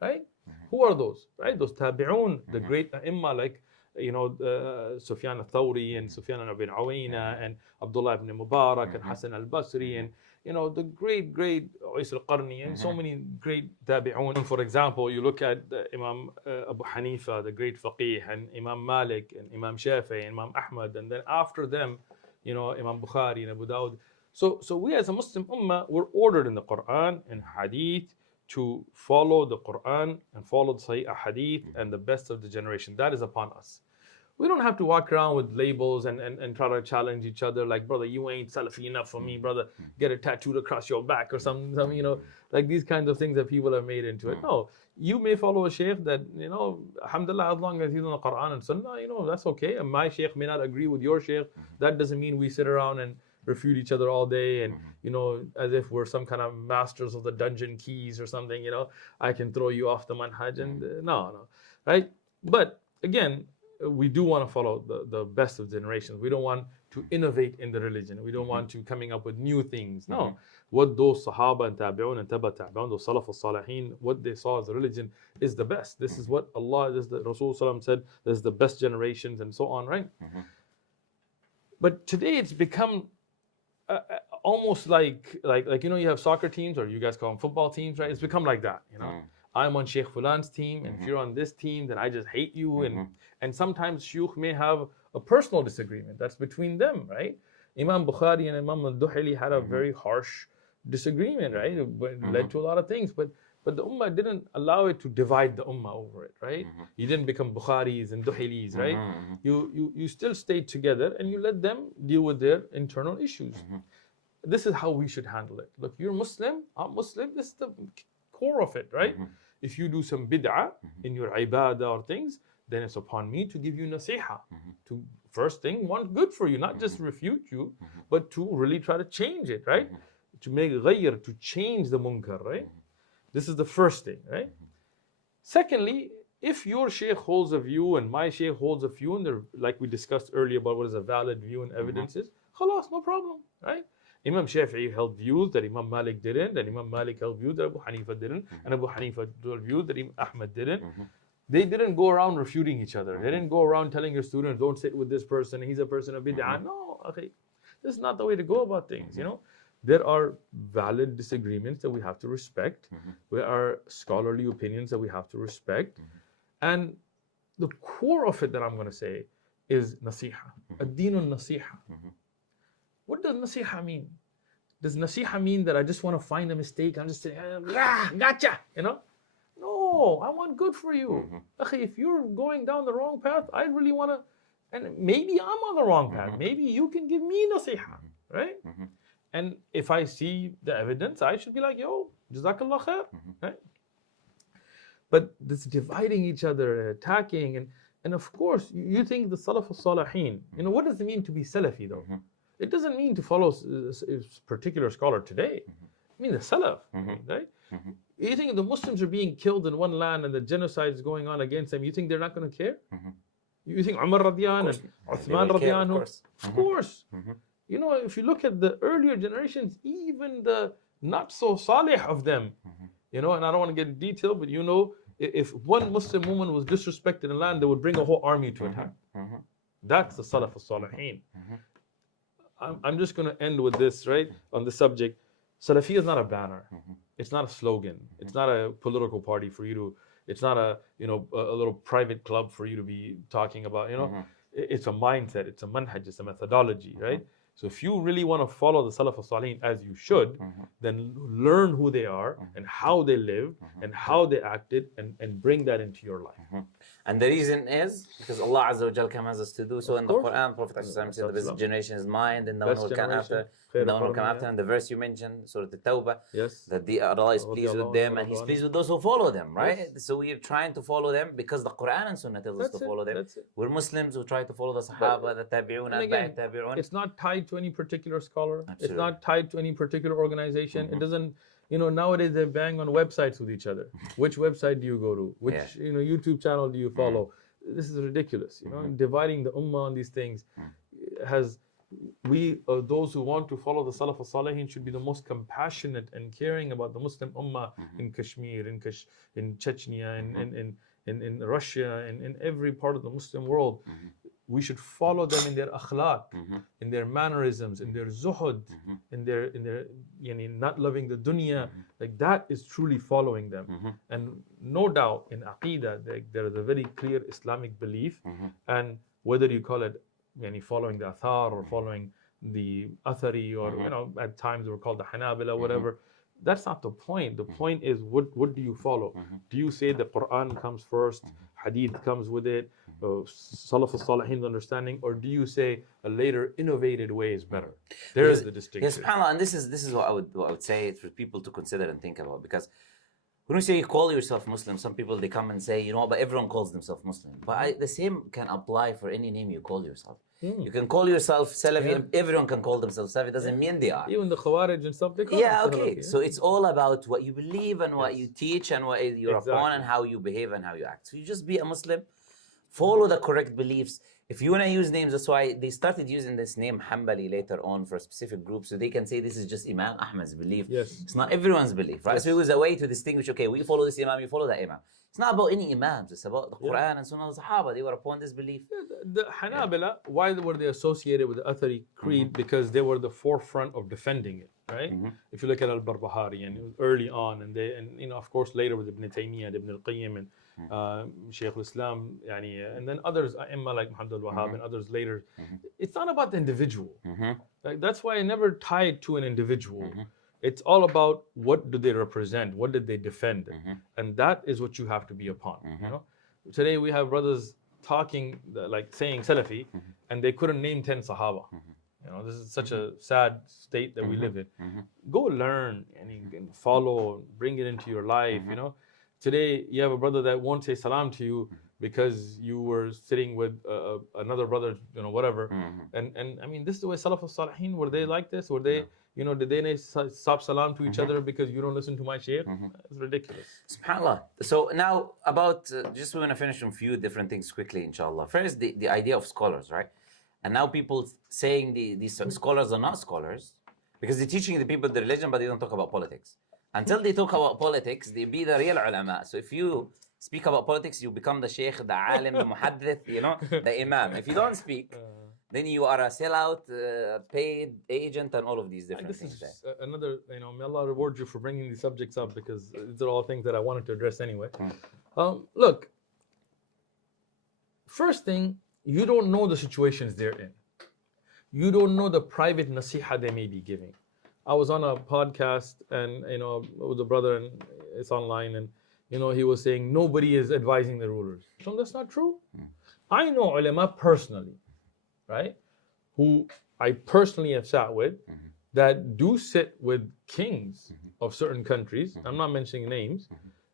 right? Who are those? Right? Those Tabi'un, the great Imma, like Sufyan al-Thawri and Sufyan ibn Awayna and Abdullah ibn Mubarak and Hassan al-Basri and the great Uwais al-Qarni and so many great tabi'un. For example, you look at Imam Abu Hanifa, the great faqih, and Imam Malik and Imam Shafi'i and Imam Ahmad, and then after them, Imam Bukhari and Abu Dawud. So we as a Muslim ummah, we're ordered in the Quran and Hadith to follow the Quran and follow the Sahih Hadith and the best of the generation. That is upon us. We don't have to walk around with labels and try to challenge each other like, brother, you ain't Salafi enough for me, brother, get it tattooed across your back or some like these kinds of things that people have made into it. No, you may follow a sheikh that, alhamdulillah, as long as he's on the Quran and Sunnah, that's okay. And my sheikh may not agree with your sheikh. That doesn't mean we sit around and refute each other all day and as if we're some kind of masters of the dungeon keys or something. I can throw you off the manhaj and no, right? But again, we do want to follow the best of generations. We don't want to innovate in the religion. We don't want to coming up with new things. No, what those Sahaba and Tabi'un and Taba Tabi'un, those Salaf al-Salihin, what they saw as the religion is the best. This is what Allah, this is the Rasul Sallam said, this is the best generations and so on, right? But today it's become almost like you have soccer teams, or you guys call them football teams, right? It's become like that, I'm on Sheikh Fulan's team, and if you're on this team, then I just hate you. And sometimes Shuyukh may have a personal disagreement that's between them, right? Imam Bukhari and Imam al-Duhili had a very harsh disagreement, right? It led to a lot of things, but the Ummah didn't allow it to divide the Ummah over it, right? You didn't become Bukharis and Duhilis, right? You still stayed together and you let them deal with their internal issues. This is how we should handle it. Look, you're Muslim, I'm Muslim, this is the core of it, right? If you do some bid'ah in your ibadah or things, then it's upon me to give you nasiha. To first thing, want good for you, not just refute you, but to really try to change it, right? To make ghayr, to change the munkar, right? This is the first thing, right? Secondly, if your sheikh holds a view and my sheikh holds a view, and they're, like we discussed earlier about what is a valid view and evidences, khalas, no problem, right? Imam Shafi'i held views that Imam Malik didn't, and Imam Malik held views that Abu Hanifa didn't, and Abu Hanifa held views that Imam Ahmad didn't. They didn't go around refuting each other. They didn't go around telling your students, don't sit with this person, he's a person of bid'ah. No, okay, this is not the way to go about things, There are valid disagreements that we have to respect. There are scholarly opinions that we have to respect. And the core of it that I'm going to say is nasiha. Ad-deenun nasiha. What does nasiha mean? Does nasiha mean that I just want to find a mistake? I'm just saying, gotcha, No, I want good for you. If you're going down the wrong path, I really want to, and maybe I'm on the wrong path. Maybe you can give me nasiha, right? And if I see the evidence, I should be like, yo, Jazakallah khair. Right? But this dividing each other, attacking, and of course, you think the Salaf al-Salihin, what does it mean to be Salafi though? It doesn't mean to follow a particular scholar today. I mean the Salaf, right? You think the Muslims are being killed in one land and the genocide is going on against them, you think they're not going to care? You think Umar radiyan and Uthman radiyan? Of course. If you look at the earlier generations, even the not so salih of them, and I don't want to get in detail, but if one Muslim woman was disrespected in land, they would bring a whole army to attack. That's the Salaf al-Salihin. I'm just going to end with this, right, on the subject. Salafi is not a banner. It's not a slogan. It's not a political party for you to, it's not a little private club for you to be talking about, It's a mindset, it's a manhaj, it's a methodology, right? So if you really want to follow the Salaf al-Salihin as you should, then learn who they are and how they live and how they acted and bring that into your life. And the reason is because Allah Azza wa Jal commands us to do so in the Quran. Prophet said the best generation is mine, and no one will come after. No one will come after. And the verse you mentioned, Surah At-Tawbah, that Allah is pleased with them and He's pleased with those who follow them, right? Yes. So we are trying to follow them because the Quran and Sunnah tells us to follow them. We're Muslims who try to follow the Sahaba, the Tabi'un, Atba'i Tabi'un. It's not tied to any particular scholar. Absolutely. It's not tied to any particular organization. It doesn't. Nowadays they bang on websites with each other. Which website do you go to? Which YouTube channel do you follow? This is ridiculous. Dividing the ummah on these things those who want to follow the Salaf al-Salihin should be the most compassionate and caring about the Muslim ummah in Kashmir, in Chechnya, in Russia, and in every part of the Muslim world. We should follow them in their akhlaq, in their mannerisms, in their zuhud, in their not loving the dunya. Like that is truly following them. And no doubt in Aqeedah, there is a very clear Islamic belief. And whether you call it following the Athar or following the Athari, or at times we're called the Hanabila, whatever. That's not the point. The point is what do you follow? Do you say the Quran comes first, Hadith comes with it, Salaf al-Salihin's understanding, or do you say a later innovated way is better? There is the distinction. Yes, subhanAllah, and this is what I would say for people to consider and think about, because when you say you call yourself Muslim, some people they come and say, but everyone calls themselves Muslim. But the same can apply for any name you call yourself. You can call yourself Salafi, and everyone can call themselves Salafi. It doesn't mean they are. Even the Khawarij and stuff, they call okay. So it's all about what you believe and what you teach and what you're upon and how you behave and how you act. So you just be a Muslim, follow the correct beliefs. If you want to use names, that's why they started using this name Hanbali later on for a specific group, so they can say this is just Imam Ahmad's belief. Yes. It's not everyone's belief, right? So it was a way to distinguish, okay, we follow this Imam, you follow that Imam. It's not about any Imams, it's about the Quran and Sunnah of the Sahaba. They were upon this belief. The Hanabila, why were they associated with the Athari creed? Because they were the forefront of defending it, right? If you look at Al-Barbahari, and it was early on, and of course later with Ibn Taymiyyah, Ibn al-Qayyim, and Shaykh al-Islam, and then others, Imma like Muhammad al-Wahhab and others later. It's not about the individual. Like, that's why I never tie it to an individual. It's all about what do they represent, what did they defend, and that is what you have to be upon. Today we have brothers talking, like saying Salafi, and they couldn't name 10 Sahaba. This is such a sad state that we live in. Go learn and you can follow, bring it into your life. Today you have a brother that won't say salam to you because you were sitting with another brother, whatever. And I mean, this is the way Salaf al-Salihin, were they like this? Were they, did they stop salam to each other because you don't listen to my shaykh? It's ridiculous. SubhanAllah. So now about, just we want to finish on a few different things quickly, inshallah. First, the idea of scholars, right? And now people saying these scholars are not scholars because they're teaching the people the religion, but they don't talk about politics. Until they talk about politics, they be the real ulama. So if you speak about politics, you become the sheikh, the alim, the muhaddith, the imam. If you don't speak, then you are a sellout, paid agent, and all of these different things. This is another, may Allah reward you for bringing these subjects up, because these are all things that I wanted to address anyway. Look, first thing, you don't know the situations they're in. You don't know the private nasiha they may be giving. I was on a podcast and with a brother, and it's online, and he was saying nobody is advising the rulers. So that's not true. I know ulama personally, right? Who I personally have sat with, that do sit with kings of certain countries, I'm not mentioning names,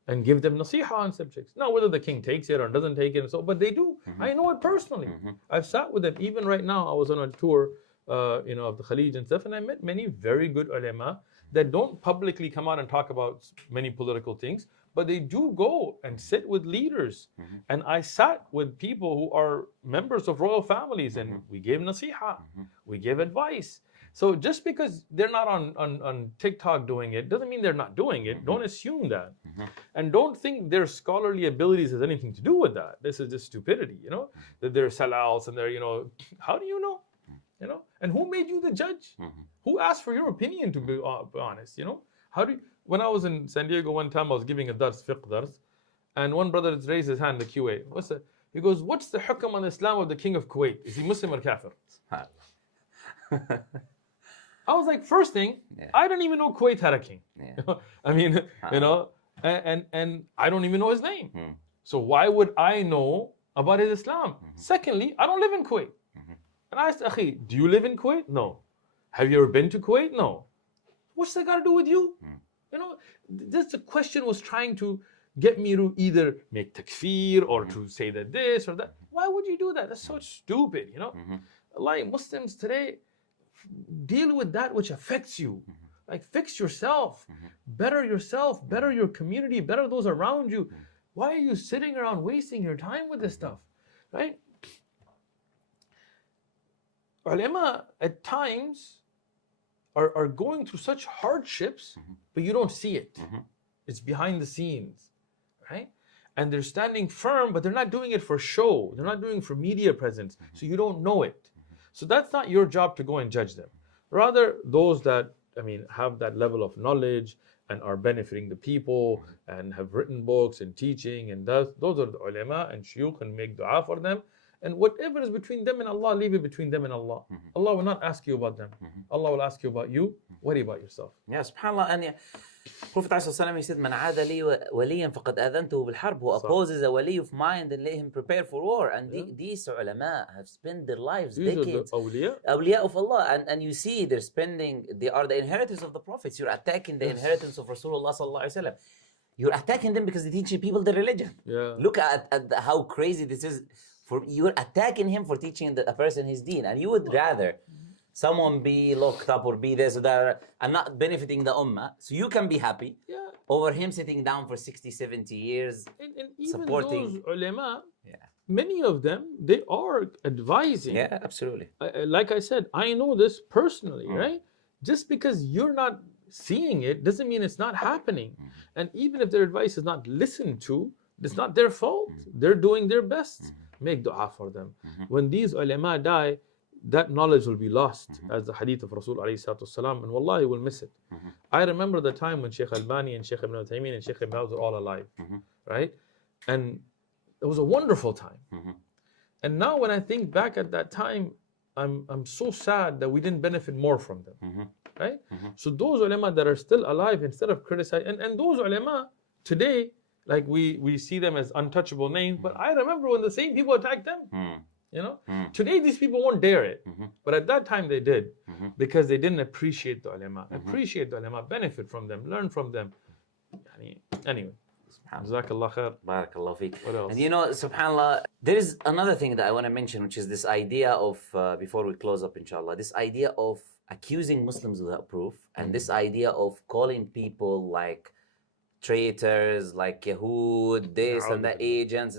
and give them nasiha on subjects. Now, whether the king takes it or doesn't take it, and so, but they do. I know it personally. I've sat with them. Even right now, I was on a tour, of the Khalij and stuff, and I met many very good ulama that don't publicly come out and talk about many political things, but they do go and sit with leaders. And I sat with people who are members of royal families, and we gave nasiha, we gave advice. So just because they're not on TikTok doing it doesn't mean they're not doing it. Don't assume that. And don't think their scholarly abilities has anything to do with that. This is just stupidity, that they're sellouts and they're, how do you know? And who made you the judge? Who asked for your opinion, to be honest? When I was in San Diego one time, I was giving a dars, fiqh dars, and one brother raised his hand in the QA. He goes, what's the hukam on Islam of the king of Kuwait? Is he Muslim or kafir? I was like, first thing, I didn't even know Kuwait had a king. I mean, and I don't even know his name. So why would I know about his Islam? Secondly, I don't live in Kuwait. And I asked, Akhi, do you live in Kuwait? No. Have you ever been to Kuwait? No. What's that got to do with you? The question was trying to get me to either make takfir or to say that this or that. Why would you do that? That's so stupid, Like Muslims today, deal with that which affects you. Like, fix yourself, better yourself, better your community, better those around you. Why are you sitting around wasting your time with this stuff, right? Ulama at times are going through such hardships, but you don't see it. It's behind the scenes, right? And they're standing firm, but they're not doing it for show. They're not doing it for media presence, so you don't know it. So that's not your job to go and judge them. Rather, those that, have that level of knowledge and are benefiting the people and have written books and teaching, and those are the ulama and shuyukh, and make dua for them. And whatever is between them and Allah, leave it between them and Allah. Allah will not ask you about them. Allah will ask you about you. Worry about yourself. Yeah, subhanAllah. And Prophet ﷺ, he said, Man aada li waliyan faqad adhantuhu bil harb. Who opposes a wali of mine, then let him prepare for war. And these ulama have spent their lives, decades. Awliya of Allah. And you see, they are the inheritors of the prophets. You're attacking the inheritance of Rasulullah sallallahu alaihi wasallam. You're attacking them because they teach people the religion. Look at how crazy this is. You're attacking him for teaching a person his deen, and you would rather someone be locked up or be this or that and not benefiting the ummah, so you can be happy over him sitting down for 60, 70 years and even supporting. Those ulama, many of them, they are advising. Yeah, absolutely. Like I said, I know this personally, right? Just because you're not seeing it doesn't mean it's not happening. And even if their advice is not listened to, it's not their fault. They're doing their best. Make dua for them. When these ulama die, that knowledge will be lost, as the hadith of Rasul alayhi salatu wasalam, and wallahi will miss it. I remember the time when Shaykh Albani and Shaykh Ibn Uthaymeen and Shaykh Ibn Baz were all alive, right? And it was a wonderful time. And now when I think back at that time, I'm so sad that we didn't benefit more from them, right? So those ulama that are still alive, instead of criticizing, and those ulama today, like we see them as untouchable names, but I remember when the same people attacked them. Today these people won't dare it, but at that time they did, because they didn't appreciate the ulama. Appreciate the ulama, benefit from them, learn from them. Anyway, Jazakallah khair. Barakallah feek. What else? And subhanAllah, there is another thing that I want to mention, which is this idea of, before we close up inshallah, this idea of accusing Muslims without proof, and this idea of calling people like traitors, like Yahud, this and the agents,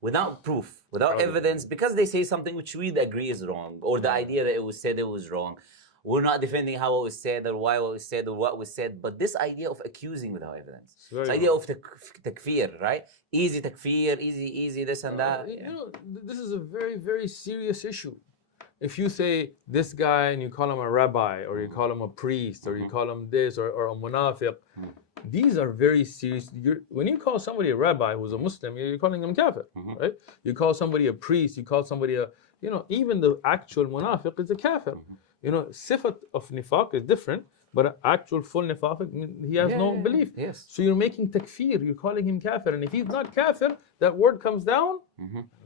without proof, without evidence, because they say something which we agree is wrong, or the idea that it was said it was wrong. We're not defending how it was said or why it was said or what was said, but this idea of accusing without evidence, this idea of takfir, right? Easy takfir, easy this and that. This is a very, very serious issue. If you say this guy and you call him a rabbi, or you call him a priest, or you call him this, or a munafiq, these are very serious. When you call somebody a rabbi who's a Muslim, you're calling him kafir, right? You call somebody a priest, you call somebody even the actual munafiq is a kafir. Sifat of nifaq is different, but actual full nifaq, he has no belief. Yes. So you're making takfir, you're calling him kafir, and if he's not kafir, that word comes down,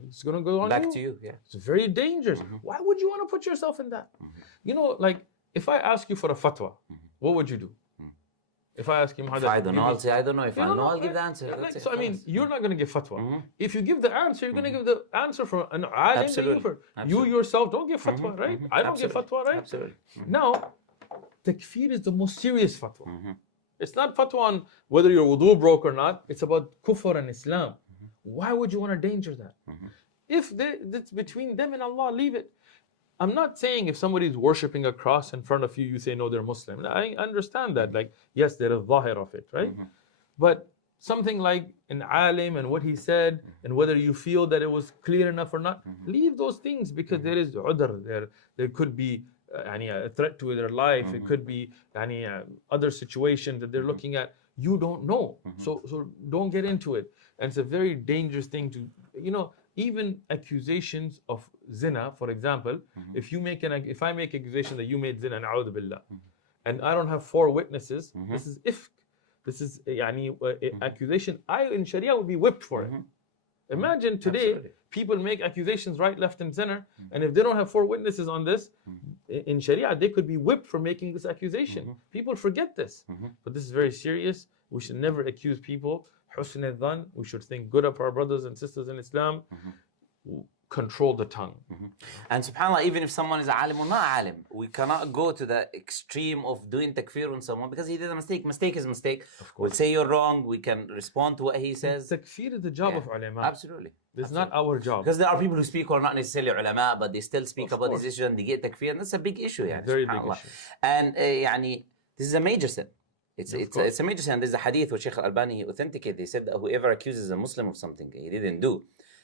it's going to go on back to you. It's very dangerous. Why would you want to put yourself in that? Like, if I ask you for a fatwa, what would you do? If I ask you, If I don't know, I'll say I don't know. If I know, I'll give the answer. Like, That's it. so I mean, you're not going to give fatwa. If you give the answer, you're going to give the answer from an alim that Absolutely. you yourself don't give fatwa, right? I don't give fatwa, right? Absolutely. Now, takfir is the most serious fatwa. It's not fatwa on whether your wudu broke or not. It's about kufr and Islam. Why would you want to danger that? If it's between them and Allah, leave it. I'm not saying if somebody's worshipping a cross in front of you, you say, no, they're Muslim. I understand that. Like, yes, there is zahir of it, right? But something like an alim and what he said, and whether you feel that it was clear enough or not, leave those things because there is udr. There could be a threat to their life. It could be other situations that they're looking at. You don't know. So don't get into it. And it's a very dangerous thing to, even accusations of zina, for example, if I make accusation that you made zina, na'udhu billah, and I don't have 4 witnesses, this is ifk. This is accusation. I in Sharia would be whipped for it. Imagine today, people make accusations right, left, and center, and if they don't have 4 witnesses on this, in Sharia, they could be whipped for making this accusation. People forget this, but this is very serious. We should never accuse people. Husn al-dhan, we should think good of our brothers and sisters in Islam. Control the tongue. And subhanAllah, even if someone is alim or not alim, we cannot go to the extreme of doing takfir on someone because he did a mistake. Mistake is mistake. We'll say you're wrong. We can respond to what he says. Takfir is the job of ulama. Absolutely. This is not our job. Because there are people who speak who are not necessarily ulama, but they still speak about these issues and they get takfir. And that's a big issue. Very big issue. And this is a major sin. It's a major sin. There's a hadith where Shaykh Al-Albani authenticated. He said that whoever accuses a Muslim of something he didn't do,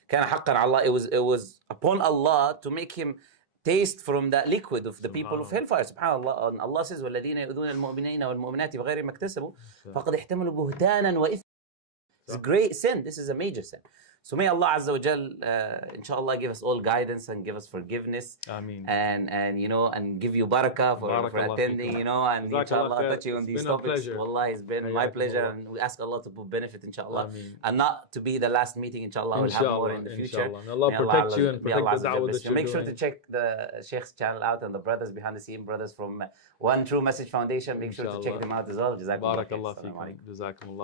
كان حقا على Allah, it was upon Allah to make him taste from that liquid of the people of hellfire. Subhanallah. And Allah says والذين يؤذون المؤمنين والمؤمنات بغير ما اكتسبوا فقد احتملوا بهتانا وإثما. It's a great sin. This is a major sin. So may Allah Azza wa Jal, inshallah, give us all guidance and give us forgiveness. Ameen. And give you barakah for attending, and inshallah touching on these topics. Wallah, it's been my pleasure, and we ask Allah to put benefit, inshallah. Ameen. And not to be the last meeting, inshallah. We'll have more in the future. Inshallah. May Allah protect you and protect the da'wah that you're Make sure doing. to check the Sheikh's channel out and the brothers behind the scene, brothers from One True Message Foundation. Make sure to check them out as well. Jazakumullah. Barakallah feekum. Jazakumullah.